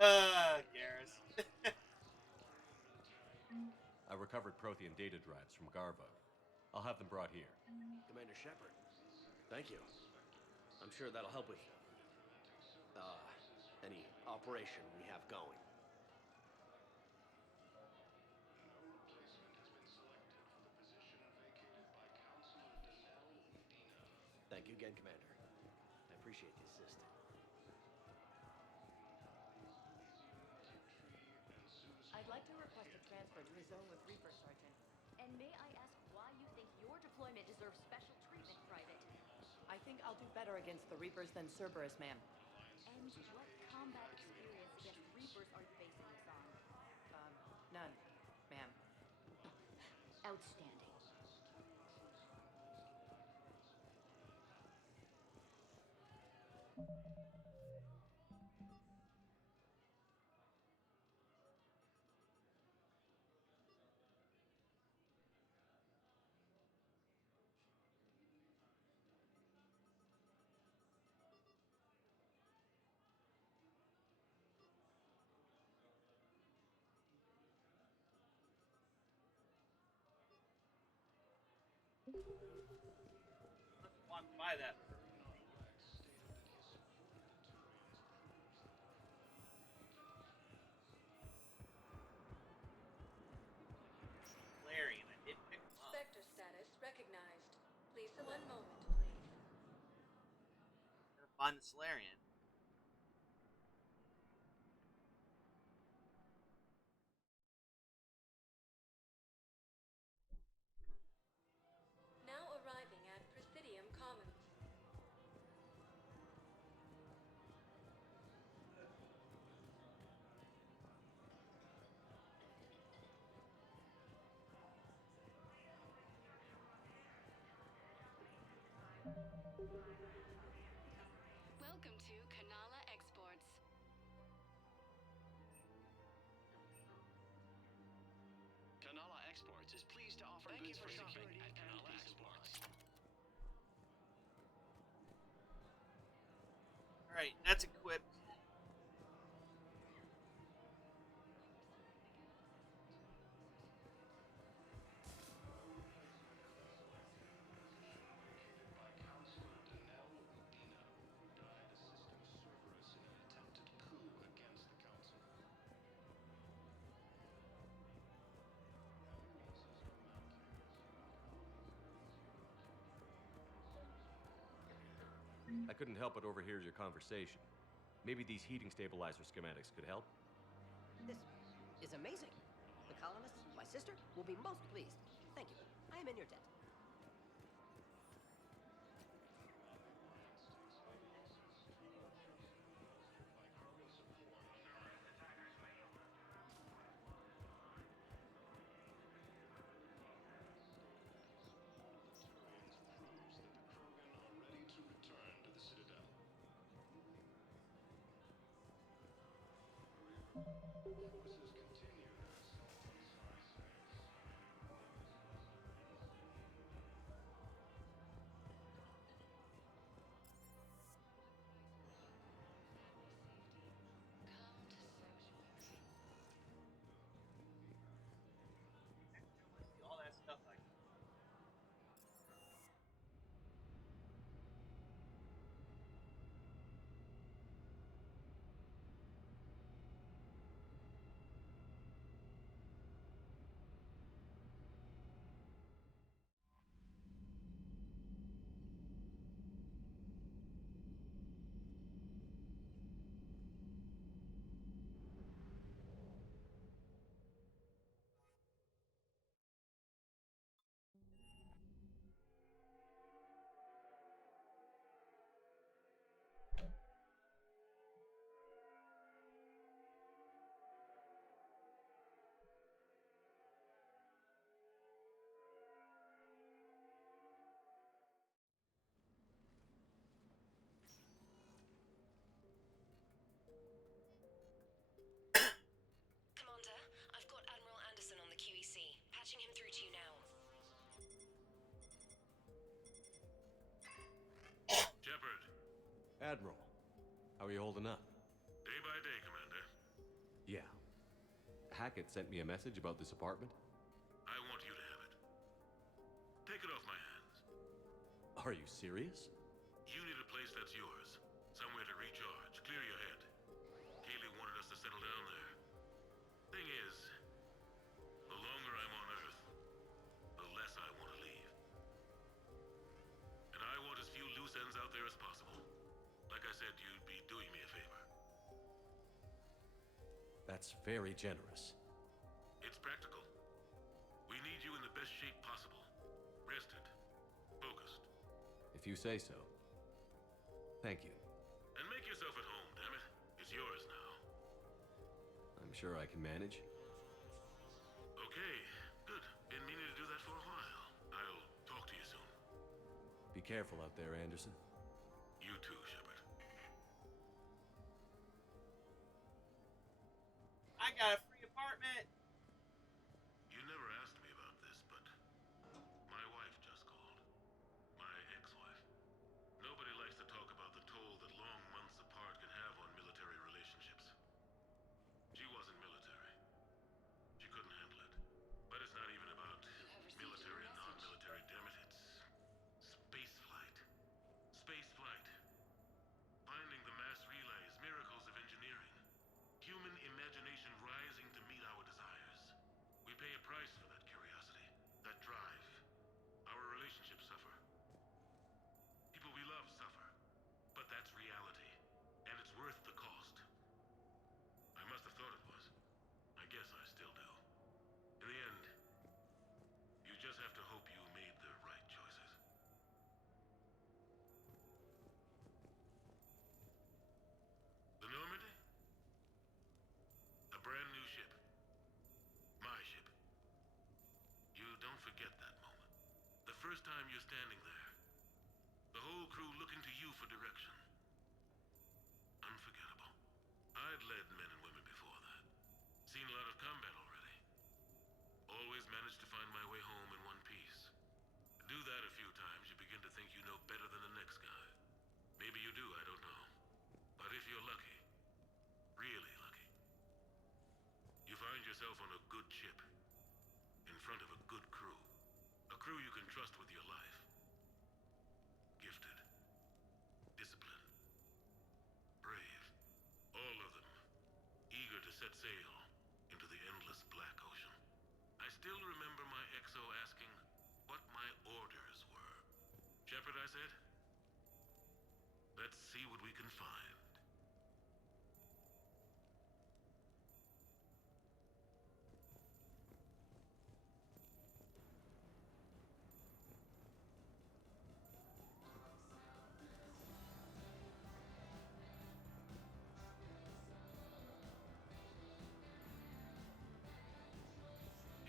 Garrus. I recovered Prothean data drives from Garvo. I'll have them brought here. Commander Shepard, thank you. I'm sure that'll help with any operation we have going. Thank you again, Commander. I appreciate the assist. I'd like to request a transfer to a zone with Reaper, Sergeant. And may I ask why you think your deployment deserves special treatment, Private? I think I'll do better against the Reapers than Cerberus, ma'am. And what combat experience against Reapers are you basing this on? None, ma'am. Outstanding. Let's walk by that. Larry, and I didn't pick him up. Spectre status recognized. Please, one moment, please. Gotta find the Solarian. Now arriving at Presidium Commons. Welcome to Kanala Exports. Kanala Exports is pleased to offer goods for shopping at Kanala Exports. Alright, that's equipped. I couldn't help but overhear your conversation. Maybe these heating stabilizer schematics could help? This is amazing. The colonists, my sister, will be most pleased. Thank you. I am in your debt. Ready to return to the Citadel. Forces continue their assault on Cysex. All that stuff I Commander, I've got Admiral Anderson on the QEC. Patching him through to you now. Shepard, Admiral, how are you holding up? day by day, Commander. Yeah. Hackett sent me a message about this apartment. I want you to have it. Take it off my hands. Are you serious? You need a place that's yours. Somewhere to recharge, clear your head. Kaylee wanted us to settle down there. Thing is, the longer I'm on Earth, the less I want to leave. And I want as few loose ends out there as possible. Like I said, you'd be doing me a favor. That's very generous. It's practical. We need you in the best shape possible. Rested. Focused. If you say so. Thank you. And make yourself at home, damn it. It's yours now. I'm sure I can manage. Okay, good. Been meaning to do that for a while. I'll talk to you soon. Be careful out there, Anderson. You too, Shepard. I got a free apartment. You never asked me about this, but my wife just called. My ex-wife. Nobody likes to talk about the toll that long months apart can have on military relationships. She wasn't military. She couldn't handle it. But it's not even about military and non-military, damn it. It's space flight. Space flight. Finding the mass relays, miracles of engineering. Human imagination rising to meet our desires. We pay a price for that curiosity, that drive. Our relationships suffer. People we love suffer. But that's reality. And it's worth the cost. I must have thought it was. I guess I still do. In the end, you just have to hope you made the right choices. The Normandy? A brand new ship. My ship. You don't forget that moment. The first time you're standing there. The whole crew looking to you for direction. Unforgettable. I'd led men and women before that. Seen a lot of combat already. Always managed to find my way home in one piece. Do that a few times, you begin to think you know better than the next guy. Maybe you do, I don't know. But if you're lucky, really lucky, you find yourself on a good ship, in front of a good crew. A crew you can trust with your life. Gifted, disciplined, brave, all of them eager to set sail into the endless black ocean. I still remember my XO asking what my orders were. Shepard, I said, let's see what we can find.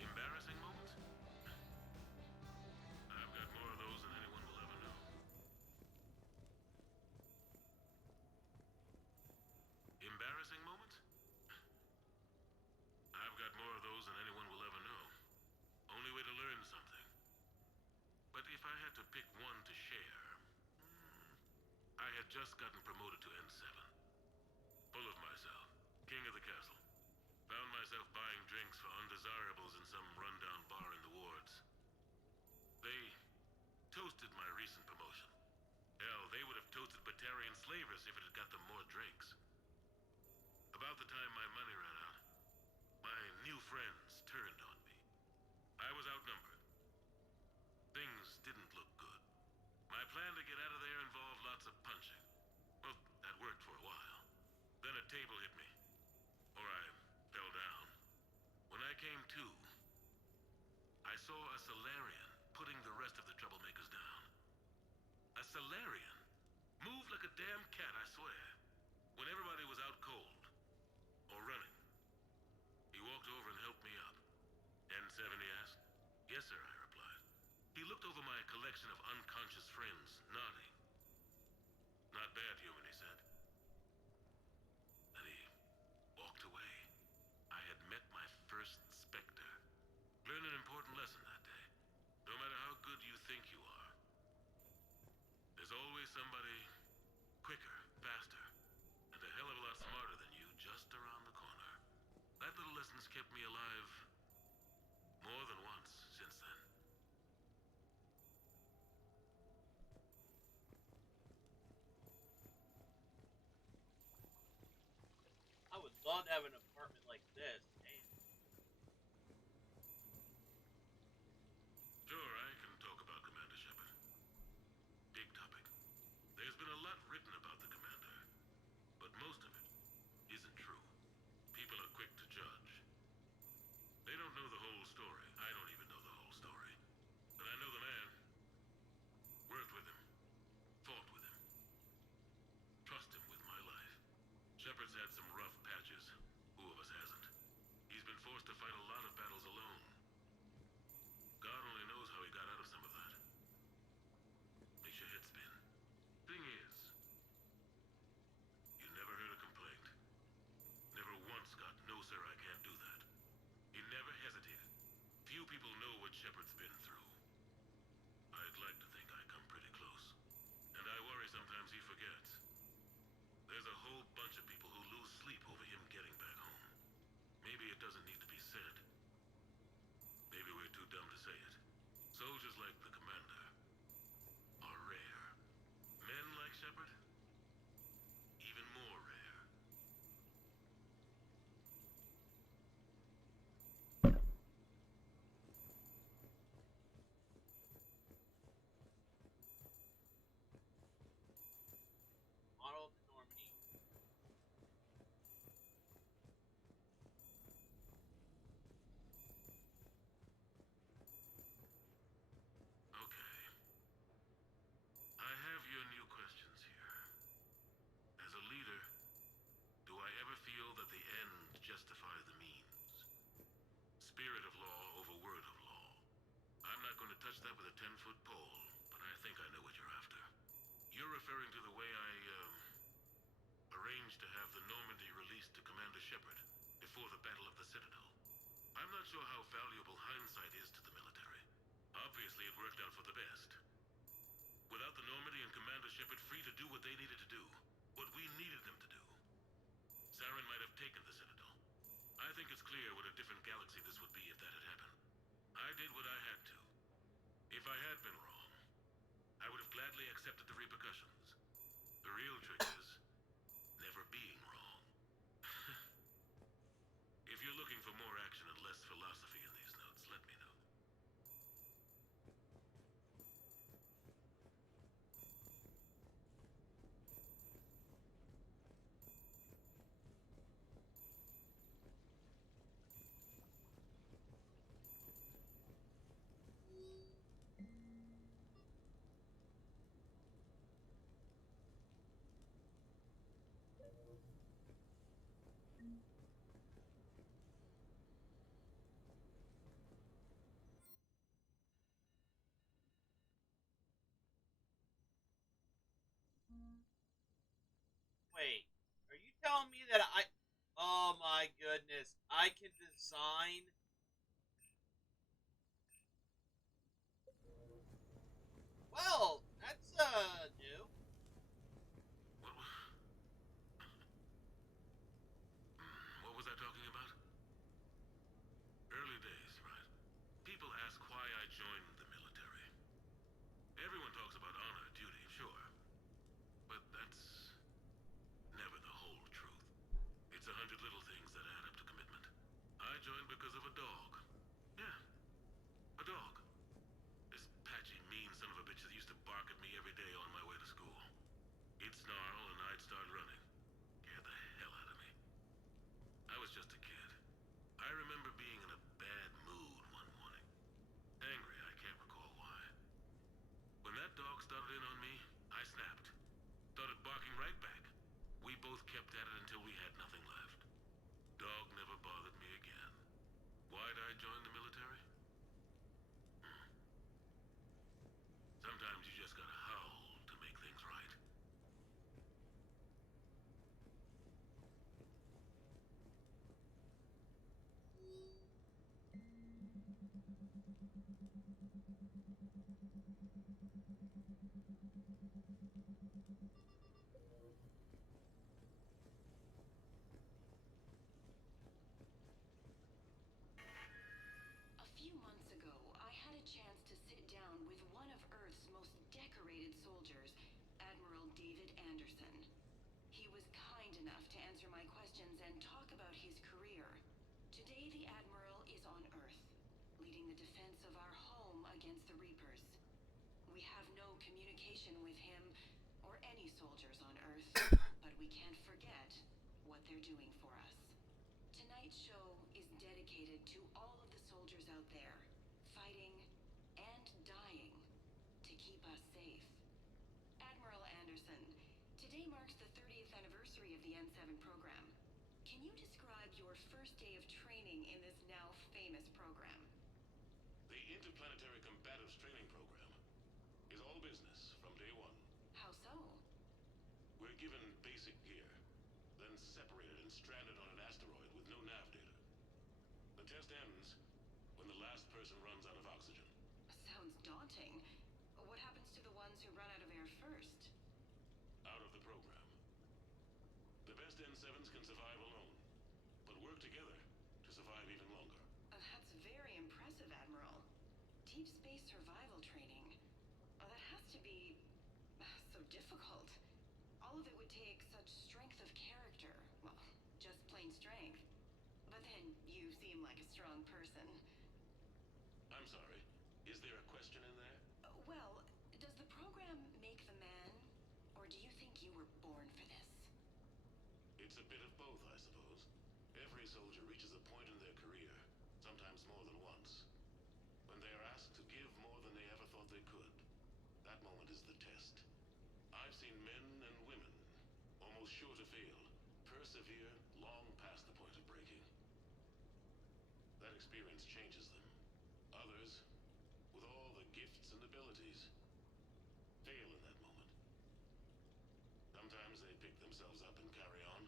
Embarrassing moments? I've got more of those than anyone will ever know. Embarrassing moments? I've got more of those than anyone will ever know. Only way to learn something. But if I had to pick one to share, I had just gotten promoted to N7. Full of myself, king of the castle. Found myself buying drinks for undesirables in some rundown bar in the wards. They toasted my recent promotion. Hell, they would have toasted Batarian slavers if it had got them more drinks. About the time my money ran out, my new friends turned on me. I was outnumbered. Things didn't look good. My plan to get out of there involved lots of punching. Well, that worked for a while. Then a table hit me. Or I fell down. When I came to, I saw a Salarian putting the rest of the troublemakers down. A Salarian? Moved like a damn cat, I swear. When everybody was out cold. Or running. He walked over and helped me up. N7, he asked. Yes, sir, I replied. He looked over my collection of unconscious friends, nodding. Not bad, human, he said. Then he walked away. I had met my first Spectre. Learned an important lesson that day. No matter how good you think you are, there's always somebody quicker, faster, and a hell of a lot smarter than you just around the corner. That little lesson's kept me alive more than once since then. I would love to have an apartment like this. Damn. Sure, I can talk about Commander Shepard. Big topic. There's been a lot written about the Commander, but most of it isn't true. People are quick to judge. They don't know the whole story. I don't even know the whole story. But I know the man. Worked with him. Fought with him. Trust him with my life. Shepard's had some rough patches. Who of us hasn't? He's been forced to fight a lot of battles alone. God only knows how he got out of some of that. Makes your head spin. Thing is, you never heard a complaint. Never once got, no sir, I can't sure how valuable hindsight is to the military. Obviously, it worked out for the best. Without the Normandy and Commander Shepard free to do what they needed to do, what we needed them to do, Saren might have taken the Citadel. I think it's clear what a different galaxy this would be if that had happened. I did what I had to. If I had been wrong, I would have gladly accepted the repercussions. The real trick is never being wrong. If you're looking for more action and less philosophy in these notes, let me know. Wait, are you telling me that I... Oh my goodness, I can design... Well, that's, new. What was I talking about? Early days, right? People ask why I joined the military. Everyone talks about honor, duty, sure. But that's never the whole truth. It's 100 little things that add up to commitment. I joined because of a dog. Yeah, a dog. This patchy, mean son of a bitch that used to bark at me every day on my way to school. He'd snarl and I'd start running. Scare the hell out of me. I was just a kid. I remember being in a bad mood one morning. Angry, I can't recall why. When that dog started in on me, I snapped. Started barking right back. We both kept at it until we had nothing left. Dog never bothered me again. Why'd I join the military? Sometimes you just gotta howl to make things right. A few months ago, I had a chance to sit down with one of Earth's most decorated soldiers, Admiral David Anderson. He was kind enough to answer my questions and talk about his career. Today, the Admiral is on Earth, leading the defense of our home against the Reapers. We have no communication with him or any soldiers on Earth, but we can't forget what they're doing for us. Tonight's show is dedicated to all of the soldiers out there, fighting and dying to keep us safe. Admiral Anderson, today marks the 30th anniversary of the N7 program. Can you describe your first day of training in this now famous program? The Interplanetary Combatives Training Program is all business from day one. How so? We're given basic gear, then separated and stranded on an asteroid with no nav data. The test ends when the last person runs out of oxygen. Sounds daunting. What happens to the ones who run out of air first? Out of the program. The best N7s can survive alone, but work together to survive even longer. That's very impressive, Admiral. Deep space survival training. That has to be so difficult. All of it would take such strength of character. Well, just plain strength. But then you seem like a strong person. I'm sorry, is there a question in there? Well, does the program make the man? Or do you think you were born for this? It's a bit of both, I suppose. Every soldier reaches a point in their career, sometimes more than once, when they are asked to give more than they ever thought they could. That moment is the test. I've seen men and women, almost sure to fail, persevere long past the point of breaking. That experience changes them. Others, with all the gifts and abilities, fail in that moment. Sometimes they pick themselves up and carry on.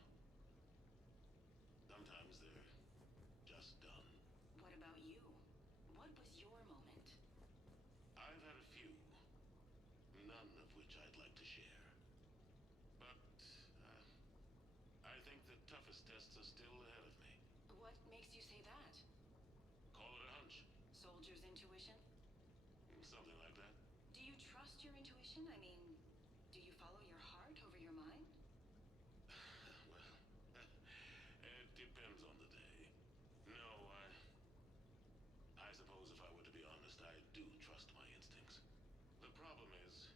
Sometimes they're just done. What about what was your moment? I've had a few, none of which I'd like to share. But I think the toughest tests are still ahead of me. What makes you say that? Call it a hunch. Soldier's intuition? Something like that. Do you trust your intuition? I mean, do you follow your heart over your mind? Well, it depends on the day. No, I suppose if I were to be honest, I do trust my instincts. The problem is,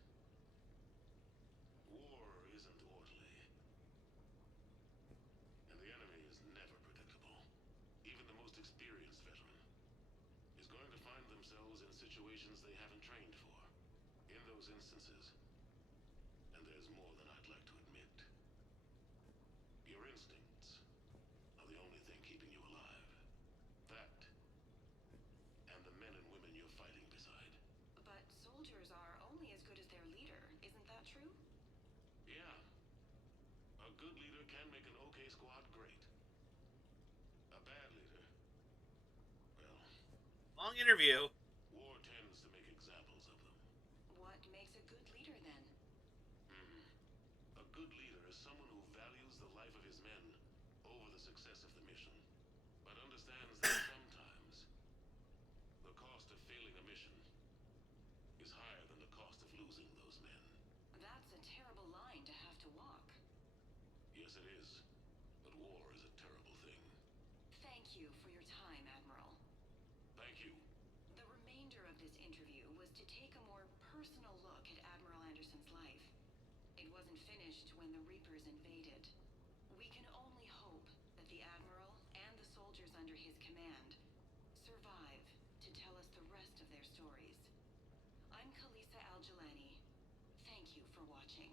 war isn't orderly. And the enemy is never predictable. Even the most experienced veteran is going to find themselves in situations they haven't trained for. In those instances, and there's more than I'd like to admit, your instincts are the only thing keeping you alive. That, and the men and women you're fighting beside. But soldiers are only as good as their leader. Isn't that true? Yeah. A good leader can make an okay squad great. A bad leader, well... Long interview. War tends to make examples of them. What makes a good leader, then? A good leader is someone who values the life of his men over the success of the mission, but understands that sometimes the cost of failing a mission is higher than the cost of losing those men. That's a terrible line to have to walk. Yes, it is. But war is a terrible thing. Thank you for your time, Admiral. Thank you. The remainder of this interview was to take a more personal look at Admiral Anderson's life. It wasn't finished when the Reapers invaded. We can only hope that the Admiral and the soldiers under his command survive to tell us the rest of their stories. I'm Khaleesa Al-Jilani. Thank you for watching.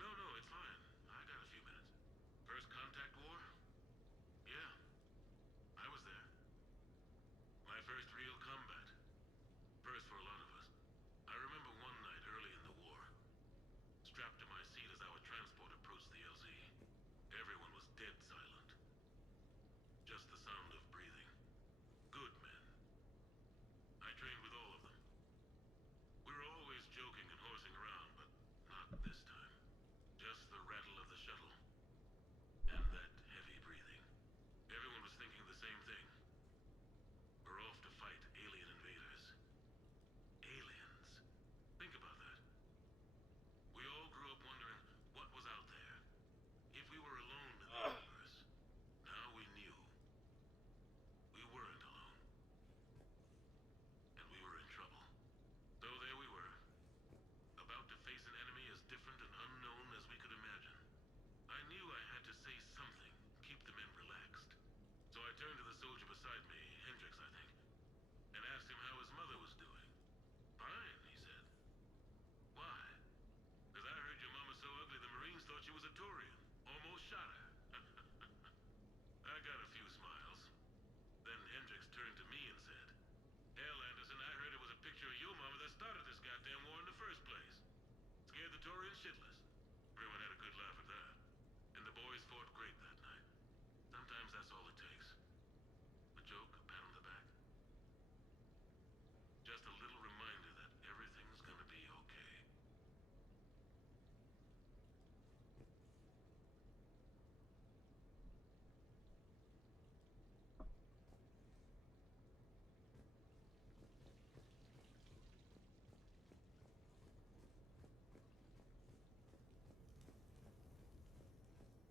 No, it's fine. I got a few minutes. First contact war? Yeah. I was there. My first real combat. First for a lot of us. I remember one night early in the war, strapped to my seat as our transport approached the LZ. Everyone was dead silent. Just the sound of breathing. Good men. I trained with all of them. We were always joking and horsing around, but not this time. Just the rattle of the shuttle. And that heavy breathing. Everyone was thinking the same thing. We're off to fight alien invaders. Aliens. Think about that. We all grew up wondering what was out there. If we were alone in the universe. Now we knew. We weren't alone. And we were in trouble. So there we were. About to face an enemy as different and unknown as we could imagine. I knew I had to say something, keep the men relaxed. So I turned to the soldier beside me, Hendricks, I think, and asked him how his mother was doing. Fine, he said. Why? Because I heard your mama's so ugly the Marines thought she was a Turian. Almost shot her. I got a few smiles. Then Hendricks turned to me and said, Hell, Anderson, I heard it was a picture of your mama that started this goddamn war in the first place. Scared the Turians shitless. Everyone had a good laugh at that. And the boys fought great that night. Sometimes that's all it takes. A joke, a pat on the back. Just a little reminder that everything's gonna be okay.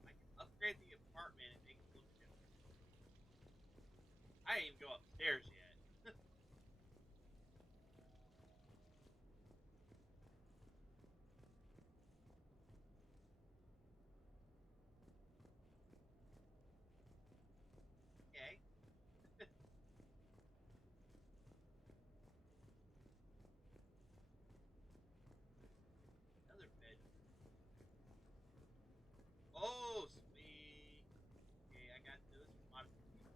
I can upgrade the apartment and make it look different. I didn't even go upstairs yet. Okay. Another bed. Oh, sweet. Okay, I got those modifications.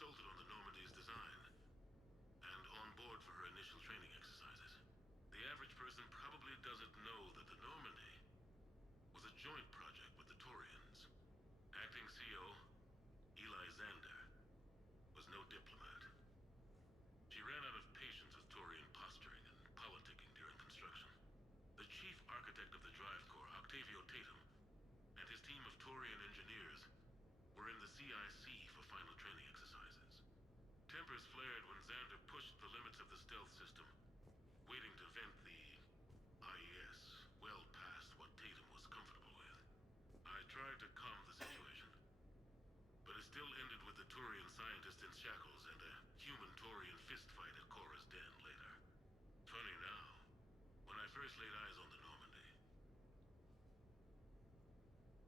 consulted on the Normandy's design and on board for her initial training exercises. The average person probably doesn't know that the Normandy was a joint project with the Taurians. Acting CO, Eli Xander, was no diplomat. She ran out of patience with Taurian posturing and politicking during construction. The chief architect of the Drive Corps, Octavio Tatum, and his team of Taurian engineers were in the CIC for final training exercises. Tempers flared when Xander pushed the limits of the stealth system, waiting to vent the IES well past what Tatum was comfortable with. I tried to calm the situation, but it still ended with the Taurian scientist in shackles and a human Taurian fistfight at Korra's den later. Funny now, when I first laid eyes on the Normandy,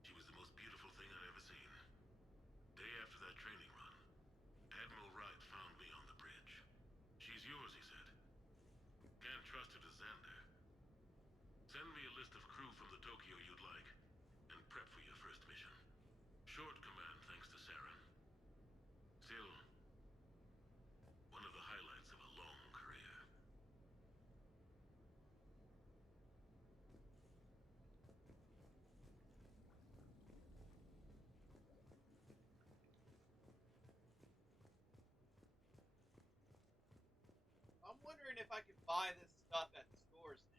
she was the most beautiful thing I'd ever seen. Day after that training run, Admiral Wright found me on the bridge. She's yours, he said. Can't trust her to Xander. Send me a list of crew from the Tokyo you'd like, and prep for your first mission. Short command thanks to Saren. Still, one of the highlights of a long career. I'm wondering if I could buy this stuff at the stores now.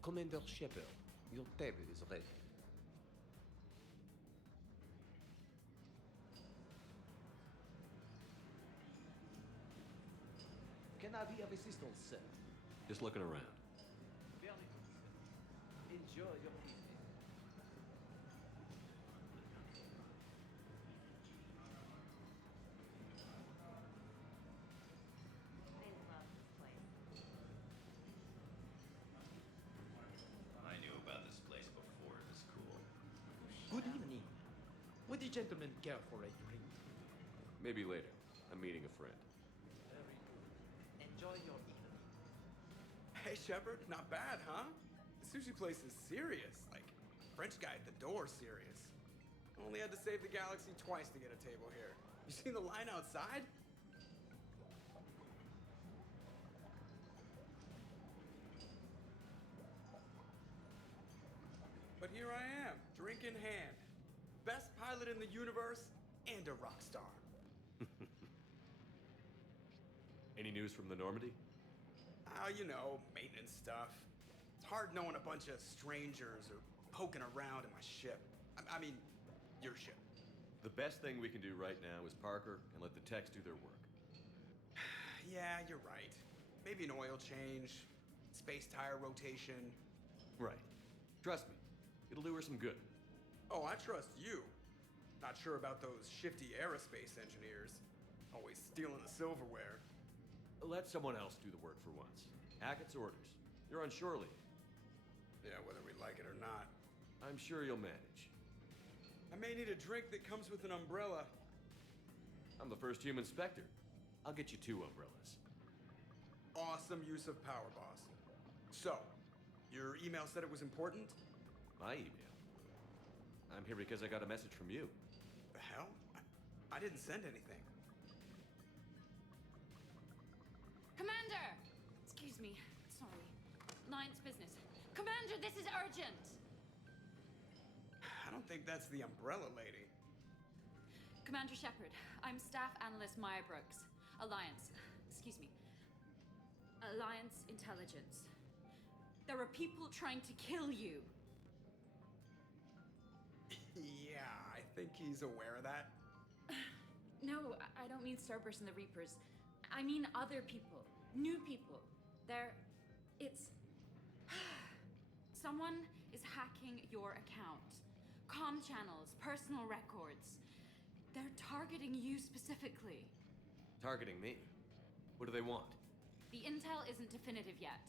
Commander Shepard, your table is ready. Can I be of assistance, sir? Just looking around. Very good, sir. Enjoy your evening. I knew about this place before it was cool. Good evening. Would the gentleman care for a drink? Maybe later. I'm meeting a friend. Very good. Enjoy your evening. Hey, Shepard, not bad, huh? The sushi place is serious. Like, French guy at the door serious. Only had to save the galaxy twice to get a table here. You seen the line outside? But here I am, drink in hand. Best pilot in the universe and a rock star. Any news from the Normandy? You know, maintenance stuff. It's hard knowing a bunch of strangers or poking around in my ship. I mean, your ship. The best thing we can do right now is Parker and let the techs do their work. Yeah, you're right. Maybe an oil change, space tire rotation. Right. Trust me, it'll do her some good. Oh, I trust you. Not sure about those shifty aerospace engineers. Always stealing the silverware. Let someone else do the work for once. Hackett's orders. You're on shore leave. Yeah, whether we like it or not. I'm sure you'll manage. I may need a drink that comes with an umbrella. I'm the first human Spectre. I'll get you 2 umbrellas. Awesome use of power, boss. So, your email said it was important? My email? I'm here because I got a message from you. The hell? I didn't send anything. Commander! Excuse me. Sorry. Line's business. Commander, this is urgent! I don't think that's the umbrella lady. Commander Shepard, I'm Staff Analyst Maya Brooks. Alliance. Excuse me. Alliance Intelligence. There are people trying to kill you. Yeah, I think he's aware of that. No, I don't mean Cerberus and the Reapers. I mean other people. New people. It's... Someone is hacking your account. Comm channels, personal records. They're targeting you specifically. Targeting me? What do they want? The intel isn't definitive yet.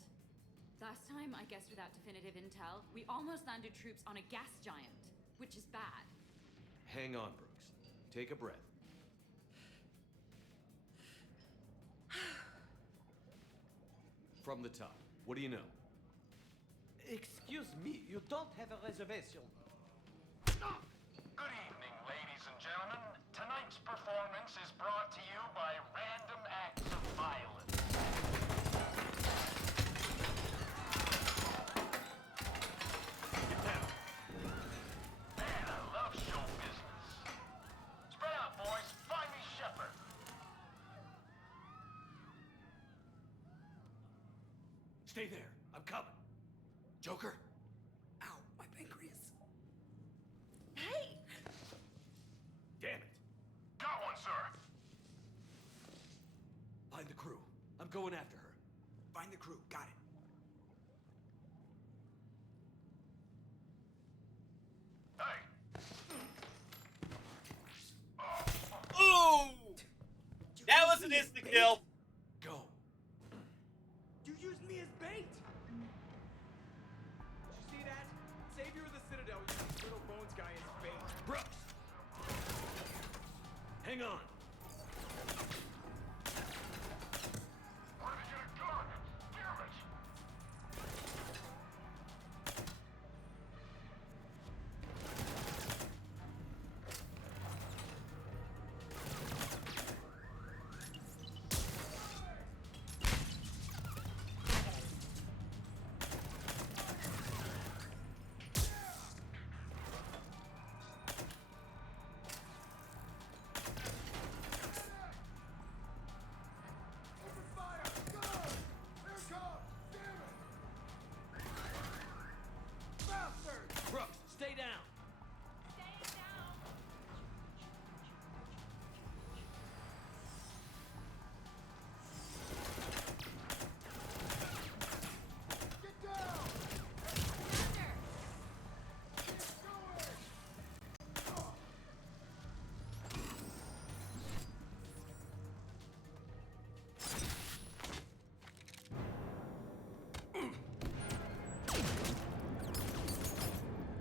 Last time, I guess without definitive intel, we almost landed troops on a gas giant, which is bad. Hang on, Brooks. Take a breath. From the top, what do you know? Excuse me, you don't have a reservation. Good evening, ladies and gentlemen. Tonight's performance is brought to you by Random Acts of Violence. Get down. Man, I love show business. Spread out, boys. Find me Shepard. Stay there. I'm coming. Joker? Ow, my pancreas. Hey! Damn it. Got one, sir. Find the crew. I'm going after her. Find the crew, got it. Ooh! That was an instant kill. Go. You used me as bait! Did you see that? Savior of the Citadel used Little Bones guy as bait. Brooks! Hang on. Where did you get a gun? Damn it! Brooks, stay down.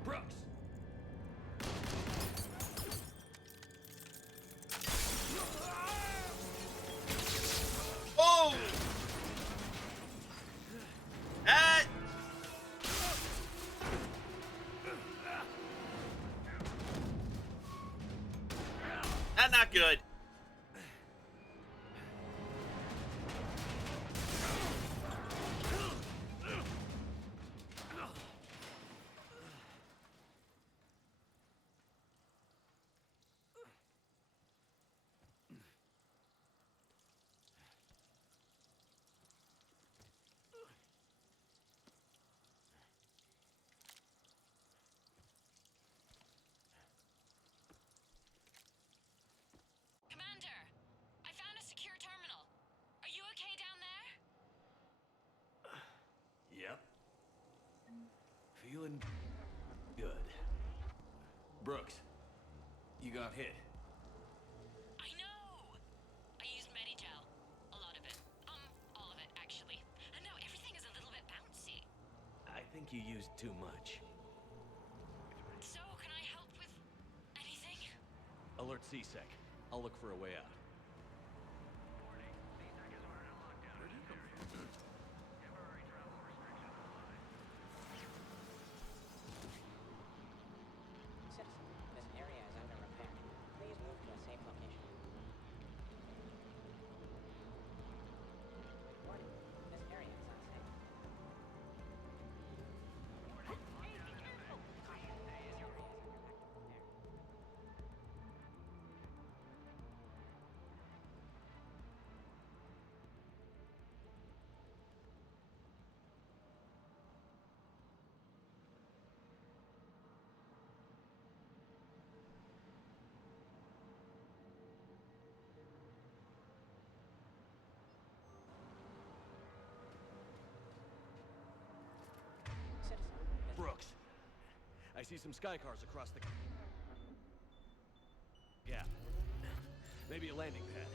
Brooks! Oh! Ah! That's not good. Commander, I found a secure terminal. Are you okay down there? Yep. Feeling good. Brooks, you got hit. I know! I used Medigel. A lot of it. All of it, actually. And now everything is a little bit bouncy. I think you used too much. So, can I help with alert CSEC. I'll look for a way out. Citizen, this area is under repair. Please move to a safe location. Warning, this area is unsafe. Brooks, I see some sky cars across the... Yeah. Maybe a landing pad.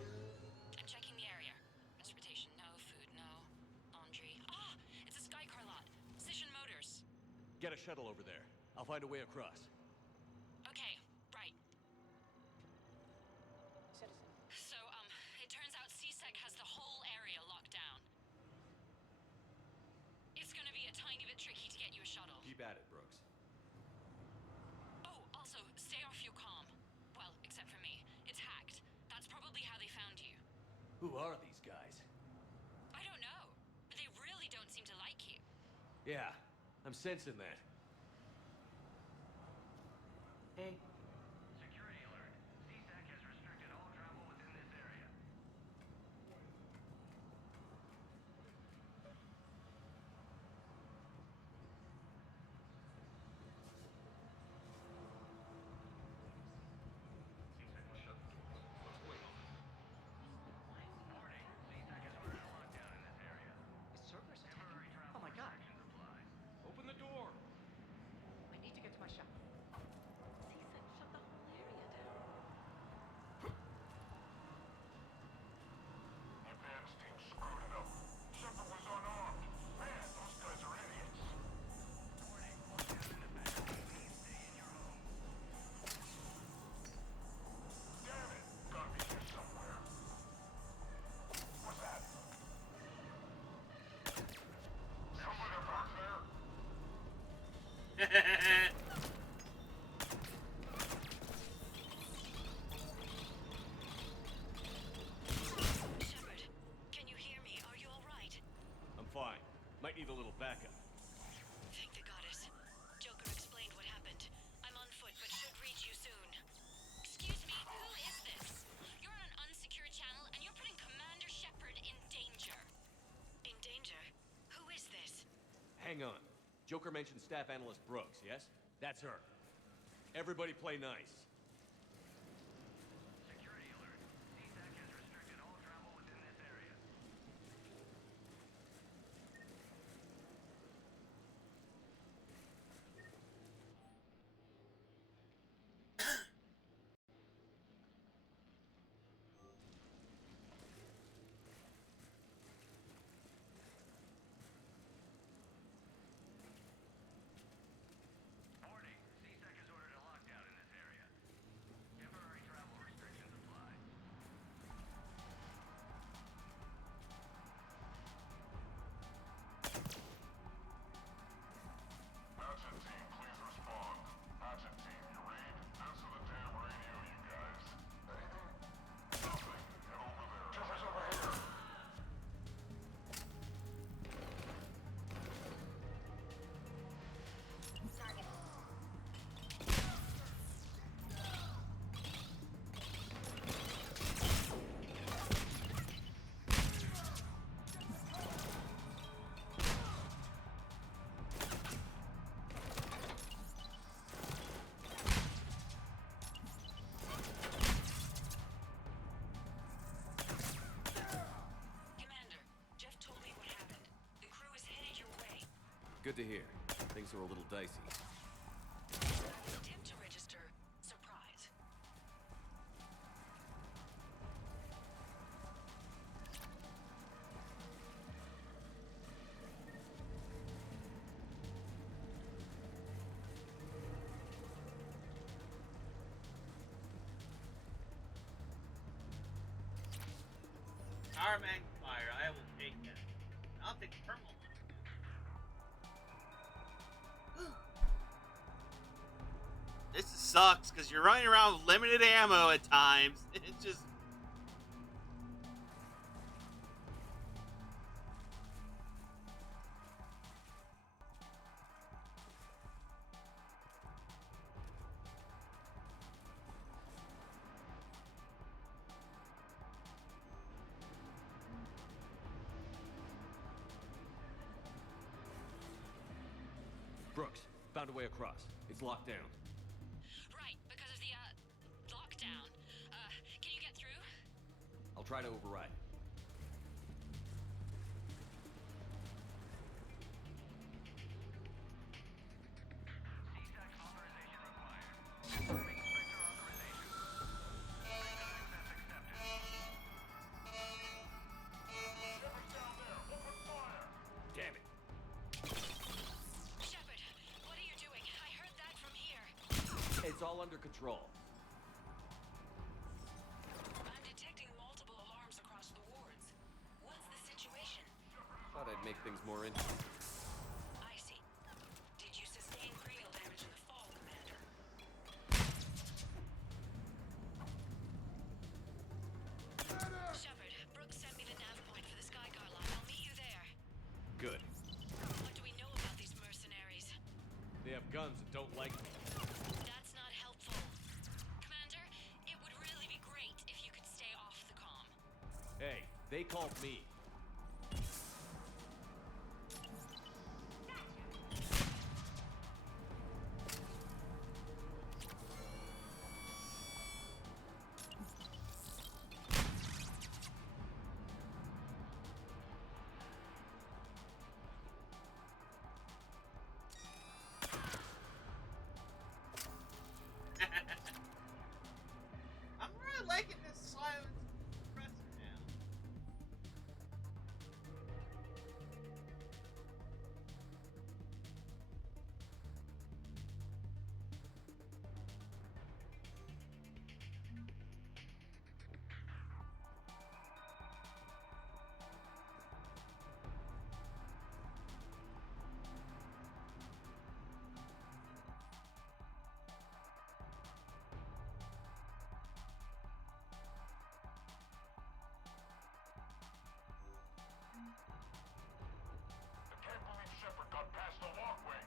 I'm checking the area. Transportation, no. Food, no. Laundry. Ah! It's a Skycar lot. Cision Motors. Get a shuttle over there. I'll find a way across. Okay, right. Citizen. So, it turns out CSEC has the whole area locked down. It's gonna be a tiny bit tricky to get you a shuttle. Keep at it, Brooks. Oh, also, stay off your comm. Well, except for me. It's hacked. That's probably how they found you. Who are these guys? I don't know. They really don't seem to like you. Yeah, I'm sensing that. Hey. Security alert. CSEC has restricted all travel within this area. Warning. CSEC has ordered a lockdown in this area. Is Cerberus Temporary attacking? travel Oh my god. restrictions apply. Open the door! I need to get to my shop. CSEC shut the whole area down. Advance team screwed it up. Shepard was unarmed. Man, those guys are idiots. Warning. Lockdown in effect. Please stay in your home. Damn it! Gotta be here somewhere. What's that? Someone back there? Shepard, can you hear me? Are you alright? I'm fine. Might need a little backup. Thank the goddess. Joker explained what happened. I'm on foot, but should reach you soon. Excuse me, who is this? You're on an unsecured channel, and you're putting Commander Shepard in danger. In danger? Who is this? Hang on. Joker mentioned Staff Analyst Brooks, yes? That's her. Everybody play nice. Security alert. CSEC has restricted all travel within this area. Warning. CSEC has ordered a lockdown in this area. Temporary travel restrictions apply. Hatchet team, please respond. Hatchet team, you read? Answer the damn radio, you guys. Anything? Nothing. Get over there. Jeffer's over here. Commander, Jeff told me what happened. The crew is headed your way. Good to hear. Things are a little dicey. Attempt to register. Surprise. power magnifier. I will take that. I'll take the terminal. This sucks because you're running around with limited ammo at times. It just. Brooks, found a way across. It's locked down. Right, because of the, lockdown. Can you get through? I'll try to override. Damn it. Shepard, what are you doing? I heard that from here. It's all under control. I'm detecting multiple alarms across the wards. What's the situation? Thought I'd make things more interesting. I see. Did you sustain cranial damage in the fall, Commander? Shepard, Brooks sent me the nav point for the Skycar line. I'll meet you there. Good. What do we know about these mercenaries? They have guns and don't like me. That's not helpful. Commander, it would really be great if you could stay off the comm. Hey, they called me. I'm really liking this silence compressor now. I can't believe Shepard got past the walkway.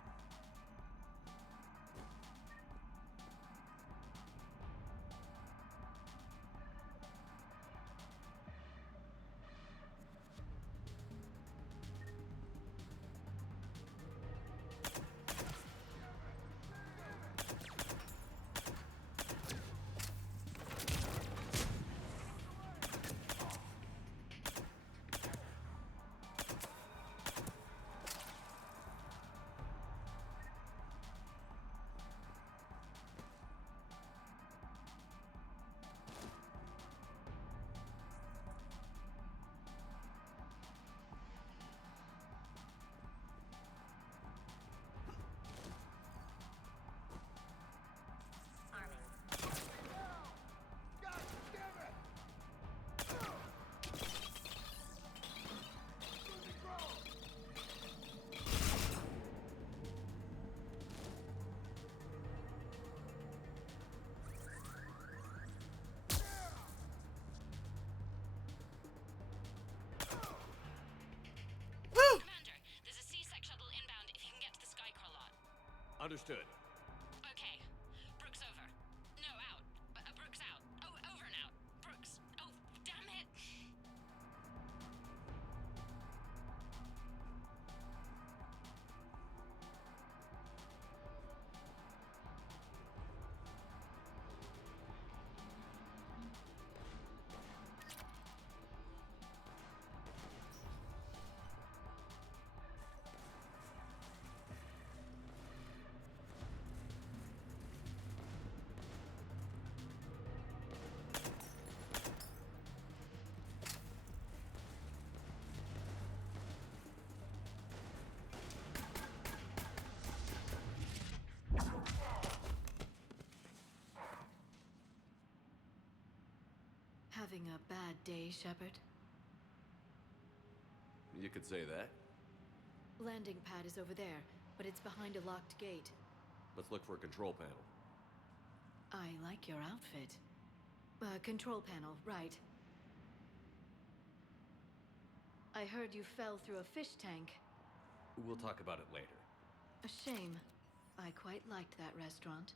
Commander, there's a C-Sec shuttle inbound if you can get to the Skycar lot. Understood. Okay. Brooks over. No, out. Brooks out. Oh, over and out. Brooks. Oh, damn it. Having a bad day, Shepard? You could say that. Landing pad is over there, but it's behind a locked gate. Let's look for a control panel. I like your outfit. Control panel, right. I heard you fell through a fish tank. We'll talk about it later. A shame. I quite liked that restaurant.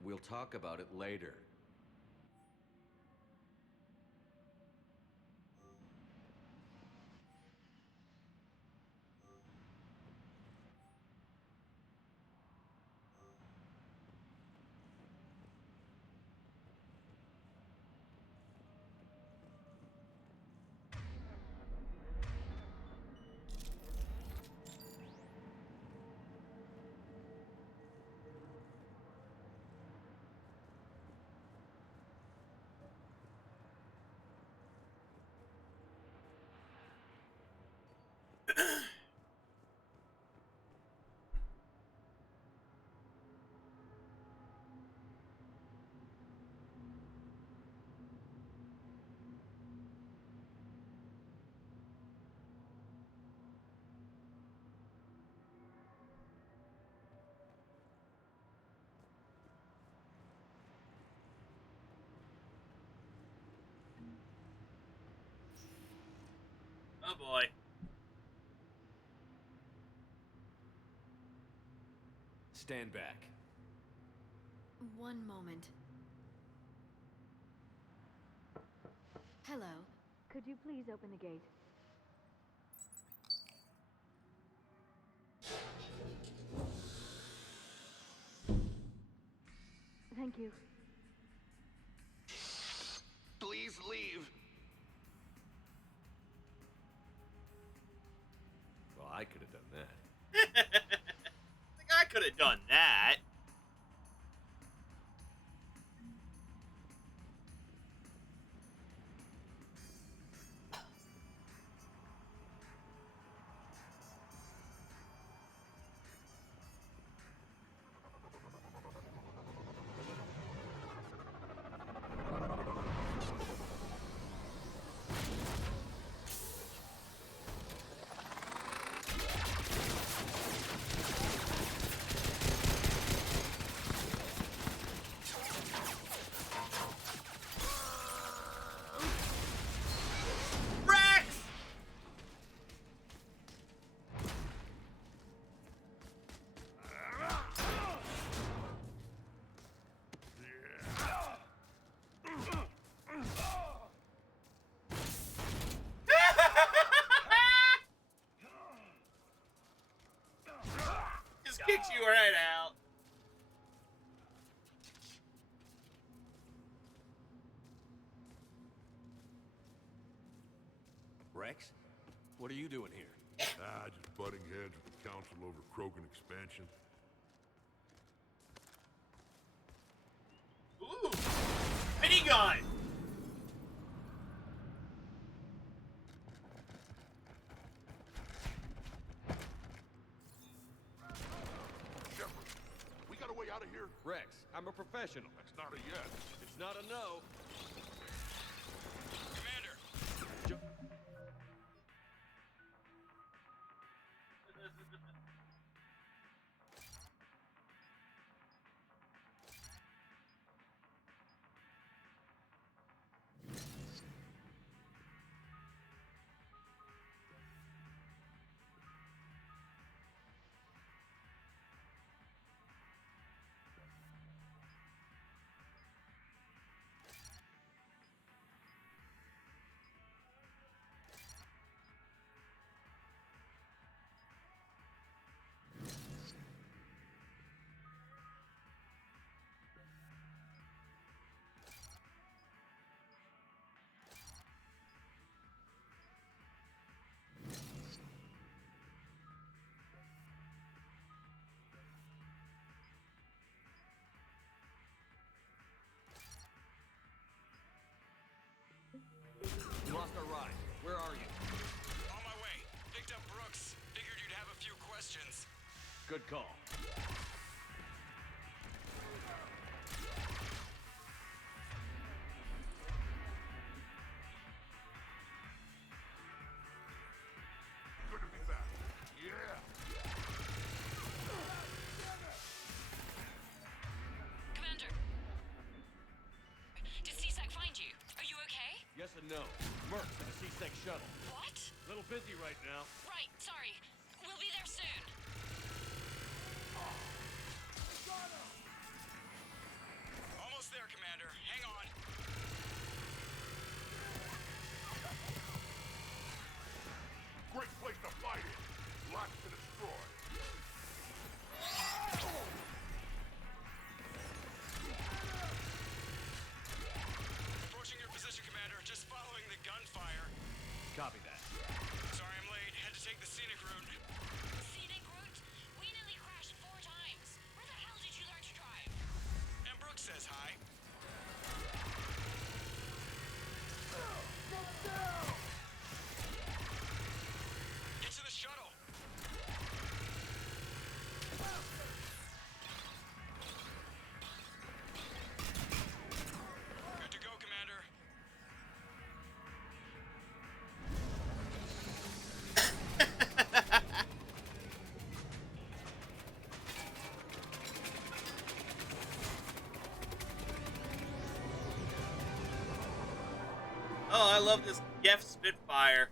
We'll talk about it later. Oh boy. Stand back. One moment. Hello. Could you please open the gate? Thank you. Please leave. Well, I could have done that. I think I could have done that. Just kicks you right out. Rex, what are you doing here? Just butting heads with the council over Krogan expansion. Ooh, minigun. Shepard, we got a way out of here? Rex, I'm a professional. That's not a yes. It's not a no. Commander! We lost our ride. Where are you? On my way. Picked up Brooks. Figured you'd have a few questions. Good call. didn't know. Mercs in a C-Sec shuttle. What? Little busy right now. Right, sorry. We'll be there soon. Almost there, Commander. Hang on. Great place to fight in. Lots to destroy. Approaching your position, Commander. Just following the gunfire. Copy that. Sorry I'm late. Had to take the scenic route. Scenic route? We nearly crashed 4 times. Where the hell did you learn to drive? And Brooks says hi. Get to the shuttle. Good to go, Commander. Oh, I love this Gef Spitfire.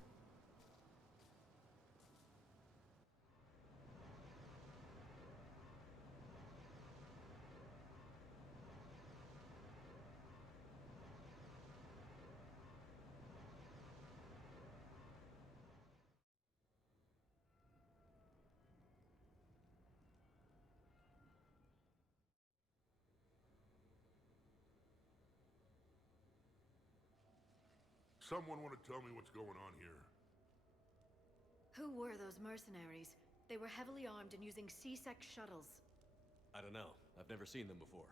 Someone want to tell me what's going on here? Who were those mercenaries? They were heavily armed and using C-Sec shuttles. I don't know. I've never seen them before.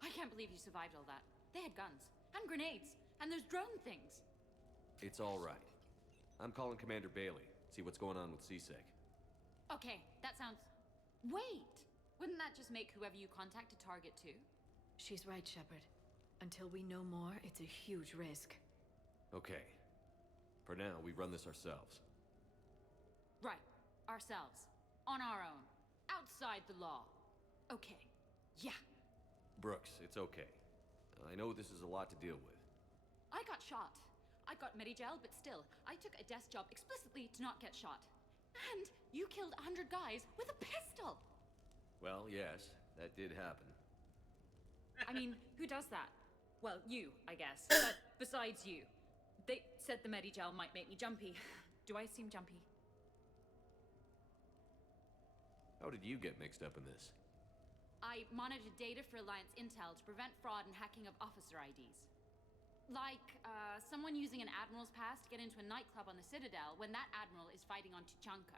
I can't believe you survived all that. They had guns and grenades and those drone things. It's all right. I'm calling Commander Bailey. See what's going on with C-Sec. Okay, that sounds... Wait! Wouldn't that just make whoever you contact a target too? She's right, Shepard. Until we know more, it's a huge risk. Okay. For now, we run this ourselves. Right. Ourselves. On our own. Outside the law. Okay. Yeah. Brooks, it's okay. I know this is a lot to deal with. I got shot. I got Medigel, but still, I took a desk job explicitly to not get shot. And you killed 100 guys with a pistol! Well, yes, that did happen. I mean, who does that? Well, you, I guess. But besides you. They said the Medigel might make me jumpy. Do I seem jumpy? How did you get mixed up in this? I monitored data for Alliance Intel to prevent fraud and hacking of officer IDs. Like, someone using an Admiral's pass to get into a nightclub on the Citadel when that Admiral is fighting on Tuchanka.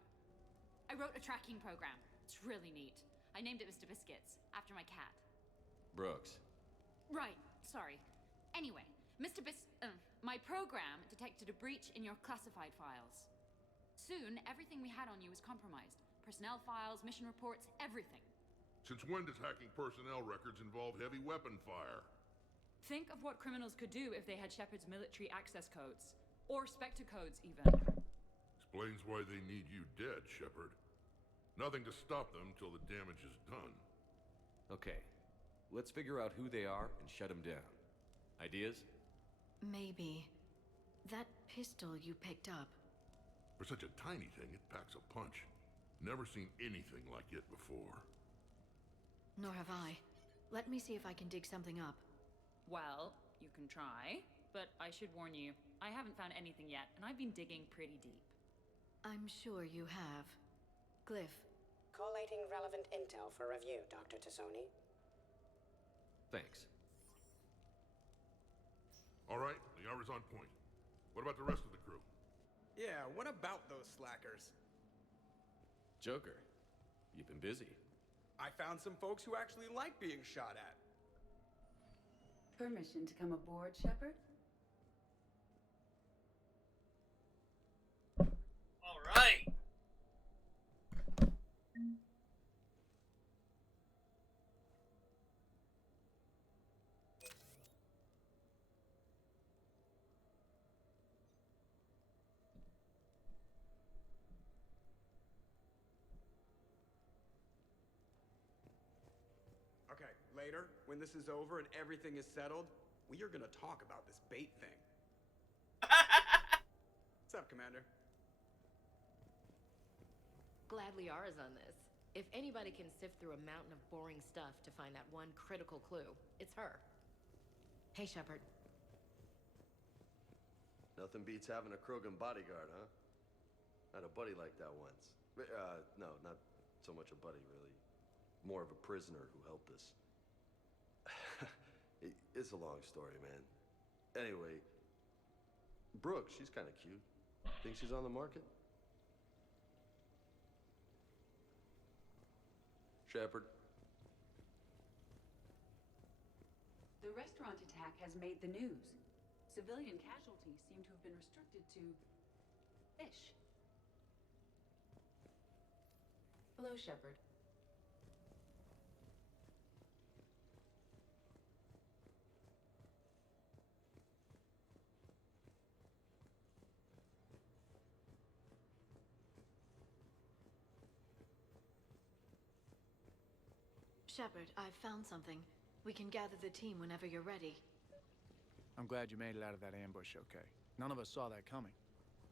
I wrote a tracking program. It's really neat. I named it Mr. Biscuits, after my cat. Brooks. Right, sorry. Anyway, my program detected a breach in your classified files. Soon, everything we had on you was compromised. Personnel files, mission reports, everything. Since when does hacking personnel records involve heavy weapon fire? Think of what criminals could do if they had Shepard's military access codes. Or Spectre codes, even. Explains why they need you dead, Shepard. Nothing to stop them till the damage is done. Okay. Let's figure out who they are and shut them down. Ideas? Maybe. That pistol you picked up. For such a tiny thing, it packs a punch. Never seen anything like it before. Nor have I. Let me see if I can dig something up. Well, you can try, but I should warn you, I haven't found anything yet, and I've been digging pretty deep. I'm sure you have. Glyph. Collating relevant intel for review, Dr. Tassoni. Thanks. All right, the hour's on point. What about the rest of the crew? Yeah, what about those slackers? Joker, you've been busy. I found some folks who actually like being shot at. Permission to come aboard, Shepard? All right. Okay, later, when this is over and everything is settled, we are gonna talk about this bait thing. Commander. Glad Liara's on this. If anybody can sift through a mountain of boring stuff to find that one critical clue, it's her. Hey, Shepard. Nothing beats having a Krogan bodyguard, huh? I had a buddy like that once. No, not so much a buddy, really. More of a prisoner who helped us. It's a long story, man. Anyway, Brooke, she's kind of cute. Think she's on the market? Shepard? The restaurant attack has made the news. Civilian casualties seem to have been restricted to fish. Hello, Shepard. Shepard, I've found something. We can gather the team whenever you're ready. I'm glad you made it out of that ambush okay. None of us saw that coming.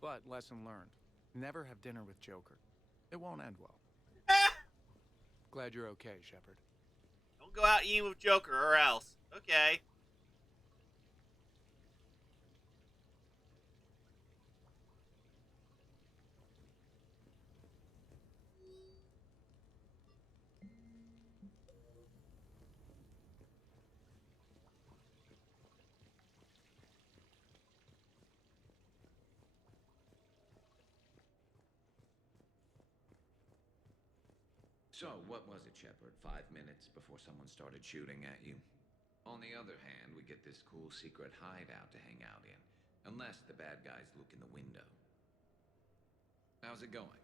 But lesson learned. Never have dinner with Joker. It won't end well. Glad you're okay, Shepard. Don't go out eating with Joker or else. Okay. So, what was it, Shepard? 5 minutes before someone started shooting at you? On the other hand, we get this cool secret hideout to hang out in. Unless the bad guys look in the window. How's it going?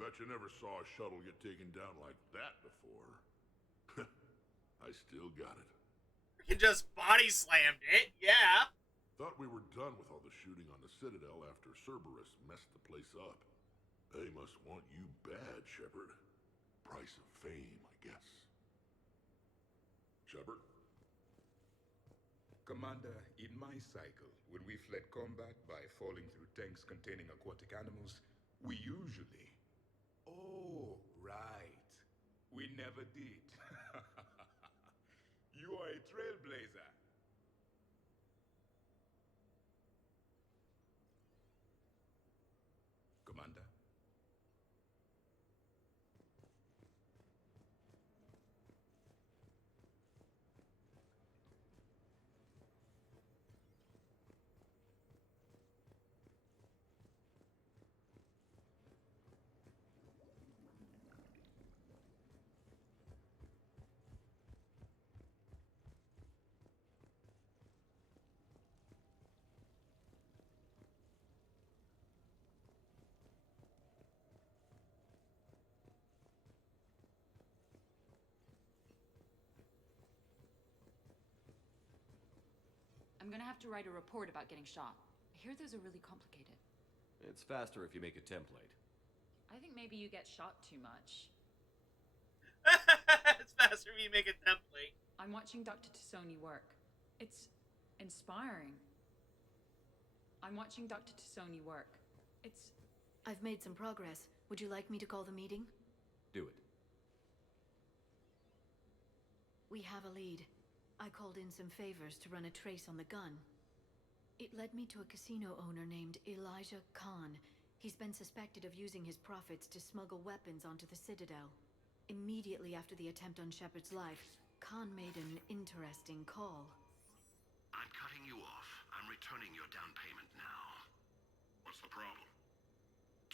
Bet you never saw a shuttle get taken down like that before. I still got it. You just body slammed it, yeah. Thought we were done with all the shooting on the Citadel after Cerberus messed the place up. They must want you bad, Shepard. Price of fame, I guess. Shepard? Commander, in my cycle, when we fled combat by falling through tanks containing aquatic animals, we usually... Oh, right. We never did. You are a trailblazer. Commander? I'm gonna have to write a report about getting shot. I hear those are really complicated. It's faster if you make a template. I think maybe you get shot too much. It's faster if you make a template. I'm watching Dr. Tassoni work. It's inspiring. I'm watching Dr. Tassoni work. It's... I've made some progress. Would you like me to call the meeting? Do it. We have a lead. I called in some favors to run a trace on the gun. It led me to a casino owner named Elijah Khan. He's been suspected of using his profits to smuggle weapons onto the Citadel. Immediately after the attempt on Shepard's life, Khan made an interesting call. I'm cutting you off. I'm returning your down payment now. What's the problem?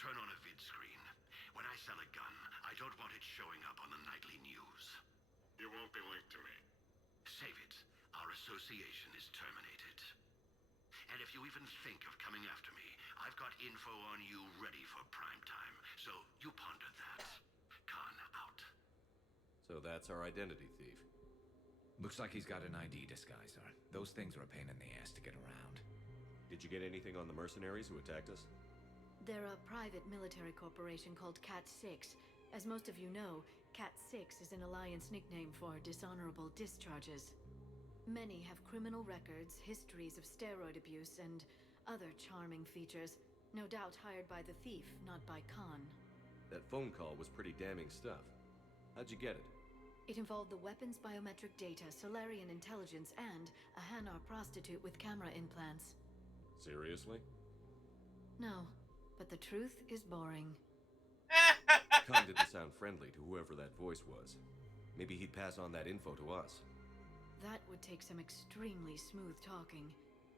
Turn on a vid screen. When I sell a gun, I don't want it showing up on the nightly news. You won't be linked to me. Save it. Our association is terminated. And if you even think of coming after me, I've got info on you ready for prime time. So you ponder that. Khan out. So that's our identity thief. Looks like he's got an ID disguiser. Those things are a pain in the ass to get around. Did you get anything on the mercenaries who attacked us? They're a private military corporation called Cat 6. As most of you know, Cat 6 is an Alliance nickname for dishonorable discharges. Many have criminal records, histories of steroid abuse, and other charming features. No doubt hired by the thief, not by Khan. That phone call was pretty damning stuff. How'd you get it? It involved the weapon's biometric data, Solarian intelligence, and a Hanar prostitute with camera implants. Seriously? No, but the truth is boring. Khan didn't sound friendly to whoever that voice was. Maybe he'd pass on that info to us. That would take some extremely smooth talking.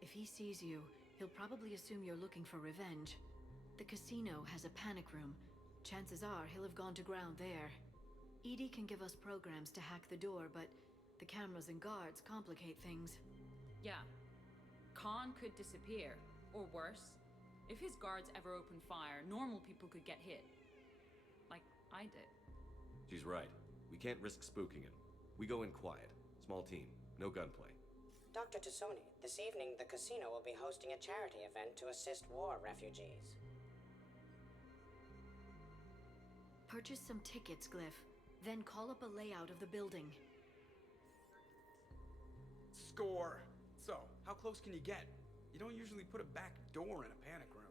If he sees you, he'll probably assume you're looking for revenge. The casino has a panic room. Chances are he'll have gone to ground there. EDI can give us programs to hack the door, but the cameras and guards complicate things. Yeah. Khan could disappear. Or worse. If his guards ever open fire, normal people could get hit. Like I did. She's right. We can't risk spooking him. We go in quiet. Small team. No gunplay. Dr. Tassoni, this evening the casino will be hosting a charity event to assist war refugees. Purchase some tickets, Glyph. Then call up a layout of the building. Score! So, how close can you get? You don't usually put a back door in a panic room.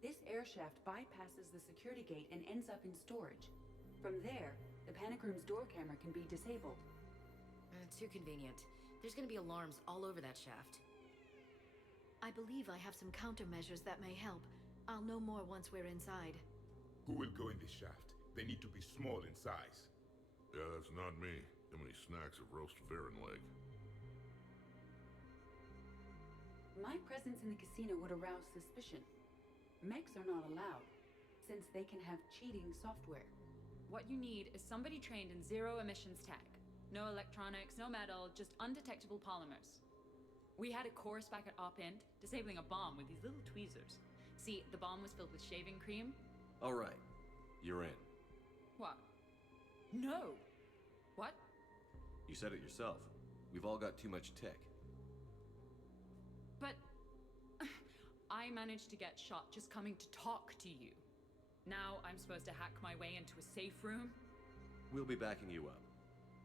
This air shaft bypasses the security gate and ends up in storage. From there, the panic room's door camera can be disabled. Too convenient. There's gonna be alarms all over that shaft. I believe I have some countermeasures that may help. I'll know more once we're inside. Who will go in this shaft? They need to be small in size. Yeah, that's not me. How many snacks of roast Varen leg? My presence in the casino would arouse suspicion. Mechs are not allowed, since they can have cheating software. What you need is somebody trained in zero emissions tech. No electronics, no metal, just undetectable polymers. We had a course back at Op-Int, disabling a bomb with these little tweezers. See, the bomb was filled with shaving cream. All right. You're in. What? No! What? You said it yourself. We've all got too much tech. But I managed to get shot just coming to talk to you. Now I'm supposed to hack my way into a safe room? We'll be backing you up.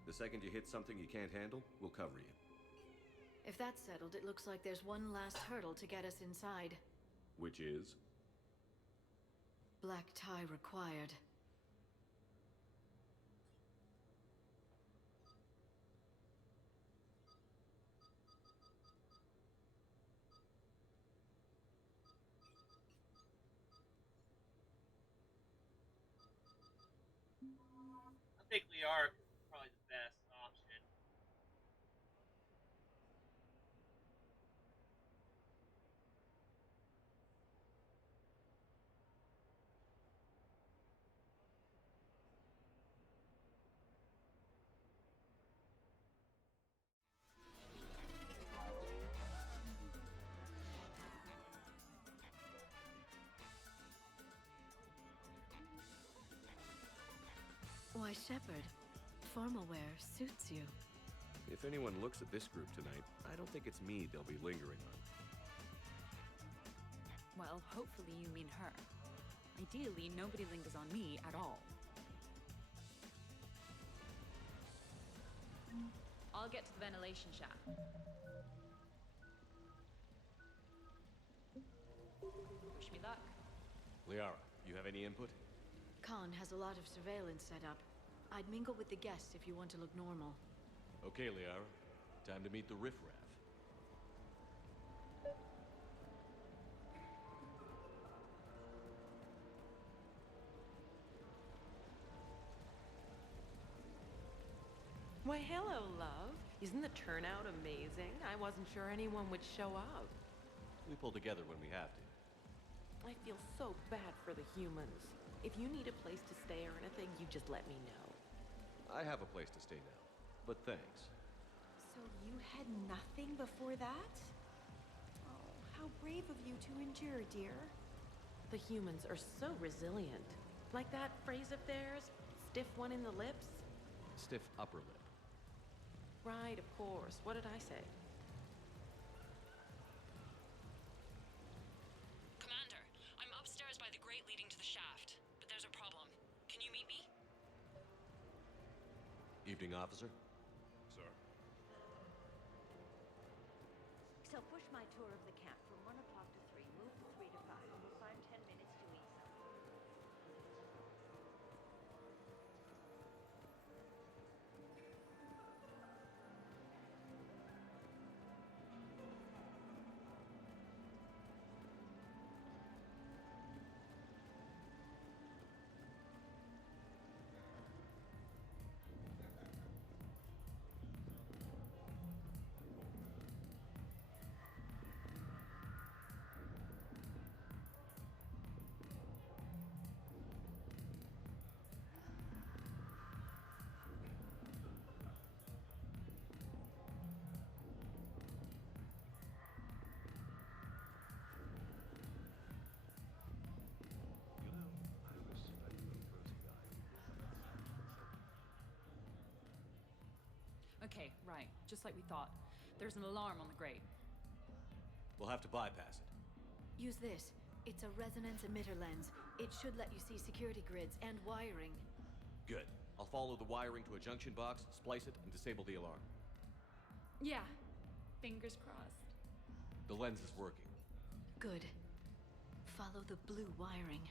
The second you hit something you can't handle, we'll cover you. If that's settled, it looks like there's one last hurdle to get us inside. Which is? Black tie required. I think Liara is probably the best option. Why, Shepard, formal wear suits you. If anyone looks at this group tonight, I don't think it's me they'll be lingering on. Well, hopefully you mean her. Ideally, nobody lingers on me at all. I'll get to the ventilation shaft. Wish me luck. Liara, you have any input? Khan has a lot of surveillance set up. I'd mingle with the guests if you want to look normal. Okay, Liara. Time to meet the riffraff. Why, hello, love. Isn't the turnout amazing? I wasn't sure anyone would show up. We pull together when we have to. I feel so bad for the humans. If you need a place to stay or anything, you just let me know. I have a place to stay now, but thanks. So you had nothing before that? Oh, how brave of you to endure, dear. The humans are so resilient. Like that phrase of theirs, stiff one in the lips? Stiff upper lip. Right, of course. What did I say? Commander, I'm upstairs by the grate leading to the shaft, but there's a problem. Can you meet me? Evening, officer. Sir? So push my tour of the camp from 1 o'clock to 3. Move to 3 to 5. And we'll find 10 minutes to eat something. Okay, right. Just like we thought. There's an alarm on the grate. We'll have to bypass it. Use this. It's a resonance emitter lens. It should let you see security grids and wiring. Good. I'll follow the wiring to a junction box, splice it, and disable the alarm. Yeah. Fingers crossed. The lens is working. Good. Follow the blue wiring.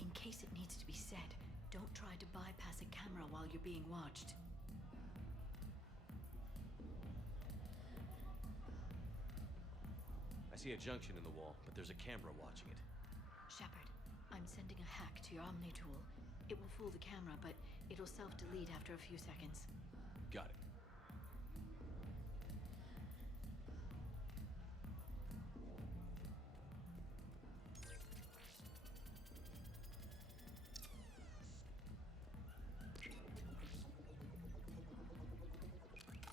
In case it needs to be said, don't try to bypass a camera while you're being watched. I see a junction in the wall, but there's a camera watching it. Shepard, I'm sending a hack to your Omni tool. It will fool the camera, but it'll self-delete after a few seconds. Got it.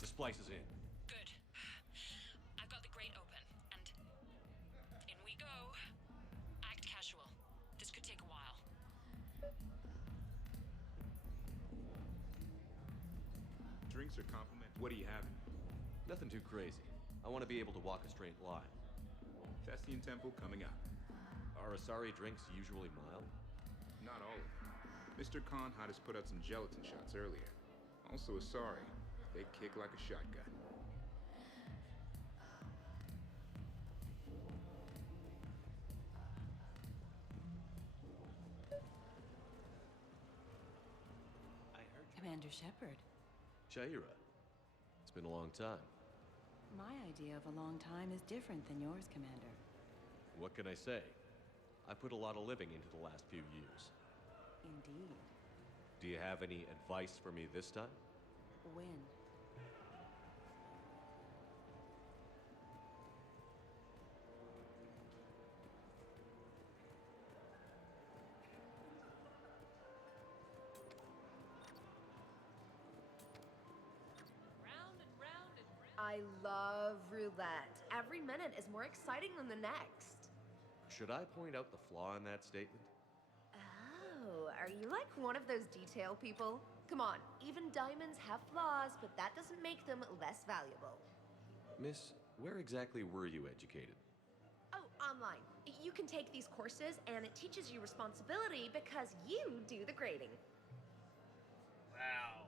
The splice is in. Good. I've got the grate open, and in we go. Act casual. This could take a while. Drinks or compliment? What are you having? Nothing too crazy. I want to be able to walk a straight line. Thessian Temple coming up. Are Asari drinks usually mild? Not all of them. Mr. Khan had us put out some gelatin shots earlier. Also Asari. They kick like a shotgun. Commander Shepard. Shaira. It's been a long time. My idea of a long time is different than yours, Commander. What can I say? I put a lot of living into the last few years. Indeed. Do you have any advice for me this time? When? I love roulette. Every minute is more exciting than the next. Should I point out the flaw in that statement? Oh, are you like one of those detail people? Come on, even diamonds have flaws, but that doesn't make them less valuable. Miss, where exactly were you educated? Oh, online. You can take these courses, and it teaches you responsibility because you do the grading. Wow.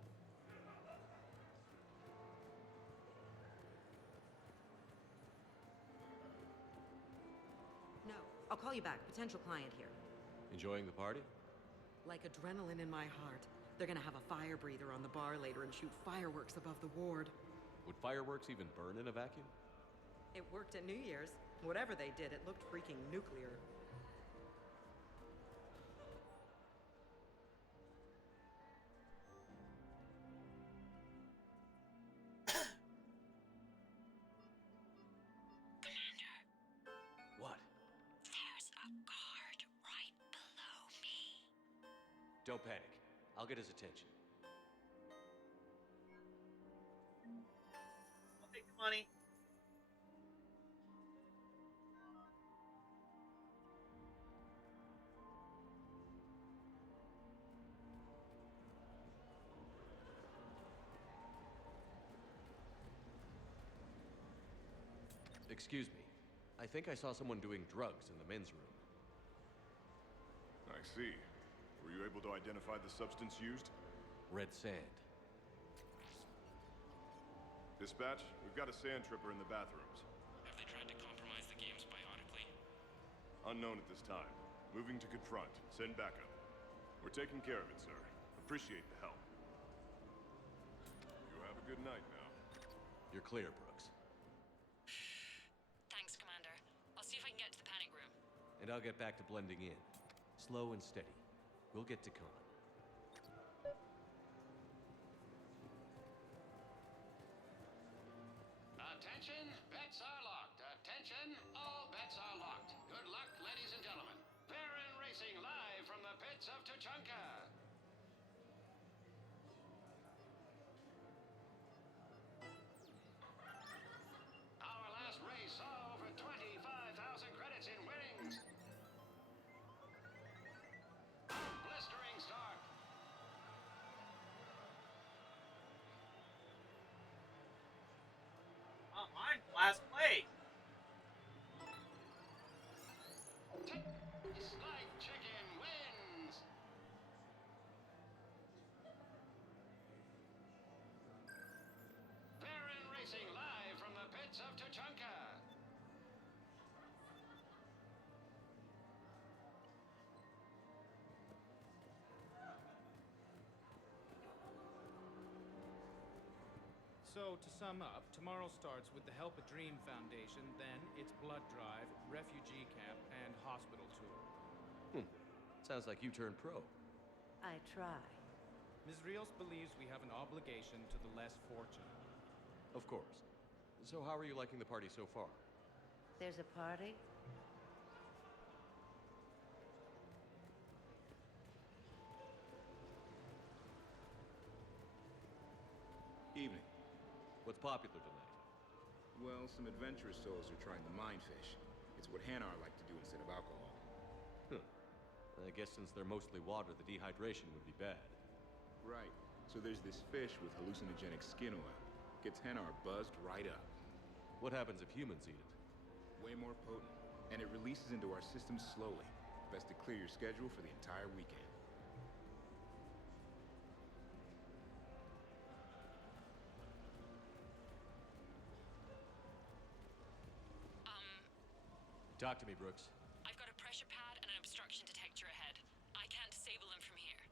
No, I'll call you back. Potential client here. Enjoying the party? Like adrenaline in my heart. They're gonna have a fire breather on the bar later and shoot fireworks above the ward. Would fireworks even burn in a vacuum? It worked at New Year's. Whatever they did, it looked freaking nuclear. What? There's a guard right below me. Don't panic. I'll get his attention. I'll take the money. Excuse me. I think I saw someone doing drugs in the men's room. I see. Were you able to identify the substance used? Red Sand. Dispatch, we've got a sand tripper in the bathrooms. Have they tried to compromise the games biotically? Unknown at this time. Moving to confront. Send backup. We're taking care of it, sir. Appreciate the help. You have a good night now. You're clear, Brooks. Thanks, Commander. I'll see if I can get to the panic room. And I'll get back to blending in. Slow and steady. We'll get to Khan. Attention, bets are locked. Attention, all bets are locked. Good luck, ladies and gentlemen. Baron Racing live from the pits of Tuchanka. Our last race saw over 25,000 credits in winnings. Blistering start. Oh, mine's last place. Tastes like chicken wins. Baron Racing live from the pits of Tuchanka. So, to sum up, tomorrow starts with the Help a Dream Foundation, then it's blood drive, refugee camp, and hospital tour. Sounds like you turned pro. I try. Ms. Rios believes we have an obligation to the less fortunate. Of course. So how are you liking the party so far? There's a party? Evening. What's popular tonight? Well, some adventurous souls are trying the mindfish. It's what Hanar like to do instead of alcohol. I guess since they're mostly water, the dehydration would be bad. Right. So there's this fish with hallucinogenic skin oil. Gets Hanar buzzed right up. What happens if humans eat it? Way more potent. And it releases into our system slowly. Best to clear your schedule for the entire weekend. Talk to me, Brooks. I've got a pressure pad and an obstruction detector ahead. I can't disable them from here.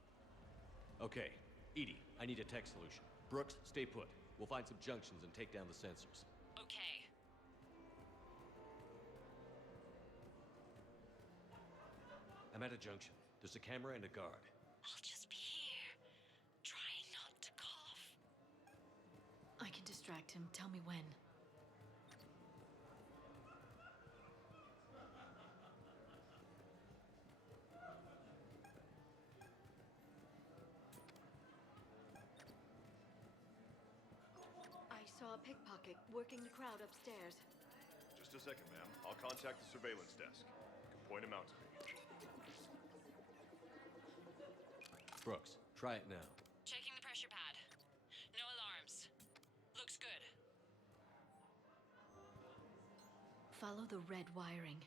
Okay. Edie, I need a tech solution. Brooks, stay put. We'll find some junctions and take down the sensors. Okay. I'm at a junction. There's a camera and a guard. I'll just be here, trying not to cough. I can distract him. Tell me when. I saw a pickpocket working the crowd upstairs. Just a second, ma'am. I'll contact the surveillance desk. You can point him out to me. Brooks, try it now. Checking the pressure pad. No alarms. Looks good. Follow the red wiring.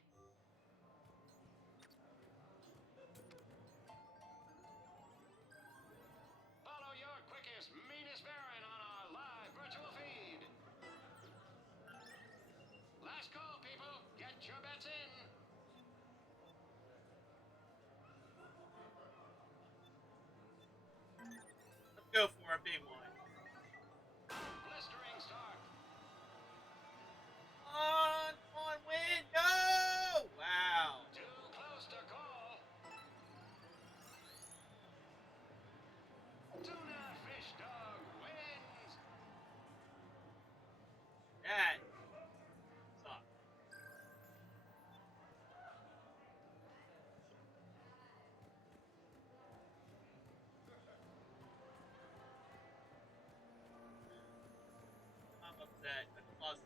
Follow your quickest, meanest Baron on our live virtual feed. Last call, people. Get your bets in. Let's go for a big one. Blistering start. On, win, no! Wow. Too close to call. Tuna Fish Dog wins. That sucks. I'm upset. I lost.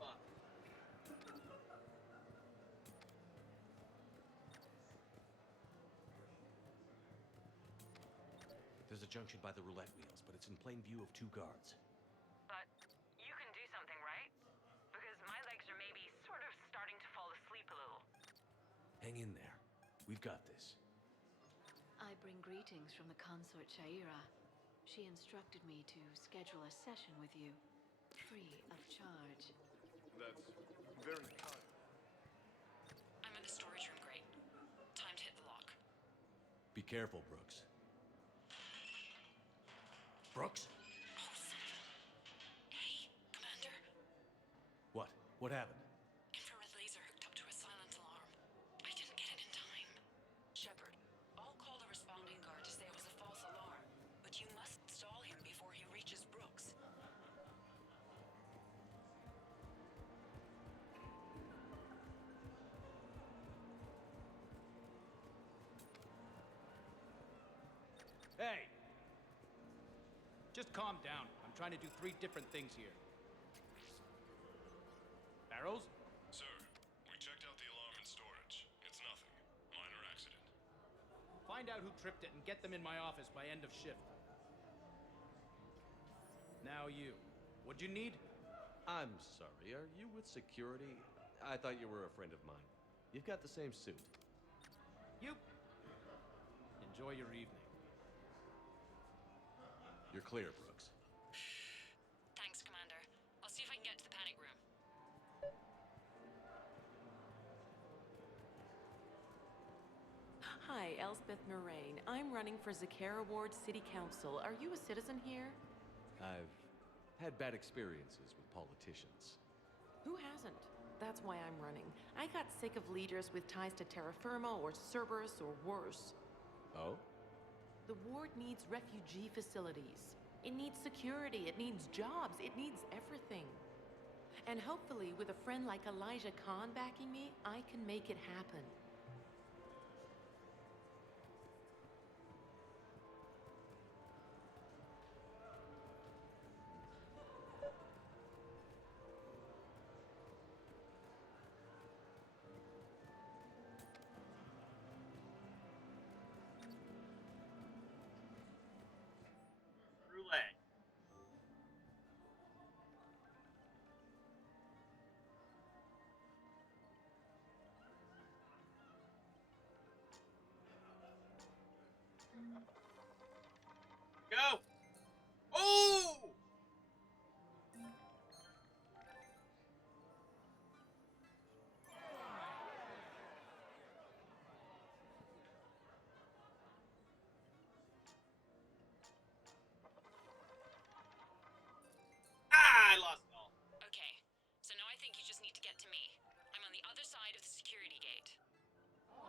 Fuck. There's a junction by the roulette wheels, but it's in plain view of two guards. But you can do something, right? Because my legs are maybe sort of starting to fall asleep a little. Hang in there. We've got this. I bring greetings. Greetings from the consort Shaira. She instructed me to schedule a session with you, free of charge. That's very kind. I'm in the storage room, Great. Time to hit the lock. Be careful, Brooks. Brooks? Hey, Commander. What? What happened? Infrared laser hooked up to a silent alarm. I didn't get it in time. Shepard, I'll call the responding guard to say it was a false alarm, but you must stall him before he reaches Brooks. Hey! Just calm down. I'm trying to do 3 different things here. Barrows? Sir, we checked out the alarm in storage. It's nothing. Minor accident. Find out who tripped it and get them in my office by end of shift. Now you. What'd you need? I'm sorry, are you with security? I thought you were a friend of mine. You've got the same suit. You. Enjoy your evening. You're clear, Brooks. Thanks, Commander. I'll see if I can get to the panic room. Hi, Elspeth Moraine. I'm running for Zakara Ward City Council. Are you a citizen here? I've had bad experiences with politicians. Who hasn't? That's why I'm running. I got sick of leaders with ties to Terra Firma or Cerberus or worse. Oh? The ward needs refugee facilities. It needs security, it needs jobs, it needs everything. And hopefully, with a friend like Elijah Khan backing me, I can make it happen. Roulette. Go! Oh! Ah, I lost it all. Okay, so now I think you just need to get to me. I'm on the other side of the security gate.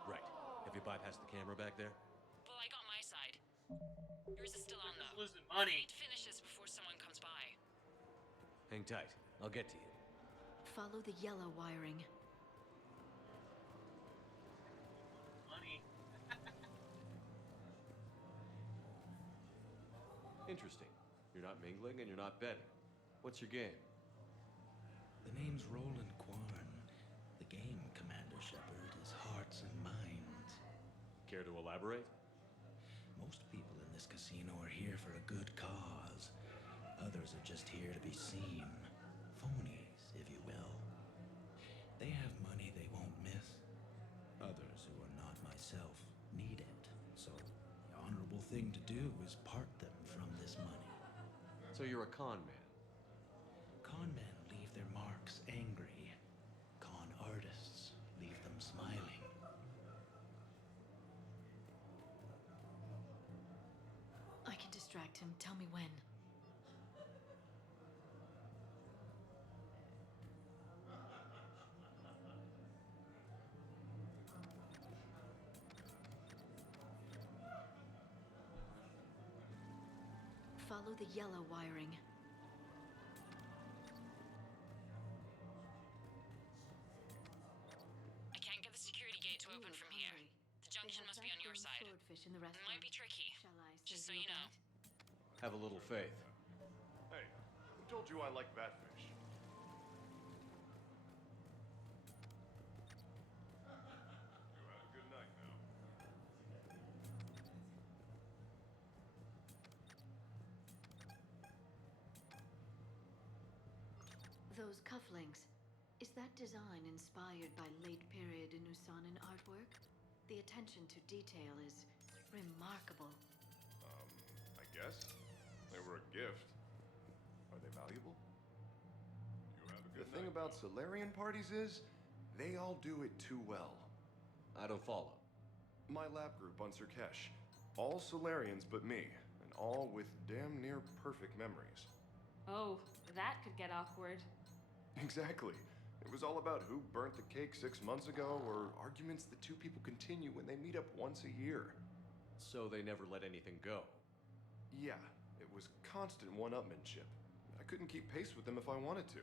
Right. Have you bypassed the camera back there? Well, I got my side. Yours is still on, though. Losing money. Need to finish this before someone comes by. Hang tight. I'll get to you. Follow the yellow wiring. Money. Interesting. You're not mingling and you're not betting. What's your game? The name's Roland Quarn. The game, Commander Shepard, is hearts and minds. Care to elaborate? Most people in this casino are here for a good cause. Others are just here to be seen. Phonies, if you will. They have money they won't miss. Others, who are not myself, need it. So, the honorable thing to do is part them from this money. So you're a con man? Con men leave their marks angry. Con artists leave them smiling. I can distract him. Tell me when. Follow the yellow wiring. I can't get the security gate to open from here. The junction must be on your side. Swordfish in the rest Might be tricky. Shall I Just so save you know. Have a little faith. Hey, who told you I like batfish? You have a good night now. Those cufflinks. Is that design inspired by late period Inusanan artwork? The attention to detail is remarkable. valuable? You have a The good thing night, about pal. Solarian parties is, they all do it too well. I don't follow. My lab group on Surkesh, all Solarians but me, and all with damn near perfect memories. Oh, that could get awkward. Exactly. It was all about who burnt the cake 6 months ago, or arguments that two people continue when they meet up once a year. So they never let anything go. Yeah, it was constant one-upmanship. I couldn't keep pace with them if I wanted to.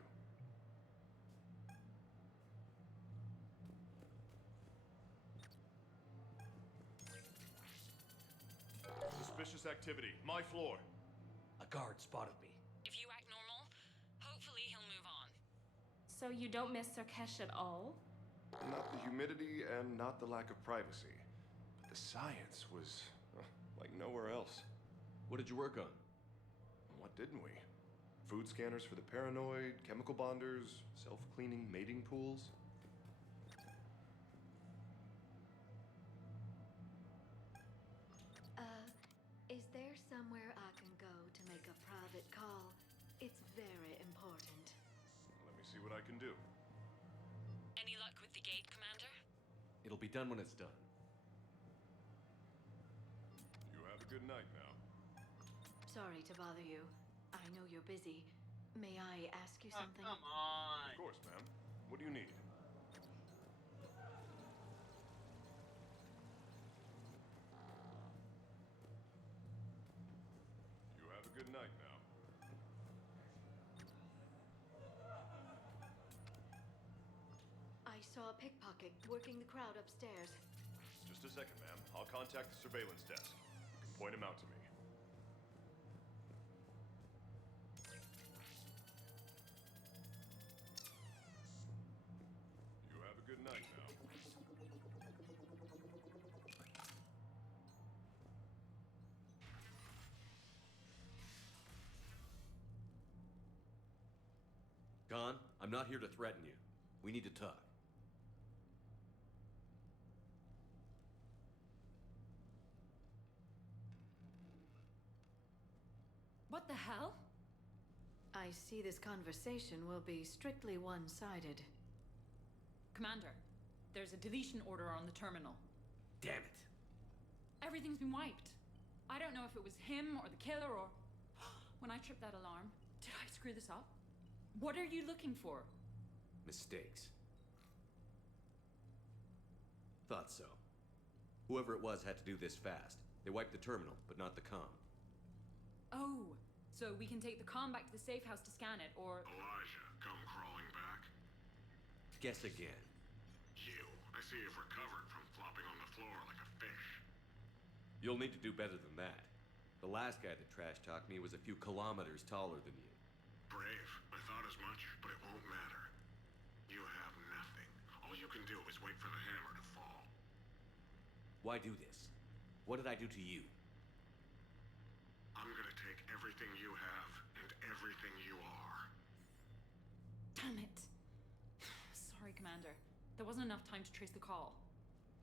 Suspicious activity. My floor. A guard spotted me. If you act normal, hopefully he'll move on. So you don't miss Surkesh at all? Not the humidity and not the lack of privacy. But the science was like nowhere else. What did you work on? What didn't we? Food scanners for the paranoid, chemical bonders, self-cleaning mating pools. Is there somewhere I can go to make a private call? It's very important. Let me see what I can do. Any luck with the gate, Commander? It'll be done when it's done. You have a good night now. Sorry to bother you. I know you're busy. May I ask you Oh, something? come on. Of course, ma'am. What do you need? You have a good night now. I saw a pickpocket working the crowd upstairs. Just a second, ma'am. I'll contact the surveillance desk. You can point him out to me. You have a good night now. Khan, I'm not here to threaten you. We need to talk. What the hell? I see this conversation will be strictly one-sided. Commander, there's a deletion order on the terminal. Damn it. Everything's been wiped. I don't know if it was him or the killer or... When I tripped that alarm, did I screw this up? What are you looking for? Mistakes. Thought so. Whoever it was had to do this fast. They wiped the terminal, but not the comm. Oh, so we can take the comm back to the safe house to scan it, or... Elijah, come crawling back. Guess again. You. I see you've recovered from flopping on the floor like a fish. You'll need to do better than that. The last guy that trash-talked me was a few kilometers taller than you. Brave. I thought as much, but it won't matter. You have nothing. All you can do is wait for the hammer to fall. Why do this? What did I do to you? I'm gonna take everything you have and everything you are. Damn it. Sorry, Commander. There wasn't enough time to trace the call.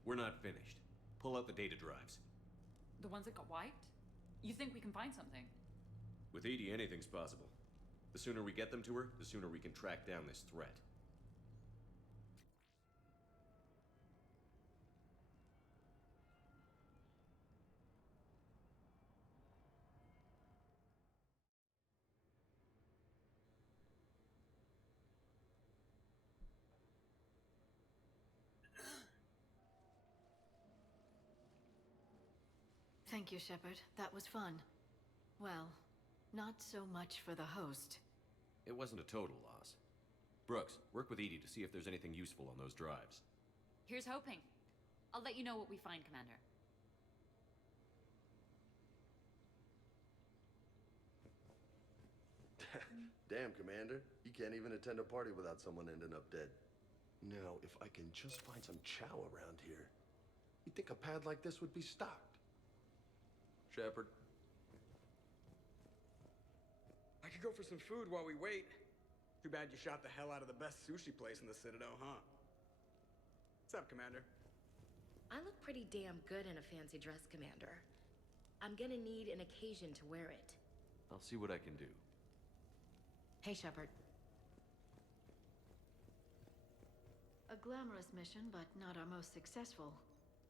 We're not finished. Pull out the data drives. The ones that got wiped? You think we can find something? With Edie, anything's possible. The sooner we get them to her, the sooner we can track down this threat. Thank you, Shepard. That was fun. Well, not so much for the host. It wasn't a total loss. Brooks, work with Edie to see if there's anything useful on those drives. Here's hoping. I'll let you know what we find, Commander. Damn, Commander. You can't even attend a party without someone ending up dead. Now, if I can just find some chow around here, you'd think a pad like this would be stocked. Shepard. I could go for some food while we wait. Too bad you shot the hell out of the best sushi place in the Citadel, huh? What's up, Commander? I look pretty damn good in a fancy dress, Commander. I'm gonna need an occasion to wear it. I'll see what I can do. Hey, Shepard. A glamorous mission, but not our most successful.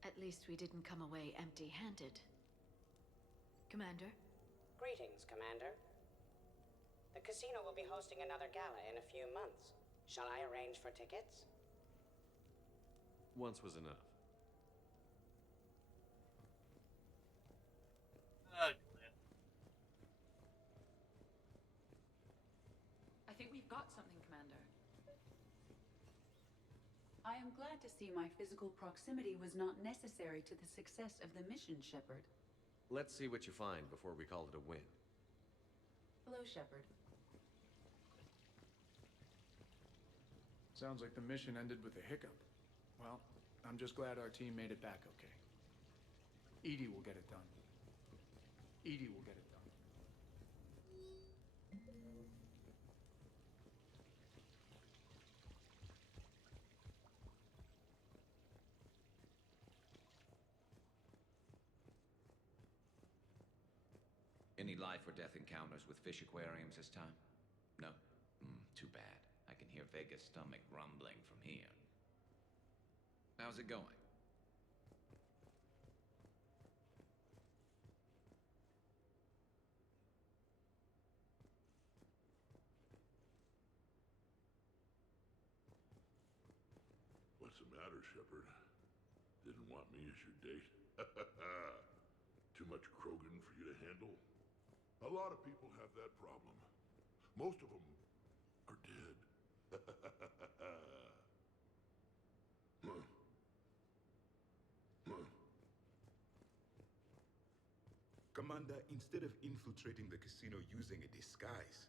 At least we didn't come away empty-handed. Commander? Greetings, Commander. The casino will be hosting another gala in a few months. Shall I arrange for tickets? Once was enough. I think we've got something, Commander. I am glad to see my physical proximity was not necessary to the success of the mission, Shepard. Let's see what you find before we call it a win. Hello, Shepard. Sounds like the mission ended with a hiccup. Well, I'm just glad our team made it back okay. EDI will get it done. EDI will get it done. Any life or death encounters with fish aquariums this time? No? Too bad. I can hear Vega's stomach rumbling from here. How's it going? What's the matter, Shepard? Didn't want me as your date? Too much Krogan for you to handle? A lot of people have that problem. Most of them are dead. Commander, instead of infiltrating the casino using a disguise,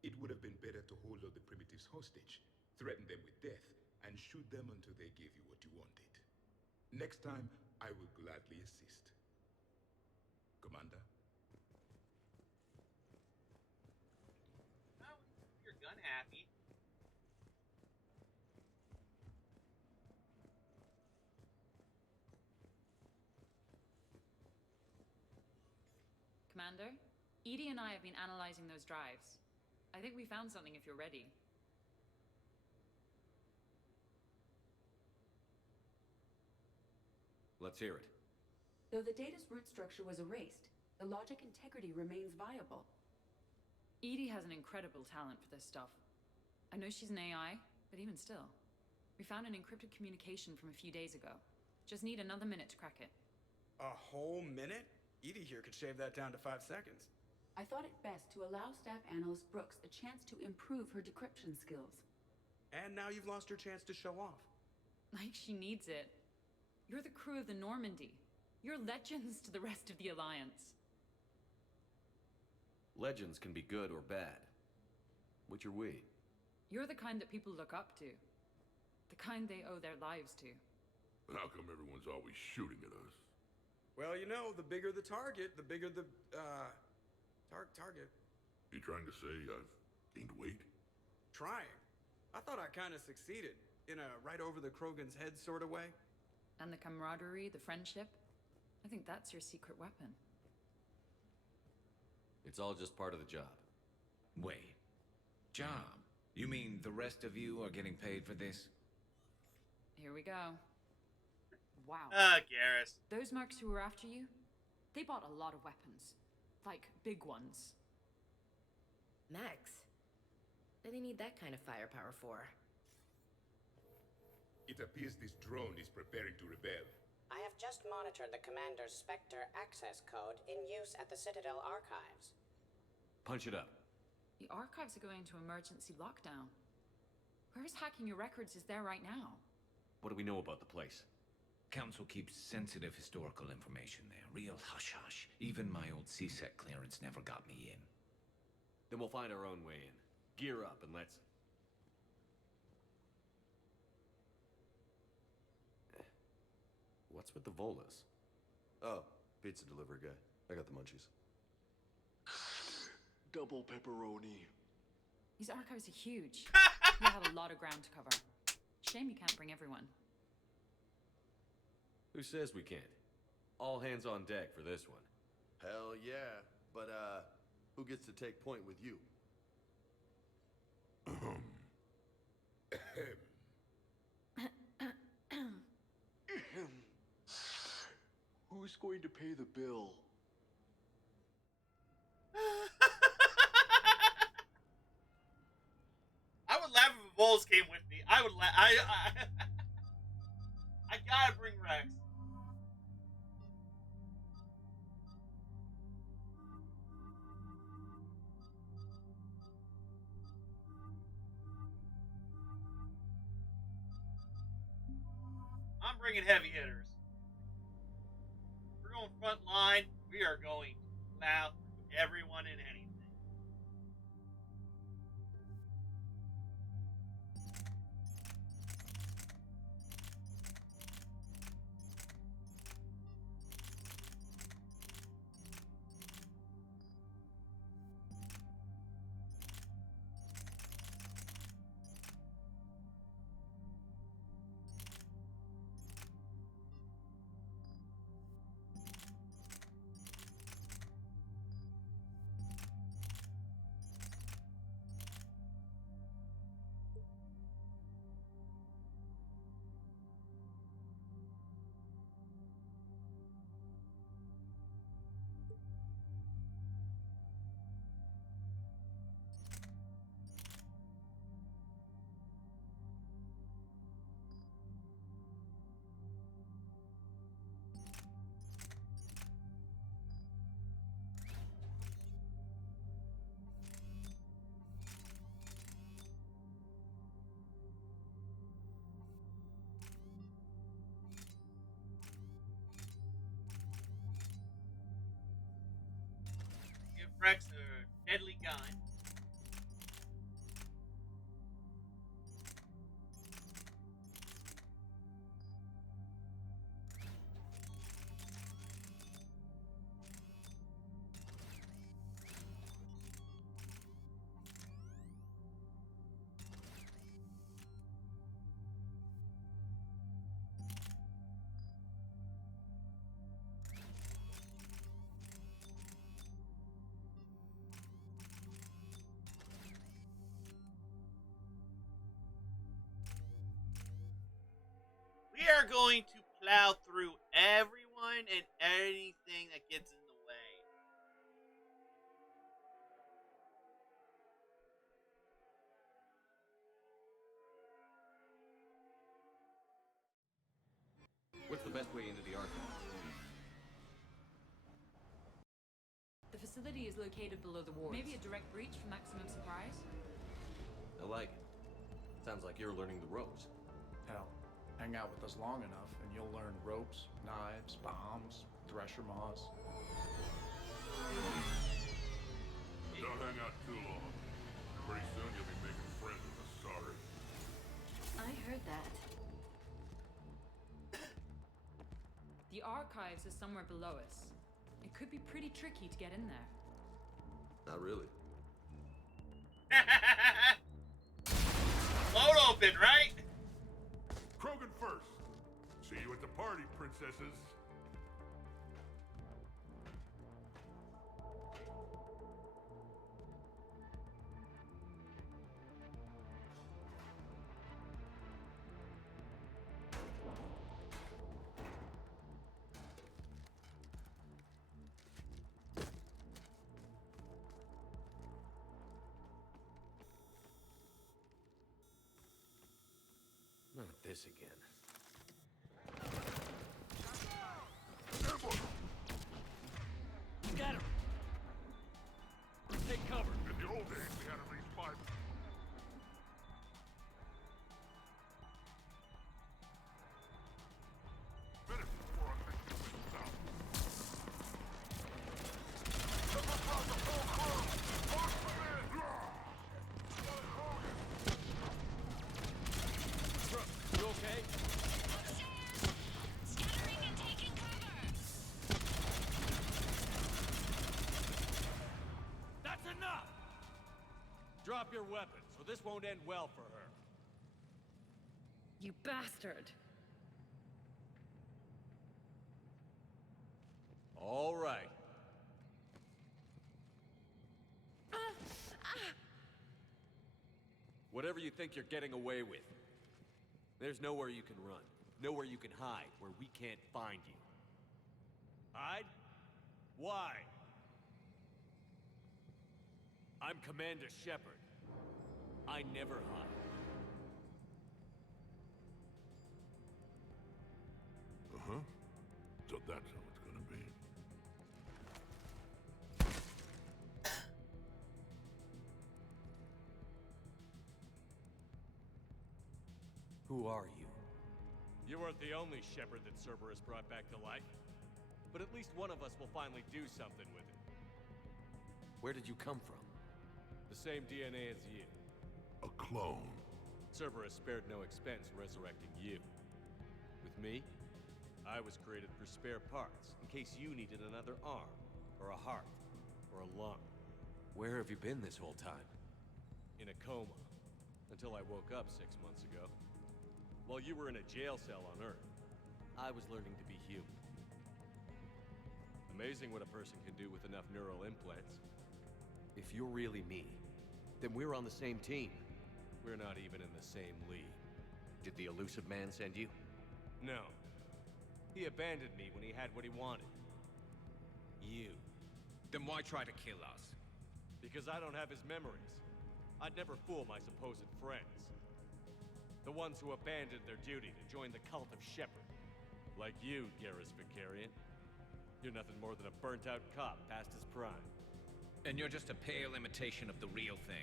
it would have been better to hold all the primitives hostage, threaten them with death, and shoot them until they gave you what you wanted. Next time, I will gladly assist. Commander? Oh, you're gun happy. Commander, EDI and I have been analyzing those drives. I think we found something if you're ready. Let's hear it. Though the data's root structure was erased, the logic integrity remains viable. EDI has an incredible talent for this stuff. I know she's an AI, but even still. We found an encrypted communication from a few days ago. Just need another minute to crack it. A whole minute? EDI here could shave that down to 5 seconds. I thought it best to allow Staff Analyst Brooks a chance to improve her decryption skills. And now you've lost your chance to show off. Like she needs it. You're the crew of the Normandy. You're legends to the rest of the Alliance. Legends can be good or bad. Which are we? You're the kind that people look up to. The kind they owe their lives to. How come everyone's always shooting at us? Well, you know, the bigger the target, the bigger the, target. You trying to say I've gained weight? Trying. I thought I kind of succeeded. In a right over the Krogan's head sort of way. And the camaraderie, the friendship. I think that's your secret weapon. It's all just part of the job. Wait. Job? You mean the rest of you are getting paid for this? Here we go. Wow. Garrus. Those mercs who were after you, they bought a lot of weapons. Like, big ones. Max, what do they need that kind of firepower for? It appears this drone is preparing to rebel. I have just monitored the Commander's Spectre access code in use at the Citadel archives. Punch it up. The archives are going into emergency lockdown. Whoever's hacking your records is there right now. What do we know about the place? Council keeps sensitive historical information there. Real hush-hush. Even my old CSEC clearance never got me in. Then we'll find our own way in. Gear up and let's... What's with the Volas? Oh, pizza delivery guy. I got the munchies. Double pepperoni. These archives are huge. You'll have a lot of ground to cover. Shame you can't bring everyone. Who says we can't? All hands on deck for this one. Hell yeah. But, who gets to take point with you? going to pay the bill? I would laugh if Voles came with me. I would laugh. I gotta bring Rex. I'm bringing heavy hitters. We're going front line. We are going loud through everyone and anything. Give Rex a deadly gun. We are going to plow through everyone and anything that gets in the way. What's the best way into the archive? The facility is located below the wards. Maybe a direct breach for maximum surprise? I like it. Sounds like you're learning the ropes. Hell, hang out with us long enough and you'll learn ropes, knives, bombs, thresher maws. Don't hang out too long. Pretty soon you'll be making friends with the Sorry. I heard that. The archives is somewhere below us. It could be pretty tricky to get in there. Not really. Load open, right? Krogan first. See you at the party, princesses. Not this again. Get him! Take cover. In the old days, we had at least 5. Minutes before I think this is out. You okay? Scattering and taking cover! That's enough! Drop your weapons, or this won't end well for her. You bastard! All right. Whatever you think you're getting away with, there's nowhere you can run, nowhere you can hide where we can't find you. Hide? Why? I'm Commander Shepard. I never hide. Uh-huh. So that's how it's gonna be. Who are you? You weren't the only Shepard that Cerberus brought back to life. But at least one of us will finally do something with it. Where did you come from? The same DNA as you. A clone. Cerberus spared no expense resurrecting you. With me, I was created for spare parts, in case you needed another arm, or a heart, or a lung. Where have you been this whole time? In a coma. Until I woke up 6 months ago. While you were in a jail cell on Earth, I was learning to be human. Amazing what a person can do with enough neural implants. If you're really me, then we're on the same team. We're not even in the same league. Did the Elusive Man send you? No. He abandoned me when he had what he wanted. You. Then why try to kill us? Because I don't have his memories. I'd never fool my supposed friends. The ones who abandoned their duty to join the cult of Shepard. Like you, Garrus Vicarian. You're nothing more than a burnt-out cop past his prime. And you're just a pale imitation of the real thing.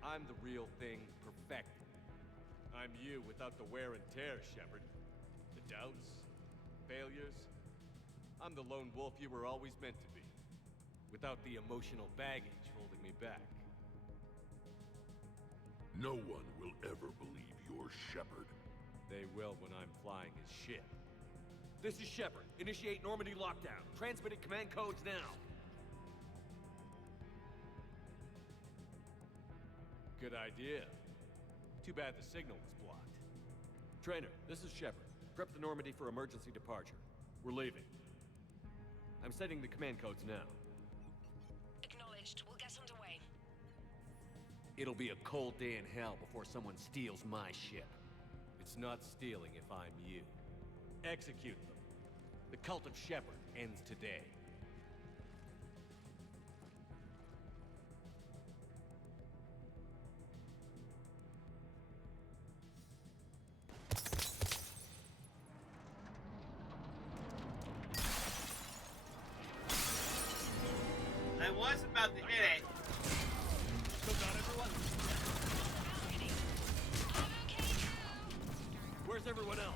I'm the real thing perfected. I'm you without the wear and tear, Shepard. The doubts, failures. I'm the lone wolf you were always meant to be. Without the emotional baggage holding me back. No one will ever believe you're Shepard. They will when I'm flying his ship. This is Shepard. Initiate Normandy lockdown. Transmitting command codes now. Good idea. Too bad the signal was blocked. Trainer, this is Shepard. Prep the Normandy for emergency departure. We're leaving. I'm setting the command codes now. Acknowledged. We'll get underway. It'll be a cold day in hell before someone steals my ship. It's not stealing if I'm you. Execute them. The cult of Shepard ends today. I was about to hit it. Still got everyone? Where's everyone else?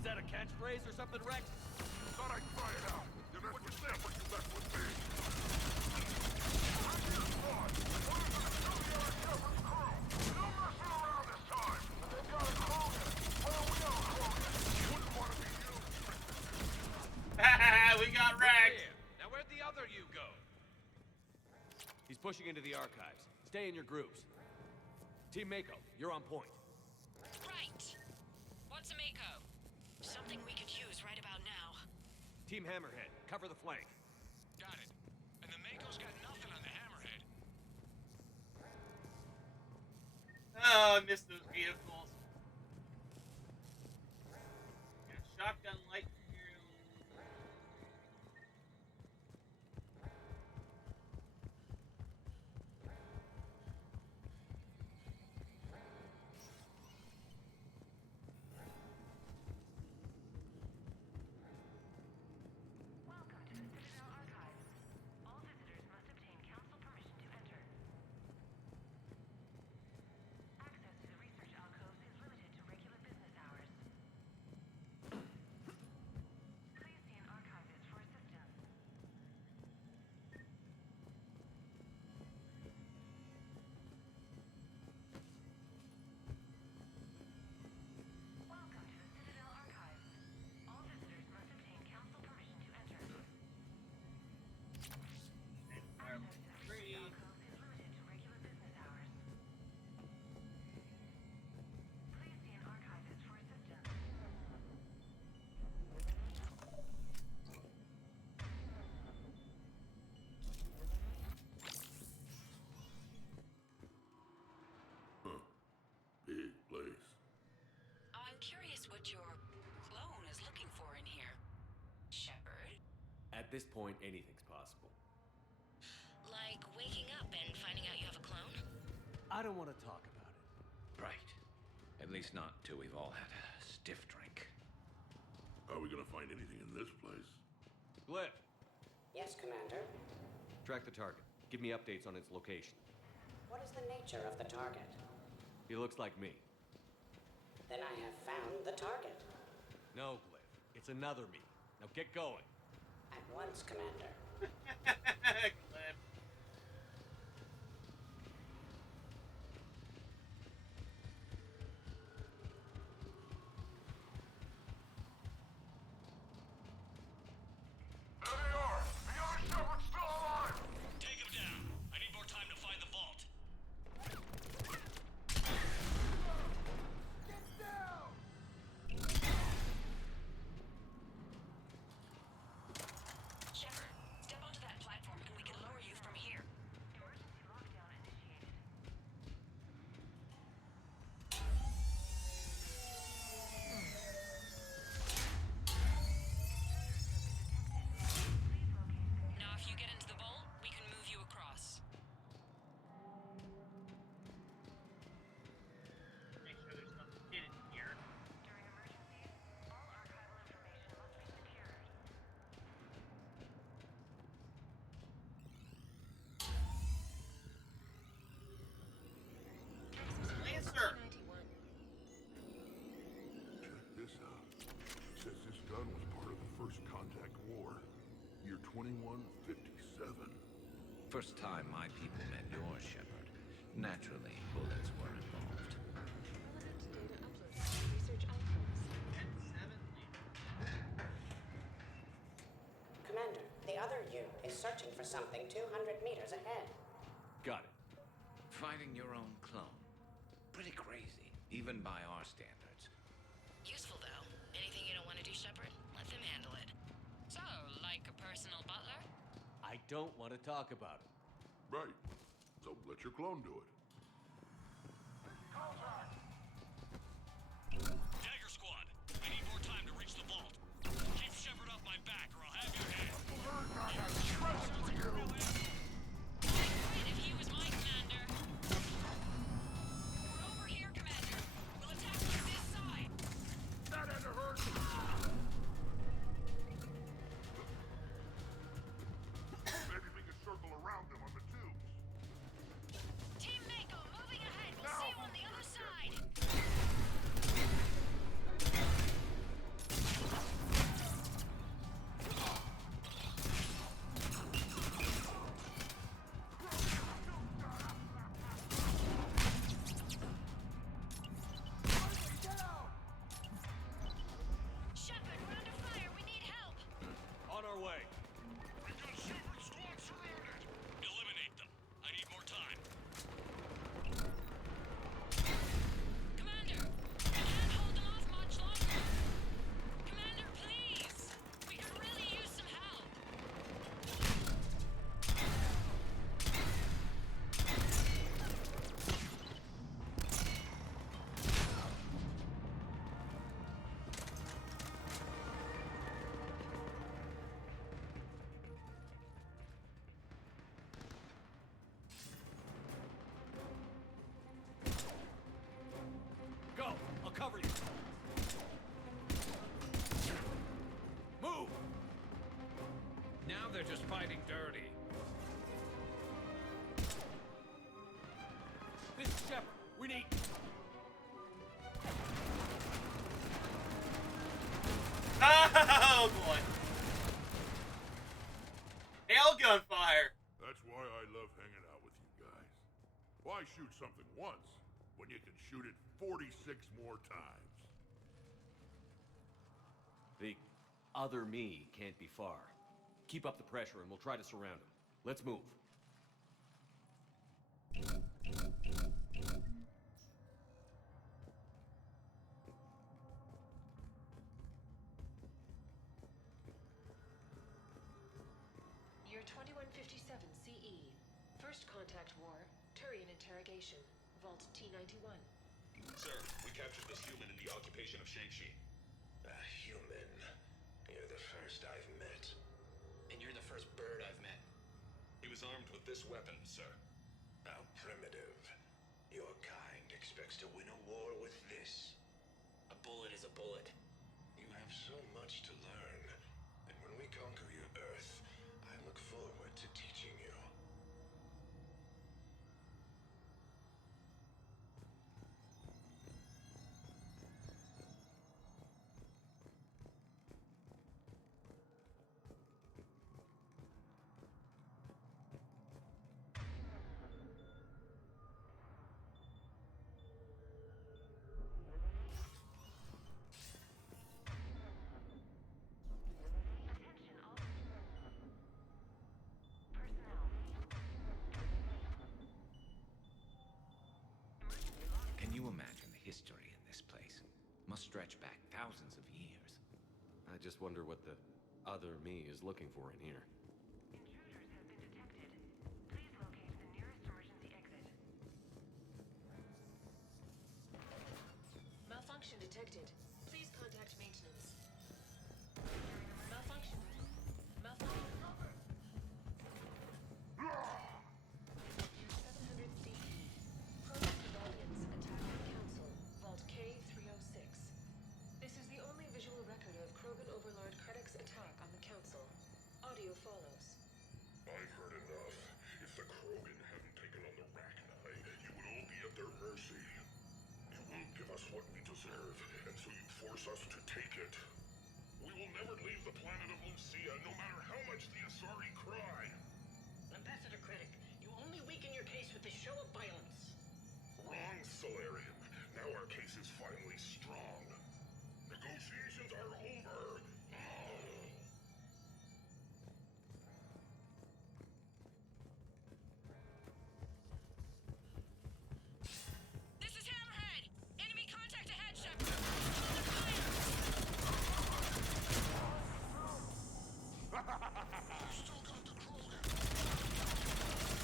Is that a catchphrase or something, Rex? Thought I'd try it out. You mess with them, but you mess with me. We got wrecked. Now where'd the other you go? He's pushing into the archives. Stay in your groups. Team Mako, you're on point. Right. What's a Mako? Something we could use right about now. Team Hammerhead, cover the flank. Got it. And the Mako's got nothing on the Hammerhead. Oh, I missed those vehicles. Got shotgun light here. At this point, anything's possible. Like waking up and finding out you have a clone? I don't want to talk about it. Right. At least not till we've all had a stiff drink. Are we gonna find anything in this place? Glyph, Yes, Commander. track the target. Give me updates on its location. What is the nature of the target? He looks like me. Then I have found the target. No, Glyph. It's another me. Now get going. At once, Commander. Clip. Take him down. I need more time to find the vault. Shepard, step onto that platform and we can lower you from here. Now, if you get into the bowl, we can move you across. Make sure there's nothing hidden here. Lancer! Check this out. It says this gun was part of the First Contact War. Year 2157. First time my people met yours, Shepard. Naturally, bullets were involved. Commander, the other you is searching for something 200 meters ahead. Got it. Fighting your own clone. Pretty crazy, even by our standards. Useful, though. Anything you don't want to do, Shepard, let them handle it. So, like a personal butler? I don't want to talk about it. Right. So let your clone do it. Dagger Squad, I need more time to reach the vault. Keep Shepard off my back or I'll have your head. If he was my commander. We're over here, Commander. We'll attack from this side. That had to hurt. Maybe we can circle around them on the tubes. Team Mako, moving ahead. We'll see you on the other side. Shepard, we're under fire. We need help. On our way. We've got Shepard Squad surrounded. Eliminate them. I need more time. Commander, we can't hold them off much longer. Commander, please. We could really use some help. Go! I'll cover you. Move! Now they're just fighting dirty. This is Shepard. We need... Oh boy! Hail gunfire! That's why I love hanging out with you guys. Why shoot something once when you can shoot it 46 more times? The other me can't be far. Keep up the pressure and we'll try to surround him. Let's move. Year 2157 CE. First Contact War. Turian interrogation. Vault T-91. Sir, we captured this human in the occupation of Shang-Chi. A human? You're the first I've met. And you're You're the first bird I've met. He was armed with this weapon, sir. How primitive. Your kind expects to win a war with this. A bullet is a bullet. You have so much to learn. And when we conquer your Earth, I look forward to teaching you. Can you imagine the history in this place? Must stretch back thousands of years. I just wonder what the other me is looking for in here. Malfunction detected. Please contact maintenance. Malfunction. Malfunction. 700 CE. Protoss rebellions attack the Council. Vault K-306. This is the only visual record of Krogan Overlord Krennic's attack on the Council. Audio follows. I've heard enough. If the Krogan hadn't taken on the Rachni, you would all be at their mercy. You won't give us what we deserve, and so you force us to take it. We will never leave the planet of Lucia, no matter how much the Asari cry. Ambassador Krennic, you only weaken your case with this show of violence. Wrong, Solarian. Now our case is finally strong. Negotiations are over. This is Hammerhead! Enemy contact ahead, Shepard! Still got the Krogan.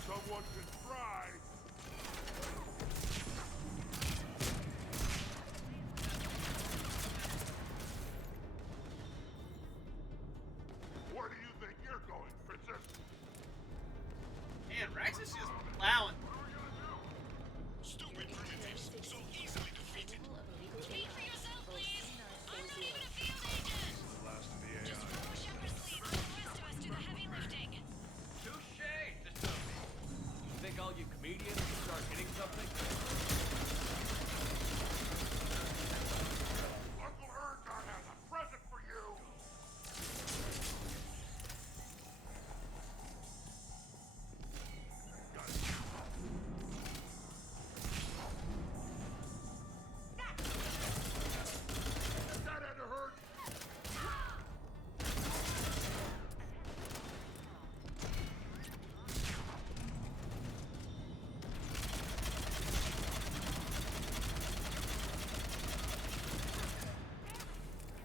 Someone can try. Where do you think you're going, Princess? Man, Rex is just plowing. Stupid primitives, so easily defeated. Speak for yourself, please! I'm not even a field agent! The last of the AI. Just follow Shepard's lead and the rest of us do the heavy lifting. Touche, Tasumi. You think all you comedians can start hitting something? Uncle Ergar has a present for you. That had to hurt.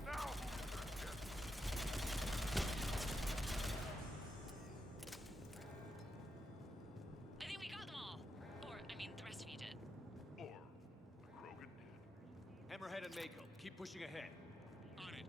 Now I think we got them all. Or, I mean, the rest of you did. Or the Krogan did. Hammerhead and Mako, keep pushing ahead. On it.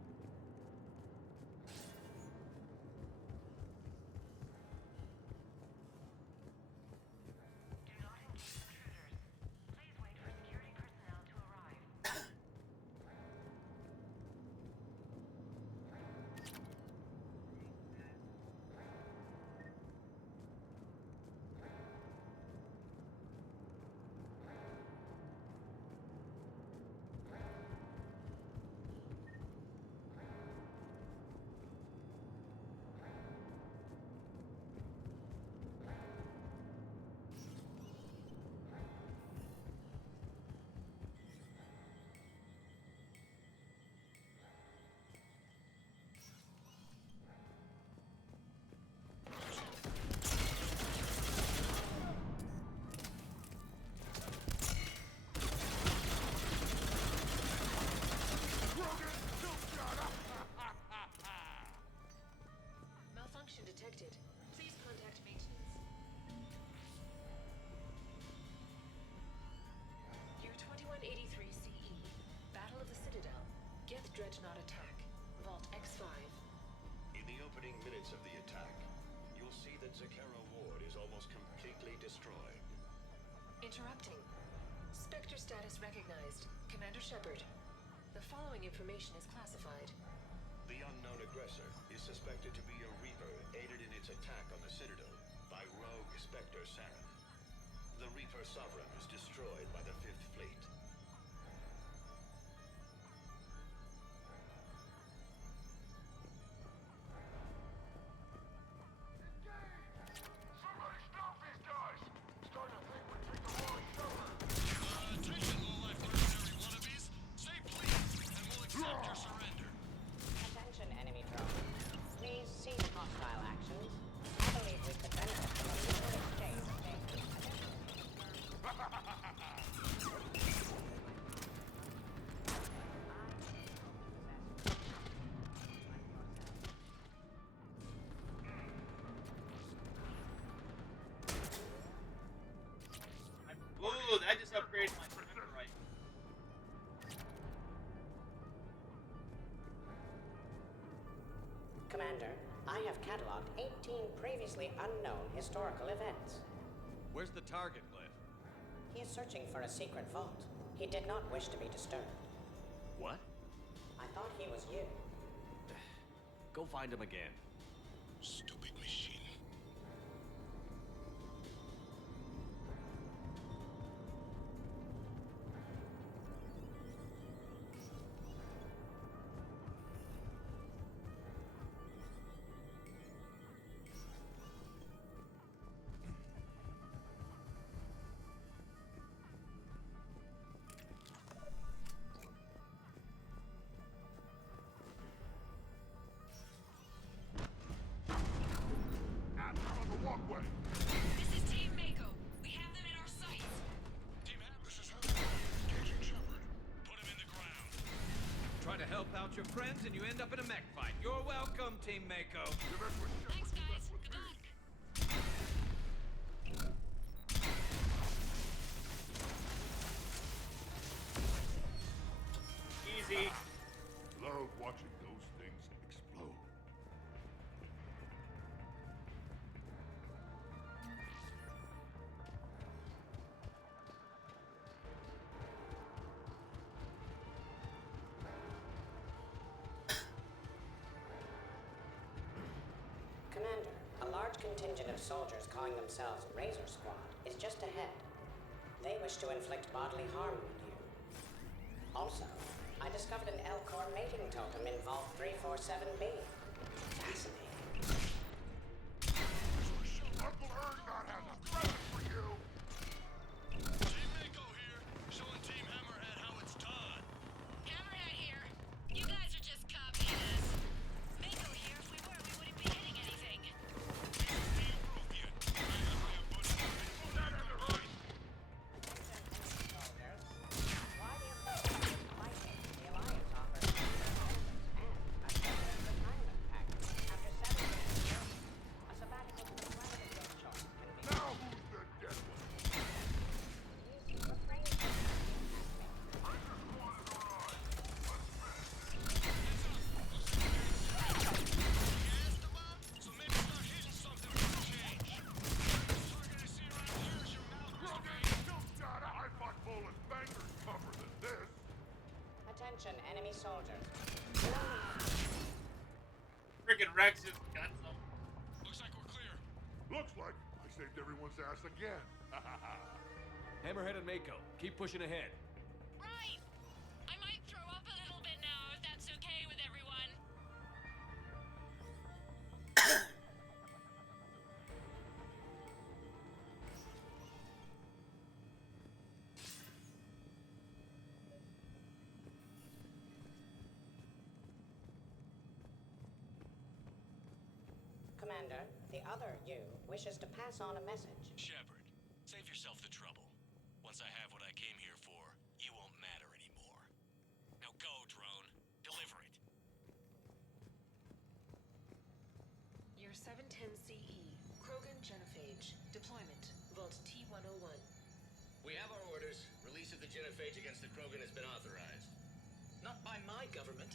Zakera Ward is almost completely destroyed. Interrupting. Spectre status recognized. Commander Shepard. The following information is classified. The unknown aggressor is suspected to be a Reaper aided in its attack on the Citadel by rogue Spectre Saren. The Reaper Sovereign was destroyed by the Fifth Fleet. Attention, enemy drone. Please cease hostile actions. I believe we could benefit from a mutual exchange of data. Ooh, that just upgraded my sniper rifle. Commander, I have cataloged 18 previously unknown historical events. Where's the target, Cliff? He is searching for a secret vault. He did not wish to be disturbed. What? I thought he was you. Go find him again. Stupid machine. This is Team Mako. We have them in our sights. Team Ham, this is Hammer. Engaging Shepard. Put him in the ground. Try to help out your friends and you end up in a mech fight. You're welcome, Team Mako. Thanks, guys. Good luck. Easy. Love watching those things explode. Commander, a large contingent of soldiers calling themselves Razor Squad is just ahead. They wish to inflict bodily harm on you. Also, I discovered an Elcor mating totem in Vault 347B. Fascinating. Uncle Erskine has a present for you! Team Mako here, showing Team Hammerhead how it's done. Hammerhead here. You guys are just copying us. Mako here. If we were, we wouldn't be hitting anything. Now who's the dead one? So maybe start hitting something for a change. Target I see around here is your mouth, Mr. Green. Don't got a high-five bowl and bangers tougher than this. Attention, enemy soldiers. Freaking Rex just got some. Looks like we're clear. Looks like I saved everyone's ass again. Hammerhead and Mako, keep pushing ahead. Right. I might throw up a little bit now, if that's okay with everyone. Commander, the other you wishes to pass on a message. Shepard, save yourself the trouble. Once I have what I came here for, you won't matter anymore. Now go, drone. Deliver it. Year 710 CE. Krogan Genophage. Deployment. Vault T-101. We have our orders. Release of the genophage against the Krogan has been authorized. Not by my government.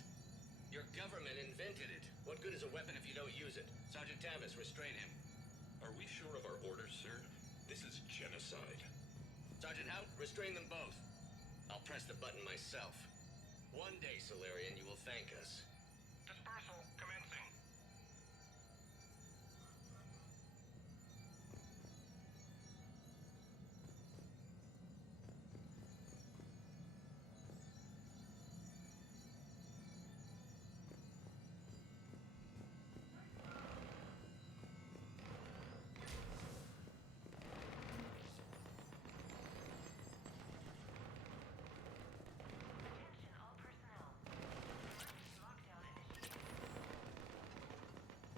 Your government invented it. What good is a weapon if you don't use it? Sergeant Tavis, restrain him. Are we sure of our orders, sir? This is genocide. Sergeant Hout, restrain them both. I'll press the button myself. One day, Solarian, you will thank us. Dispersal commencing.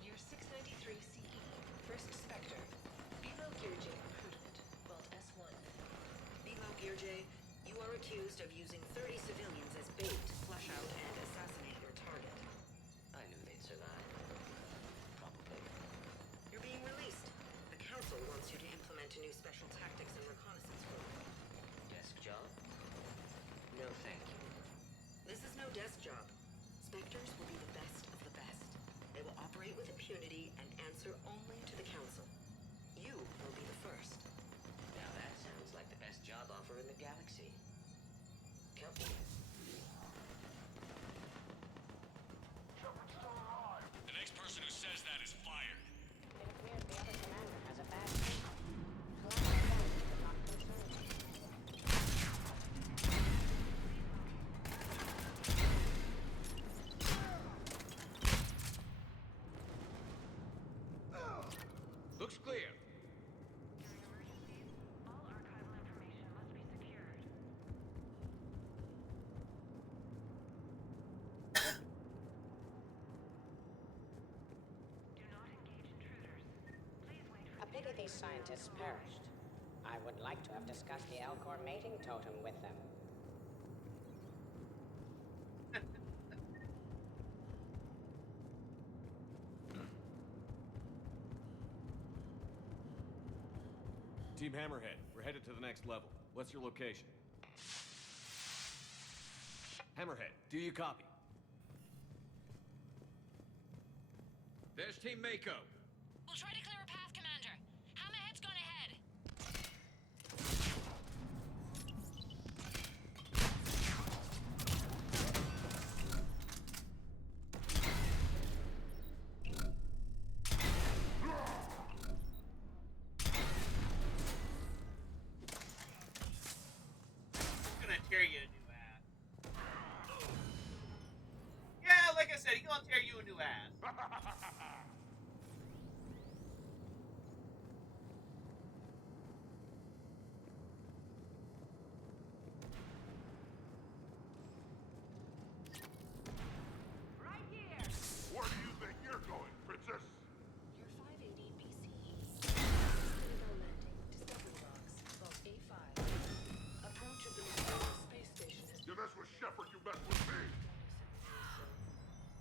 Year 693 CE, First Spectre. Bilo Girje recruitment, Vault S1. Bilo Girje, you are accused of using 30 civilians as bait to flush out and assassinate your target. I knew they'd survive. Probably. You're being released. The Council wants you to implement a new special tactics and reconnaissance program. Desk job? No, thank you. This is no desk job. Spectres will be the best of the best. They will operate with impunity and answer only to the Council. You will be the first. Now that sounds like the best job offer in the galaxy. Count me in. The next person who says that is fired. It appears the other commander has a bad temper. Collective Bond is not concerned. Looks clear. All archival information must be secured. Do not engage intruders. Please wait for A pity these scientists perished. I would like to have discussed the Elcor mating totem with them. Team Hammerhead, we're headed to the next level. What's your location? Hammerhead, do you copy? There's Team Mako. We'll try to clear a path, Commander. Hammerhead's gone ahead. He's gonna tear you a new ass. Yeah, like I said, he's gonna tear you a new ass. Right here! Where do you think you're going, princess? Year 580 BCE. Citadel landing. Discovery logs. Vault A5. Approachability of the space station is You mess with Shepard, you mess with me.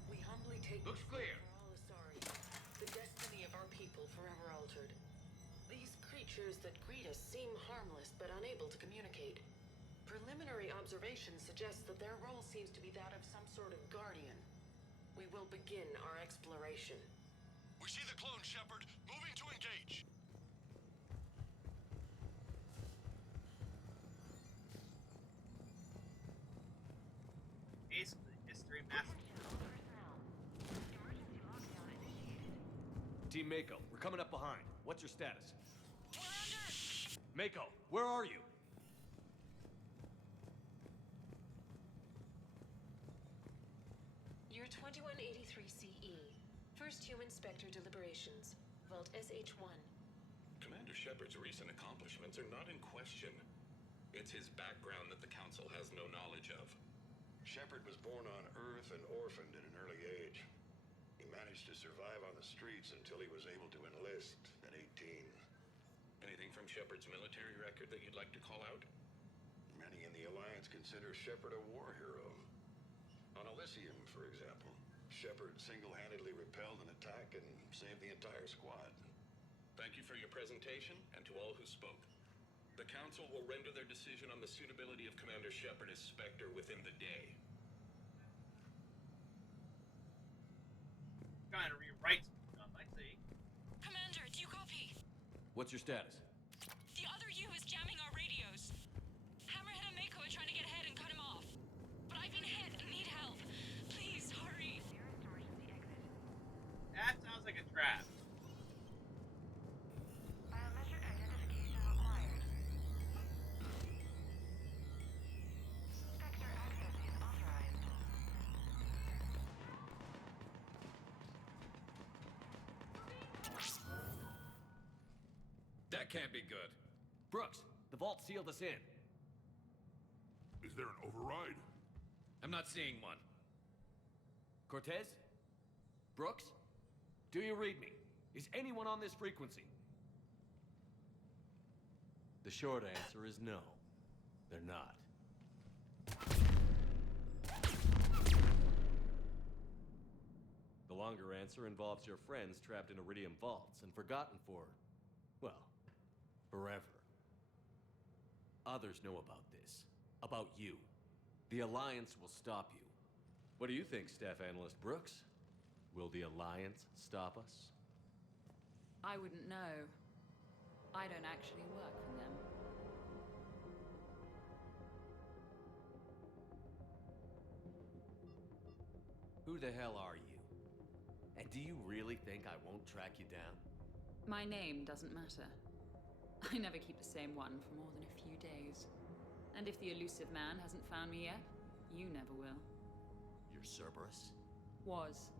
We humbly take Looks this clear. for all Asari. The destiny of our people forever altered. These creatures that greet us seem harmless but unable to communicate. Preliminary observations suggest that their role seems to be that of some sort of guardian. We will begin our exploration. We see the clone, Shepard. Moving to engage. Basically, history master. emergency lockdown initiated. Team Mako, we're coming up behind. What's your status? We're under. Mako, where are you? Year 2183 CE. First Human Spectre deliberations. Vault SH1. Commander Shepard's recent accomplishments are not in question. It's his background that the Council has no knowledge of. Shepard was born on Earth and orphaned at an early age. He managed to survive on the streets until he was able to enlist at 18. Anything from Shepard's military record that you'd like to call out? Many in the Alliance consider Shepard a war hero. On Elysium, for example, Shepard single-handedly repelled an attack and saved the entire squad. Thank you for your presentation, and to all who spoke. The Council will render their decision on the suitability of Commander Shepard as Spectre within the day. Trying to rewrite some stuff, I see. Commander, do you copy? What's your status? The other U is jamming our radios. Hammerhead and Mako are trying to get ahead and cut him off. But I've been hit and need help. Please, hurry. That sounds like a trap. Biometric identification required. Spectre access is authorized. That can't be good. Brooks, the vault sealed us in. Is there an override? I'm not seeing one. Cortez? Brooks? Do you read me? Is anyone on this frequency? The short answer is no. They're not. The longer answer involves your friends trapped in Iridium vaults and forgotten for, well, forever. Others know about this. About you. The Alliance will stop you. What do you think, Staff Analyst Brooks? Will the Alliance stop us? I wouldn't know. I don't actually work for them. Who the hell are you? And do you really think I won't track you down? My name doesn't matter. I never keep the same one for more than a few days. And if the elusive man hasn't found me yet, you never will. You're Cerberus? Was.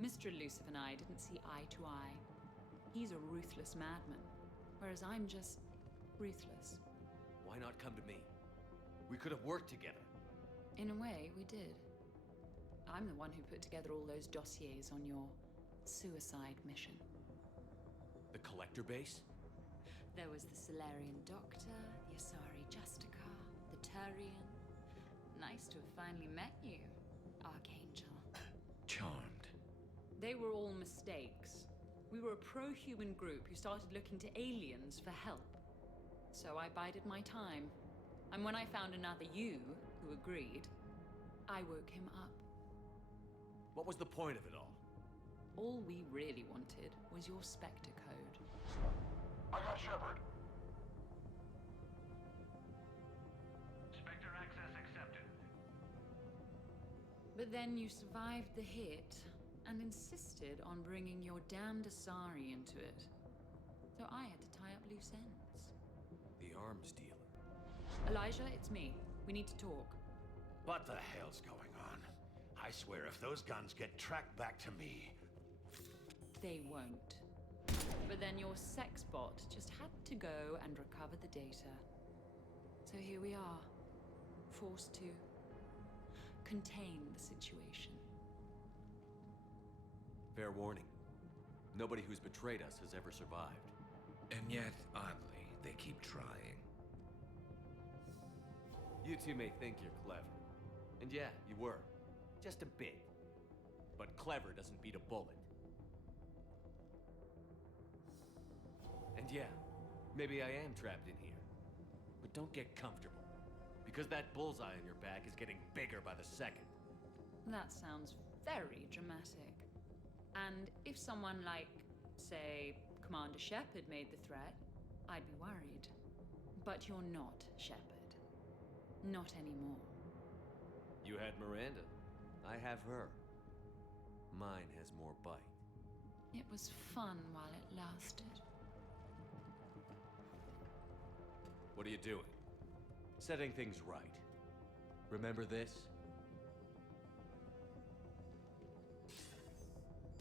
Mr. Elusive and I didn't see eye to eye. He's a ruthless madman, whereas I'm just ruthless. Why not come to me? We could have worked together. In a way, we did. I'm the one who put together all those dossiers on your suicide mission. The Collector base? There was the Solarian Doctor, the Asari Justica, the Turian. Nice to have finally met you, Archangel. Charmed. They were all mistakes. We were a pro-human group who started looking to aliens for help. So I bided my time. And when I found another you who agreed, I woke him up. What was the point of it all? All we really wanted was your Spectre code. I got Shepard. Spectre access accepted. But then you survived the hit and insisted on bringing your damned Asari into it. So I had to tie up loose ends. The arms dealer. Elijah, it's me. We need to talk. What the hell's going on? I swear if those guns get tracked back to me... They won't. But then your sex bot just had to go and recover the data. So here we are, forced to contain the situation. Fair warning. Nobody who's betrayed us has ever survived. And yet, oddly, they keep trying. You two may think you're clever. And yeah, you were. Just a bit. But clever doesn't beat a bullet. And yeah, maybe I am trapped in here. But don't get comfortable. Because that bullseye on your back is getting bigger by the second. That sounds very dramatic. And if someone like, say, Commander Shepard made the threat, I'd be worried. But you're not Shepard. Not anymore. You had Miranda. I have her. Mine has more bite. It was fun while it lasted. What are you doing? Setting things right. Remember this?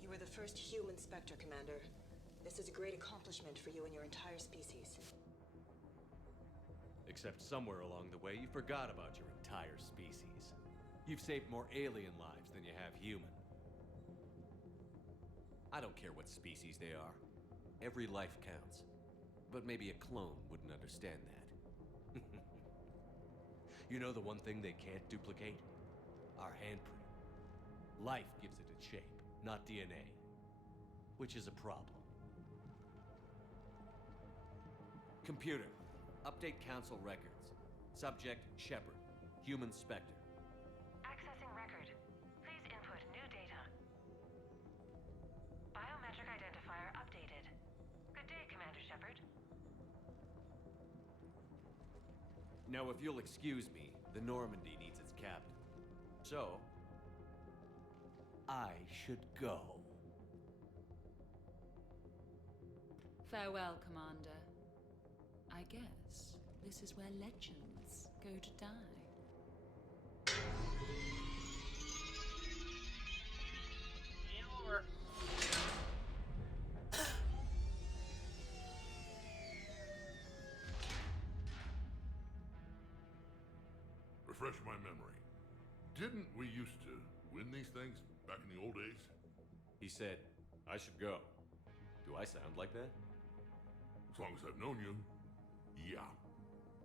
You were the first human Spectre, Commander. This is a great accomplishment for you and your entire species. Except somewhere along the way, you forgot about your entire species. You've saved more alien lives than you have human. I don't care what species they are. Every life counts. But maybe a clone wouldn't understand that. You know the one thing they can't duplicate? Our handprint. Life gives it its shape, not DNA. Which is a problem. Computer, update Council records. Subject, Shepard. Human Spectre. Accessing record. Please input new data. Biometric identifier updated. Good day, Commander Shepard. Now, if you'll excuse me, the Normandy needs its captain. So, I should go. Farewell, Commander. I guess this is where legends go to die. Refresh my memory. Didn't we used to win these things back in the old days? He said, I should go. Do I sound like that? As long as I've known you, yeah.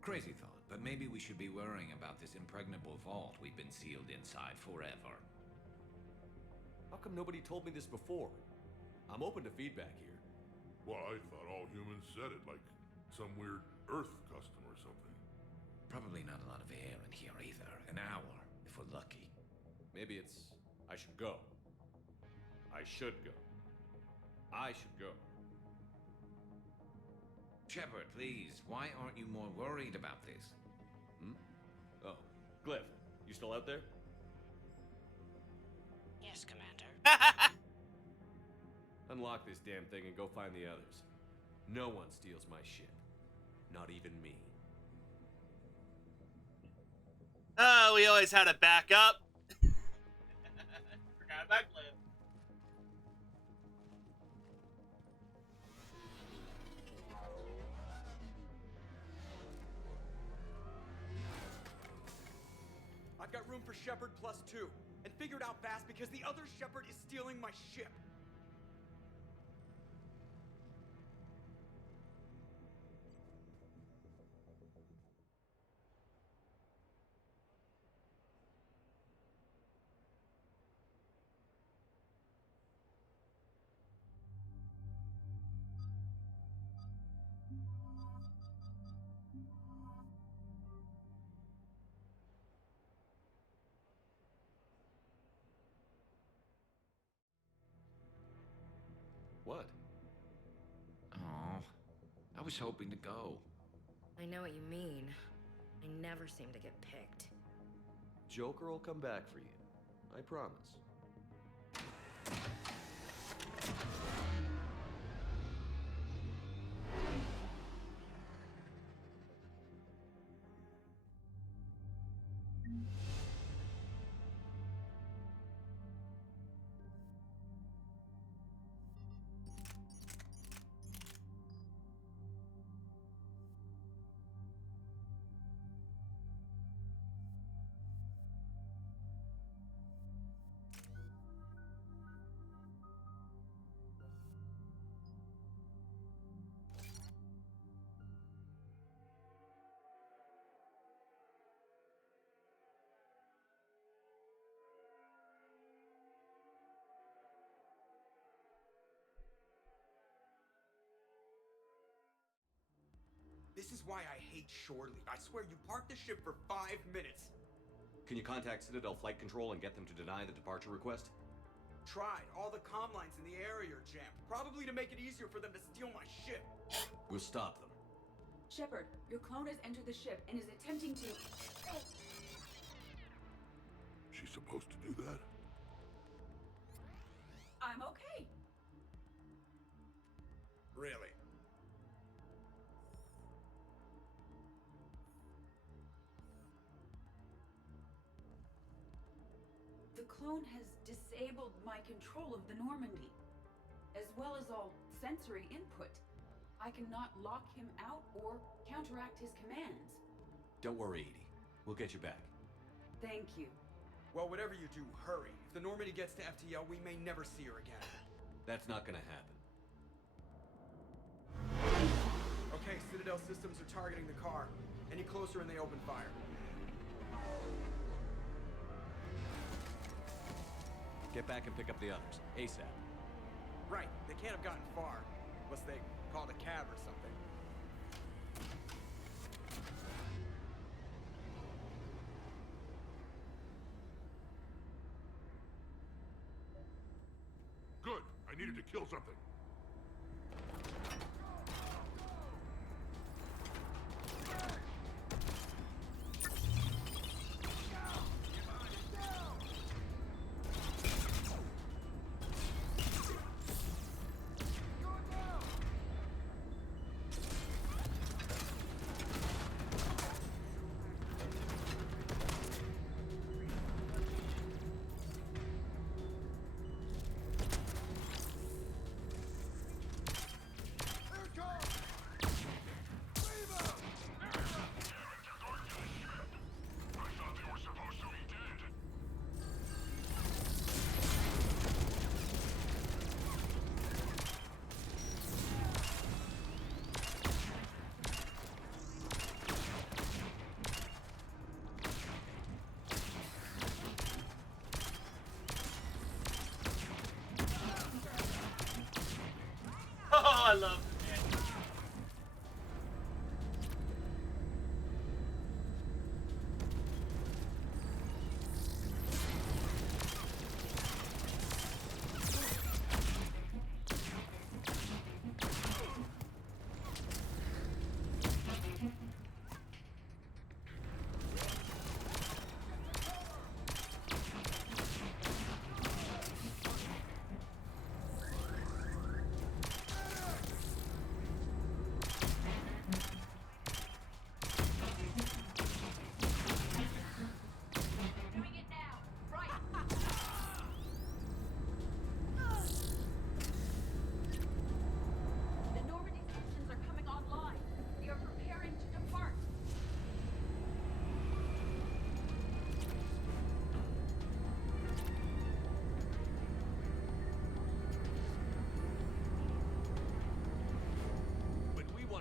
Crazy thought, but maybe we should be worrying about this impregnable vault we've been sealed inside forever. How come nobody told me this before? I'm open to feedback here. Well, I thought all humans said it, like some weird Earth custom or something. Probably not a lot of air in here either. An hour, if we're lucky. Maybe it's, I should go. I should go. I should go. Shepard, please, why aren't you more worried about this? Oh, Glyph, you still out there? Yes, Commander. Unlock this damn thing and go find the others. No one steals my ship. Not even me. We always had a backup. Forgot about Glyph. I've got room for Shepard +2, and figured out fast because the other Shepard is stealing my ship. What? Oh, I was hoping to go. I know what you mean. I never seem to get picked. Joker will come back for you. I promise. This is why I hate Shorely. I swear you parked the ship for 5 minutes. Can you contact Citadel Flight Control and get them to deny the departure request? Tried. All the comm lines in the area are jammed. Probably to make it easier for them to steal my ship. We'll stop them. Shepard, your clone has entered the ship and is attempting to... She's supposed to do that? I'm okay. Really? The clone has disabled my control of the Normandy, as well as all sensory input. I cannot lock him out or counteract his commands. Don't worry, Edie. We'll get you back. Thank you. Well, whatever you do, hurry. If the Normandy gets to FTL, we may never see her again. That's not gonna happen. Okay, Citadel systems are targeting the car. Any closer and they open fire. Get back and pick up the others, ASAP. Right, they can't have gotten far. Unless they called a cab or something. Good. I needed to kill something.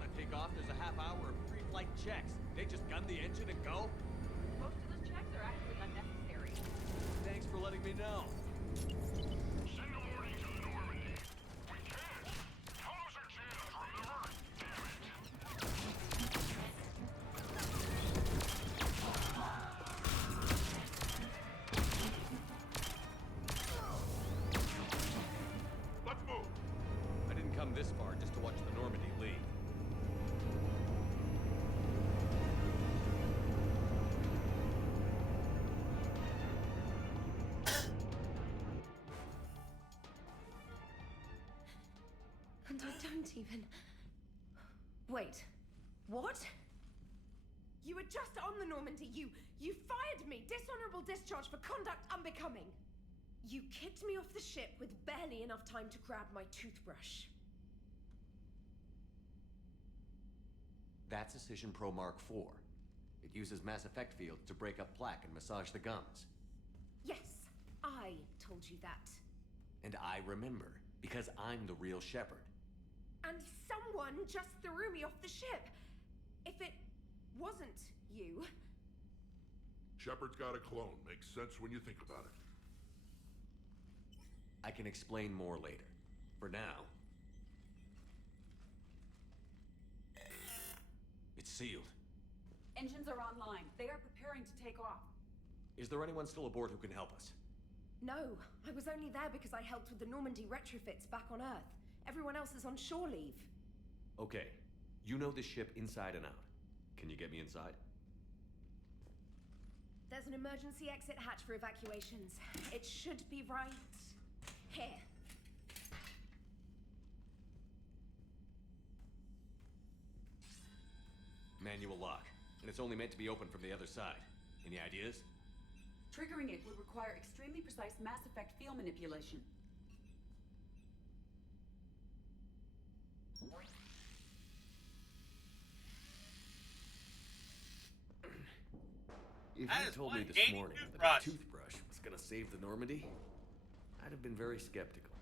want to take off, there's a half hour of pre-flight checks. They just gun the engine and go? Most of those checks are actually unnecessary. Thanks for letting me know. Send a warning to the Normandy. We can't. Don't lose our chance, remember? Damn it. Let's move. I didn't come this far just to watch the Normandy leave. And I don't even... Wait. What? You were just on the Normandy. You fired me. Dishonorable discharge for conduct unbecoming. You kicked me off the ship with barely enough time to grab my toothbrush. That's a Cision Pro Mark IV. It uses mass effect fields to break up plaque and massage the gums. Yes, I told you that. And I remember, because I'm the real Shepard. And someone just threw me off the ship. If it wasn't you... Shepard's got a clone. Makes sense when you think about it. I can explain more later. For now... It's sealed. Engines are online. They are preparing to take off. Is there anyone still aboard who can help us? No, I was only there because I helped with the Normandy retrofits back on Earth. Everyone else is on shore leave. Okay. You know this ship inside and out. Can you get me inside? There's an emergency exit hatch for evacuations. It should be right here. Manual lock. And it's only meant to be opened from the other side. Any ideas? Triggering it would require extremely precise Mass Effect field manipulation. If That you is told one me this 80 morning toothbrush. that a toothbrush was gonna save the Normandy, I'd have been very skeptical.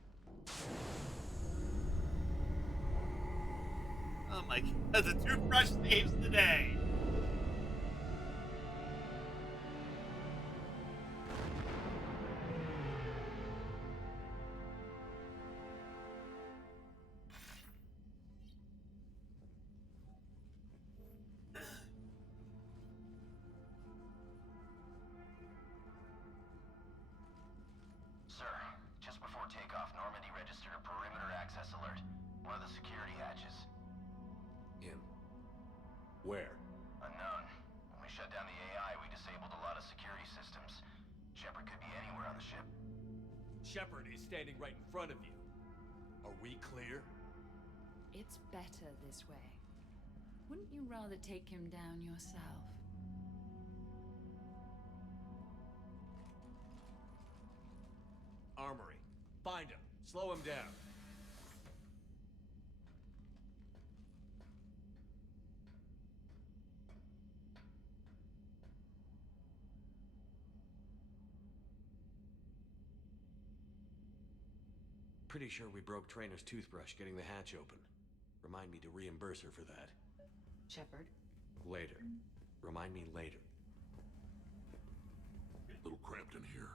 Oh my god, the toothbrush saves the day. Sir, just before takeoff, Normandy registered a perimeter access alert. One of the security hatches. In? Where? Unknown. When we shut down the AI, we disabled a lot of security systems. Shepard could be anywhere on the ship. Shepard is standing right in front of you. Are we clear? It's better this way. Wouldn't you rather take him down yourself? Armory. Find him. Slow him down. Pretty sure we broke Trainer's toothbrush getting the hatch open. Remind me to reimburse her for that. Shepard? Later. Remind me later. Little cramped in here.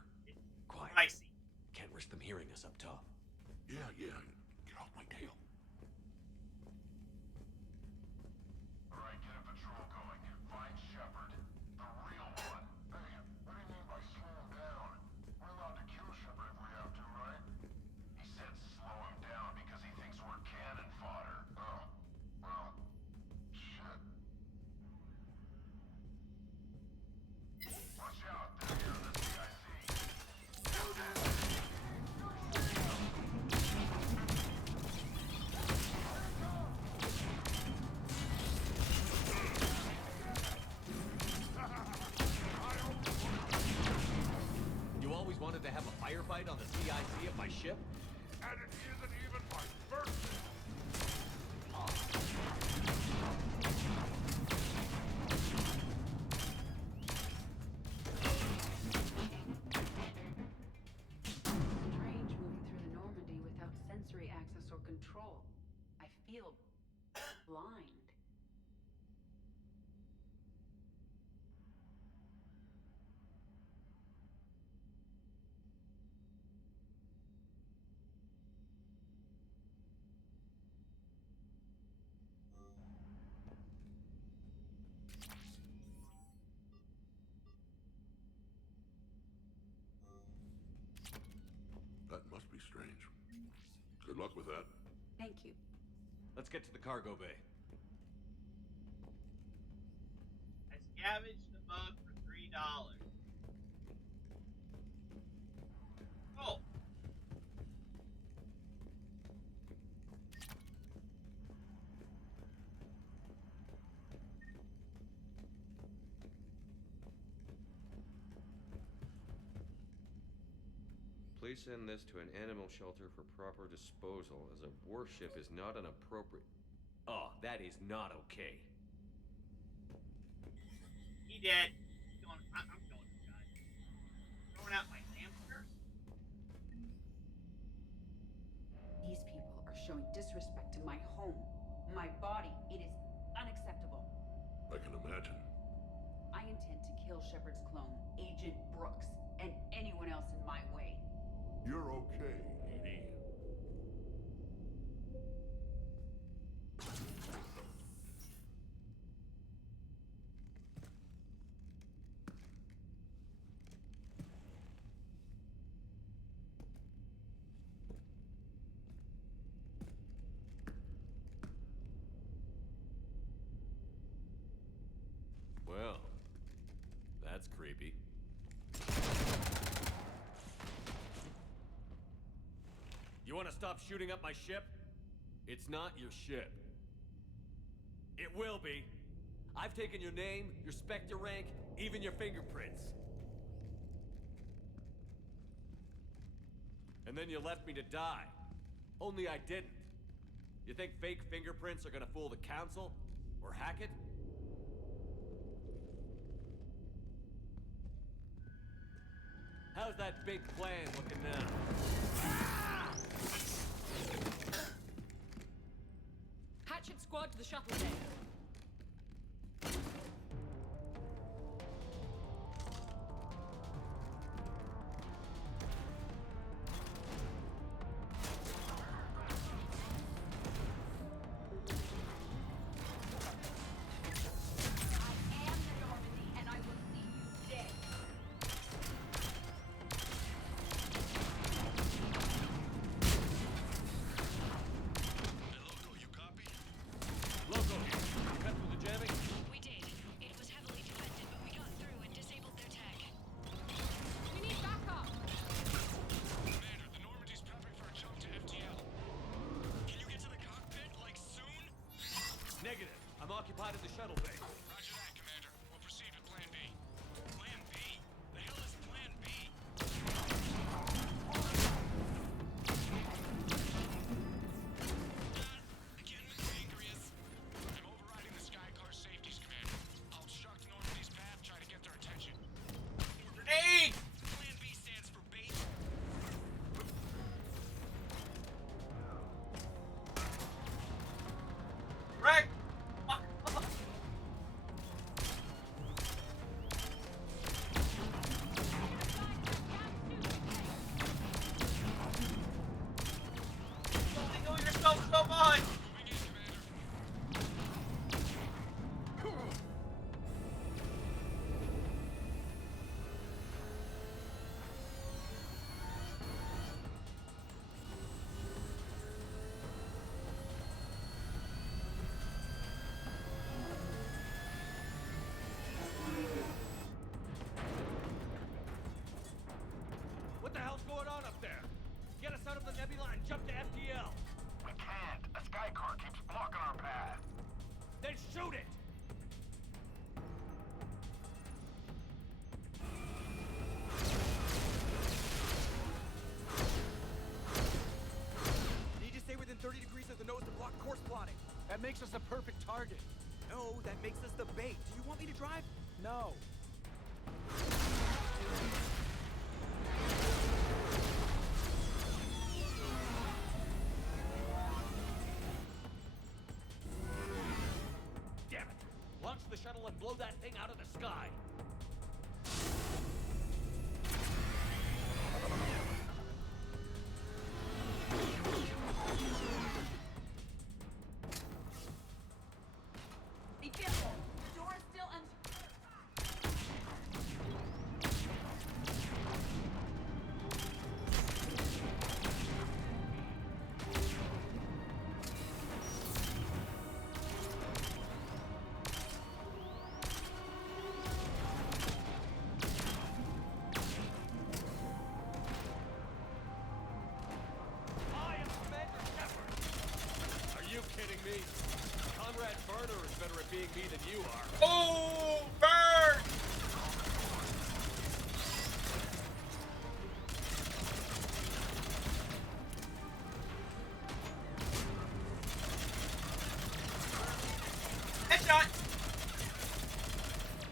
Quiet. Pricey. Can't risk them hearing us up top. Yeah. Get off my tail. All right, get a patrol going. Find Shepard. The real one. Hey, what do you mean by slow him down? We're allowed to kill Shepard if we have to, right? He said slow him down because he thinks we're cannon fodder. Oh, well, shit. Watch out, they're here, the CIC. You always wanted to have a firefight on the CIC of my ship? And it isn't even my birthday. Strange moving through the Normandy without sensory access or control. I feel blind. Let's get to the cargo bay. I scavenged the bug for $3. Oh. Please send this to an animal shelter for proper disposal, as a warship is not an appropriate... Oh, that is not okay. He dead. I'm going, guys. Throwing out my hamsters? These people are showing disrespect to my home, my body. It is unacceptable. I can imagine. I intend to kill Shepard's clone, Agent Brooks, and anyone else in my way. You're okay, Edie. Well, that's creepy. You want to stop shooting up my ship? It's not your ship. It will be. I've taken your name, your Spectre rank, even your fingerprints. And then you left me to die. Only I didn't. You think fake fingerprints are gonna fool the Council? Or hack it? How's that big plan looking now? Hatchet squad to the shuttle bay. Negative. I'm occupied in the shuttle bay. Roger that, Commander. We'll proceed with Plan B. Plan B? The hell is Plan B? Again with the pancreas. I'm overriding the Skycar safeties, Commander. I'll obstruct Normandy's path, try to get their attention. Grenade! Plan B stands for bait. Wreck! Only know yourself so much! What the hell's going on up there? Get us out of the nebula and jump to FTL. We can't. A Skycar keeps blocking our path. Then shoot it! Need to stay within 30 degrees of the nose to block course plotting. That makes us a perfect target. No, that makes us the bait. Do you want me to drive? No. Damn it! Launch the shuttle and blow that thing out of the sky! Be careful! The door is still unsecured. than you are. Oh, burn! Headshot! Is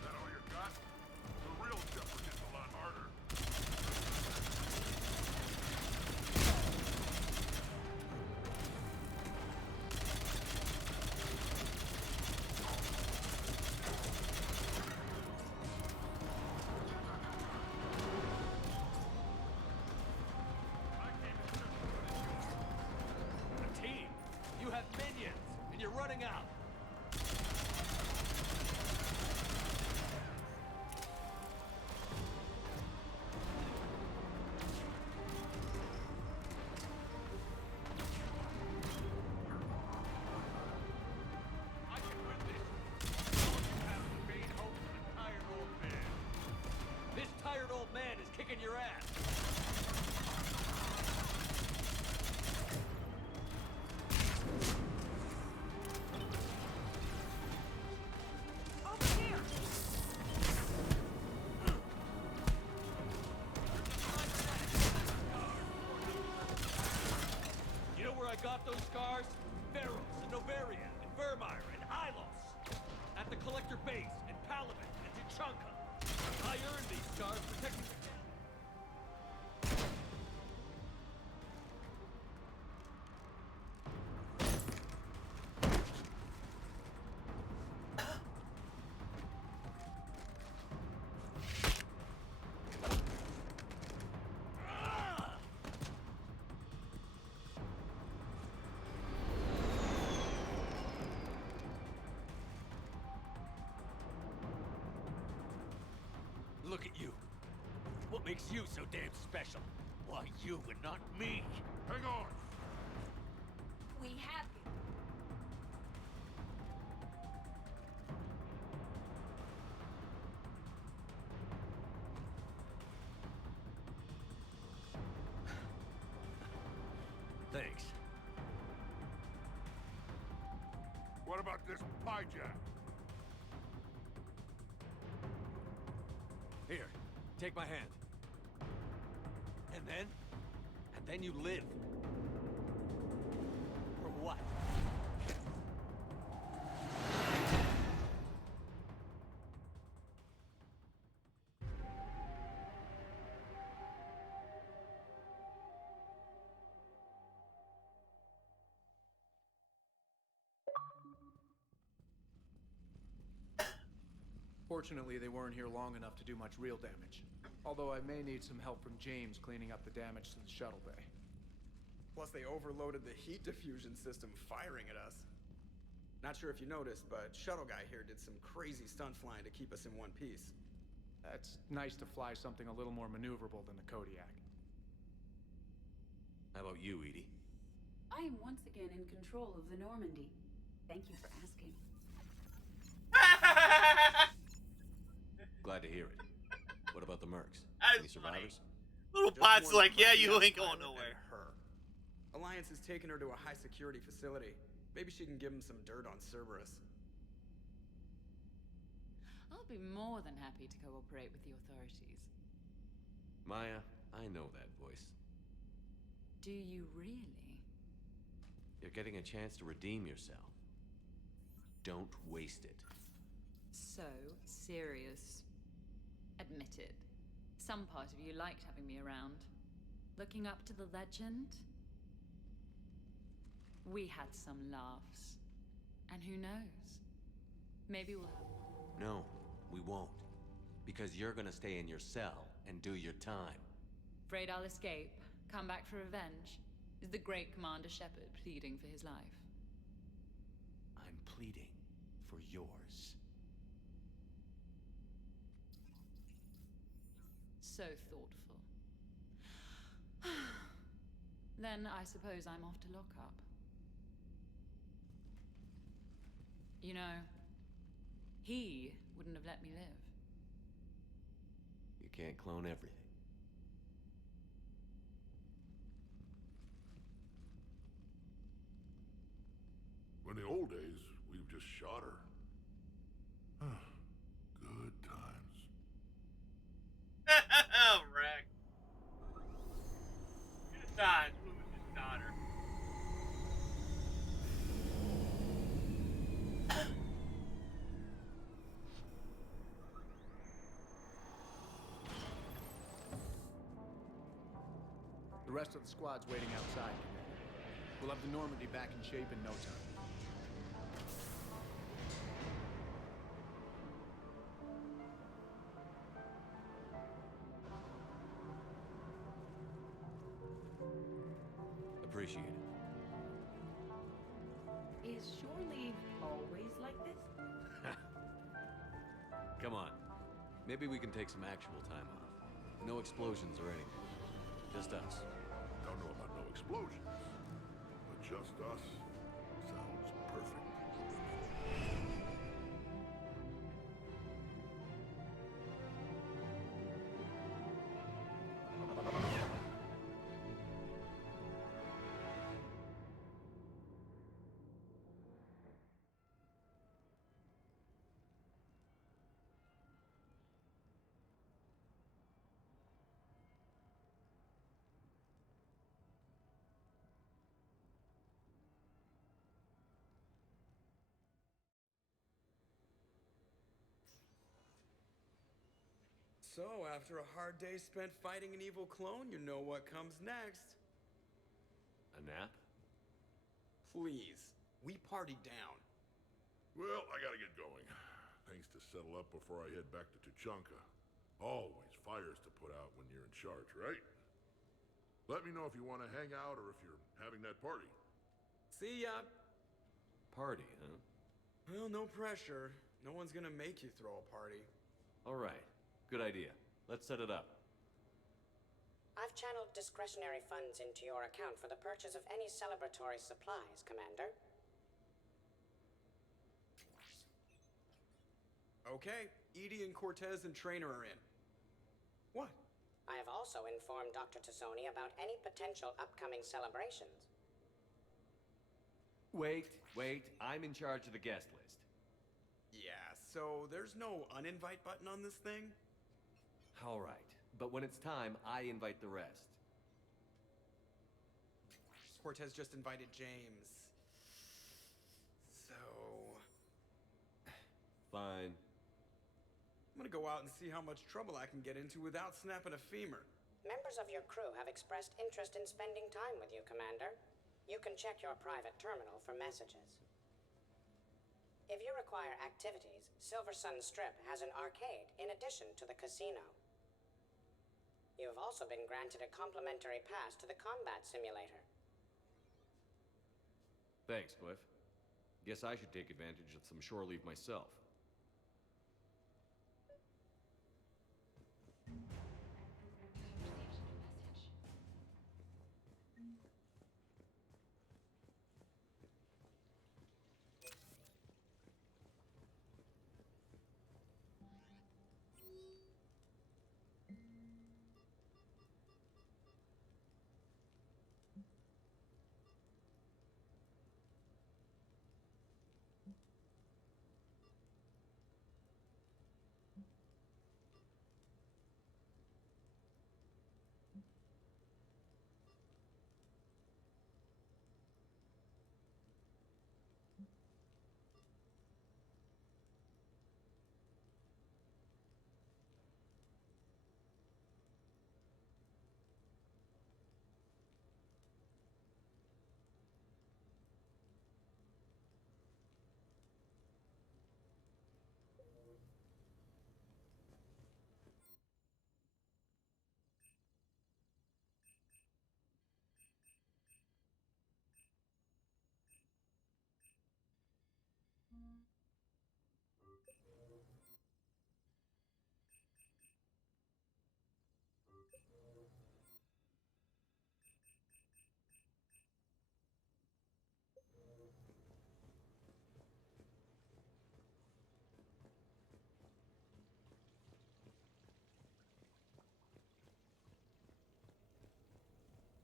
that all you got? The real Shepard is a lot harder. A team. You have minions, and you're running out. I can win this. All you have is the vain hope of a tired old man. This tired old man is kicking your ass. Over here! You know where I got those scars? Veros and Novaria and Vermire and Hylos. At the Collector Base in Palaven and Tuchanka. I earned these scars protecting the... Look at you. What makes you so damn special? Why you and not me? Hang on! We have you. Thanks. What about this hijack? Here, take my hand. And then you live. For what? Fortunately, they weren't here long enough to do much real damage. Although I may need some help from James cleaning up the damage to the shuttle bay. Plus, they overloaded the heat diffusion system, firing at us. Not sure if you noticed, but Shuttle Guy here did some crazy stunt flying to keep us in one piece. It's nice to fly something a little more maneuverable than the Kodiak. How about you, Edie? I am once again in control of the Normandy. Thank you for asking. Glad to hear it. What about the mercs? That Any is funny. survivors? Little Just Pot's one like, yeah, crazy you ain't pilot going nowhere. and her. Alliance has taken her to a high security facility. Maybe she can give him some dirt on Cerberus. I'll be more than happy to cooperate with the authorities. Maya, I know that voice. Do you really? You're getting a chance to redeem yourself. Don't waste it. So serious. Admitted. Some part of you liked having me around. Looking up to the legend? We had some laughs. And who knows? Maybe we'll have... No, we won't. Because you're gonna stay in your cell and do your time. Afraid I'll escape, come back for revenge? Is the great Commander Shepard pleading for his life? I'm pleading for yours. So thoughtful. Then I suppose I'm off to lock up. You know, he wouldn't have let me live. You can't clone everything. In the old days, we've just shot her. rest of the squad's waiting outside, Commander. We'll have the Normandy back in shape in no time. Appreciate it. Is shore leave always like this? Come on. Maybe we can take some actual time off. No explosions or anything. Just us. Don't know about no explosions, but just us sounds perfect. So, after a hard day spent fighting an evil clone, you know what comes next. A nap? Please, we partied down. Well, I gotta get going. Things to settle up before I head back to Tuchanka. Always fires to put out when you're in charge, right? Let me know if you want to hang out or if you're having that party. See ya. Party, huh? Well, no pressure. No one's gonna make you throw a party. All right. Good idea. Let's set it up. I've channeled discretionary funds into your account for the purchase of any celebratory supplies, Commander. Okay, Edie and Cortez and Trainer are in. What? I have also informed Dr. Tassoni about any potential upcoming celebrations. Wait. I'm in charge of the guest list. Yeah, so there's no uninvite button on this thing? All right. But when it's time, I invite the rest. Cortez just invited James. So... Fine. I'm gonna go out and see how much trouble I can get into without snapping a femur. Members of your crew have expressed interest in spending time with you, Commander. You can check your private terminal for messages. If you require activities, Silver Sun Strip has an arcade in addition to the casino. You have also been granted a complimentary pass to the combat simulator. Thanks, Cliff. Guess I should take advantage of some shore leave myself.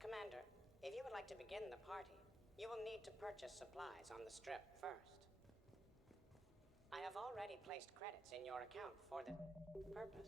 Commander, if you would like to begin the party, you will need to purchase supplies on the Strip first. I have already placed credits in your account for the purpose.